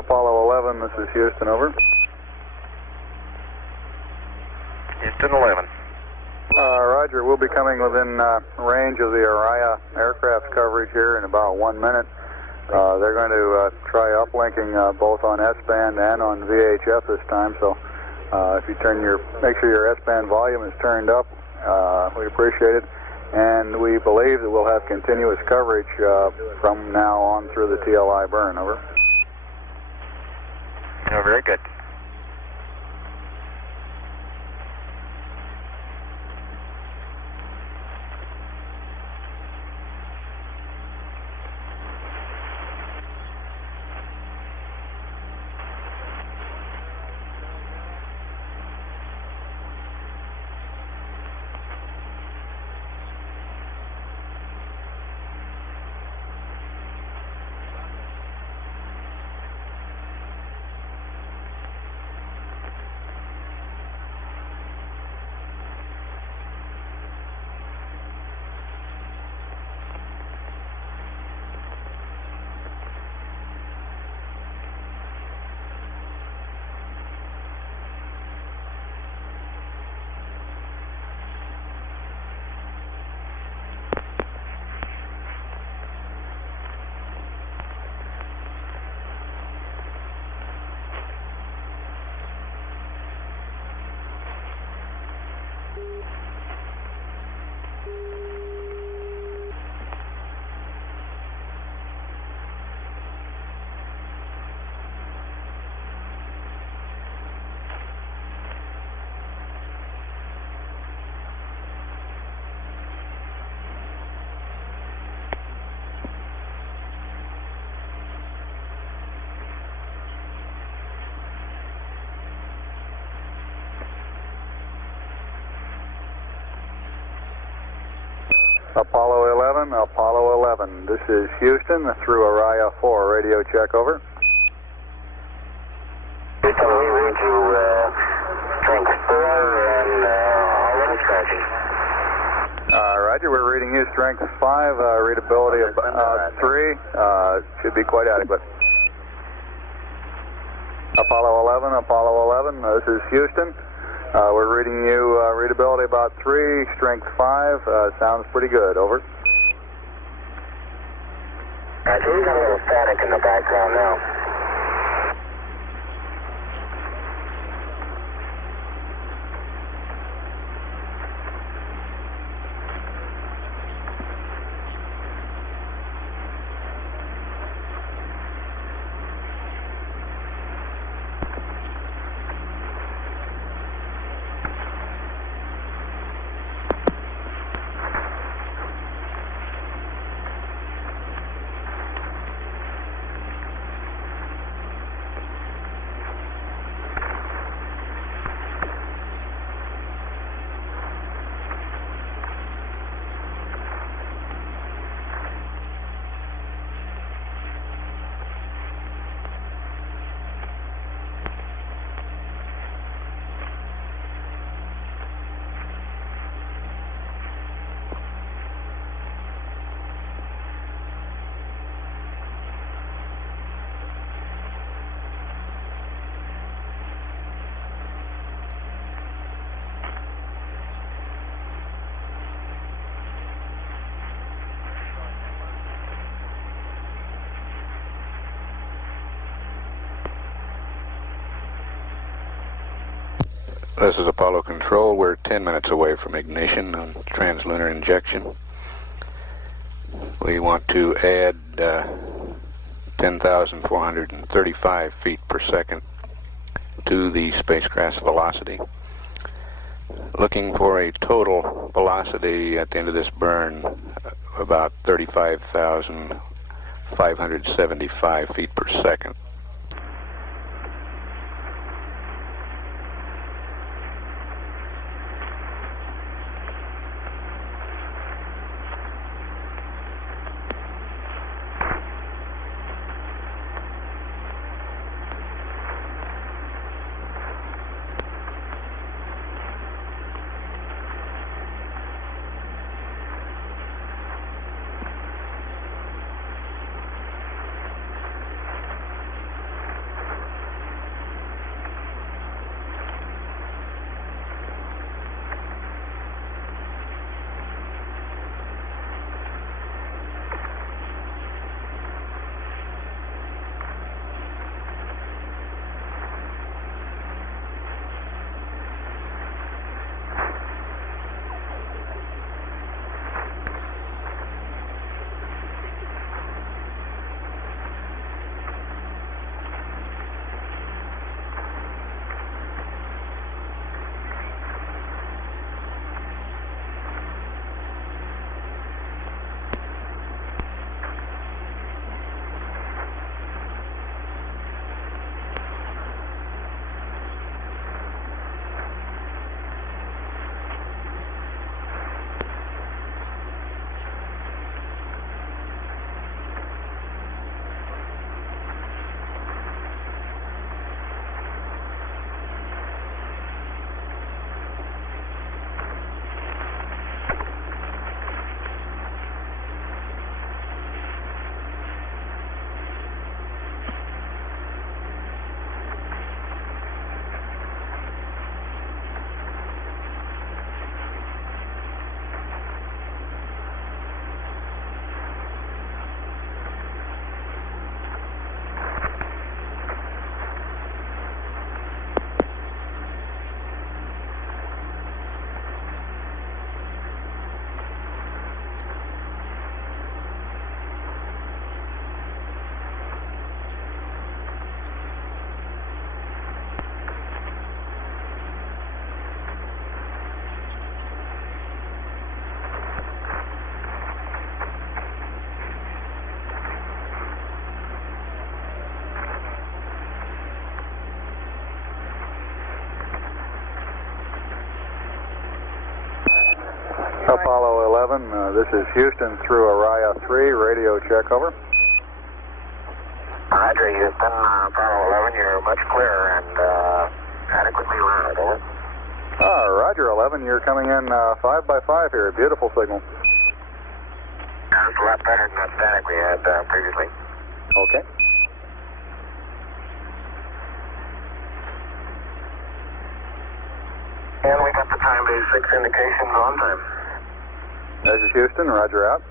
Apollo 11, this is Houston, over. Houston 11. Roger, we'll be coming within range of the Araya aircraft coverage here in about 1 minute. They're going to try uplinking both on S-band and on VHF this time, so if you make sure your S-band volume is turned up, we appreciate it. And we believe that we'll have continuous coverage from now on through the TLI burn, over. Oh, very good. Apollo 11, this is Houston through Araya 4, radio check, over. Houston, we read you strength 4 and already tracking. Roger, we're reading you strength 5, readability of 3, should be quite adequate. Apollo 11, this is Houston. We're reading you readability about 3, strength 5, sounds pretty good, over. Roger, we've got a little static in the background now. This is Apollo Control. We're 10 minutes away from ignition on translunar injection. We want to add 10,435 feet per second to the spacecraft's velocity. Looking for a total velocity at the end of this burn about 35,575 feet per second. Apollo 11, this is Houston through Araya 3, radio check, over. Roger, Houston, Apollo 11, you're much clearer and adequately loud, over. Roger, 11, you're coming in 5 by 5 here, beautiful signal. That's a lot better than that static we had previously. Okay. And we got the time base 6 indications on time. This is Houston, roger out.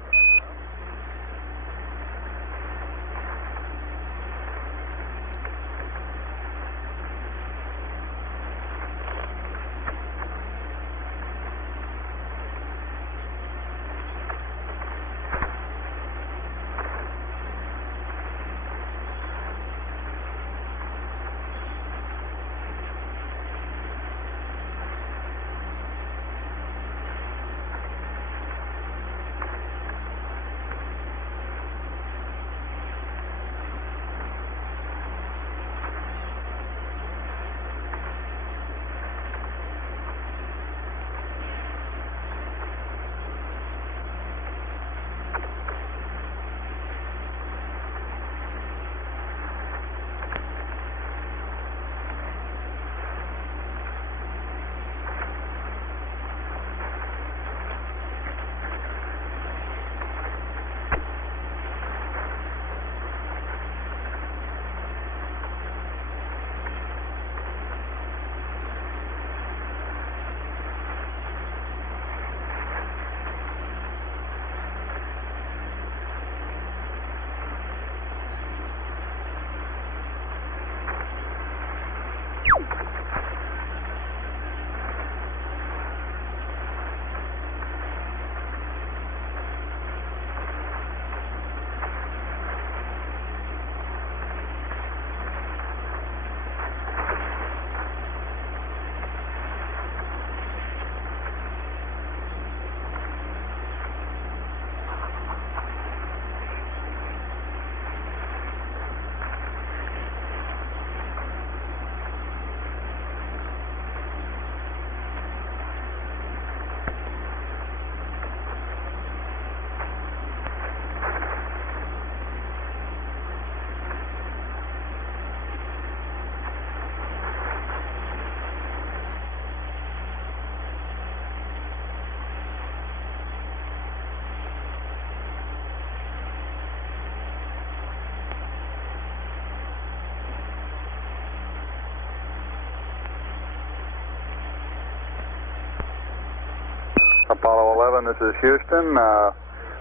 Apollo 11, this is Houston.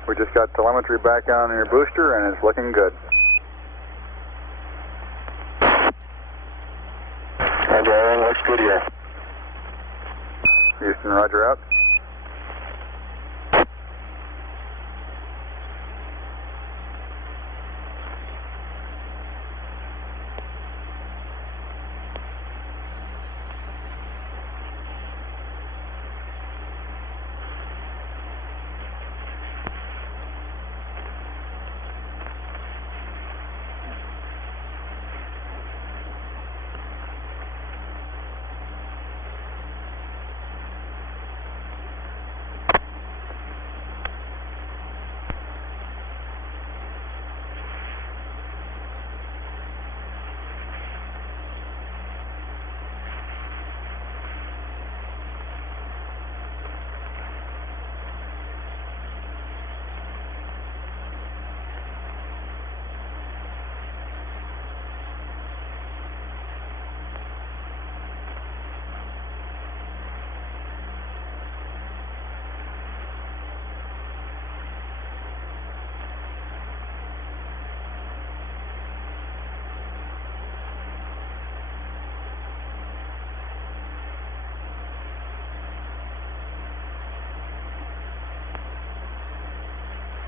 We just got telemetry back on your booster and it's looking good. Roger, everything looks good here. Houston, roger out.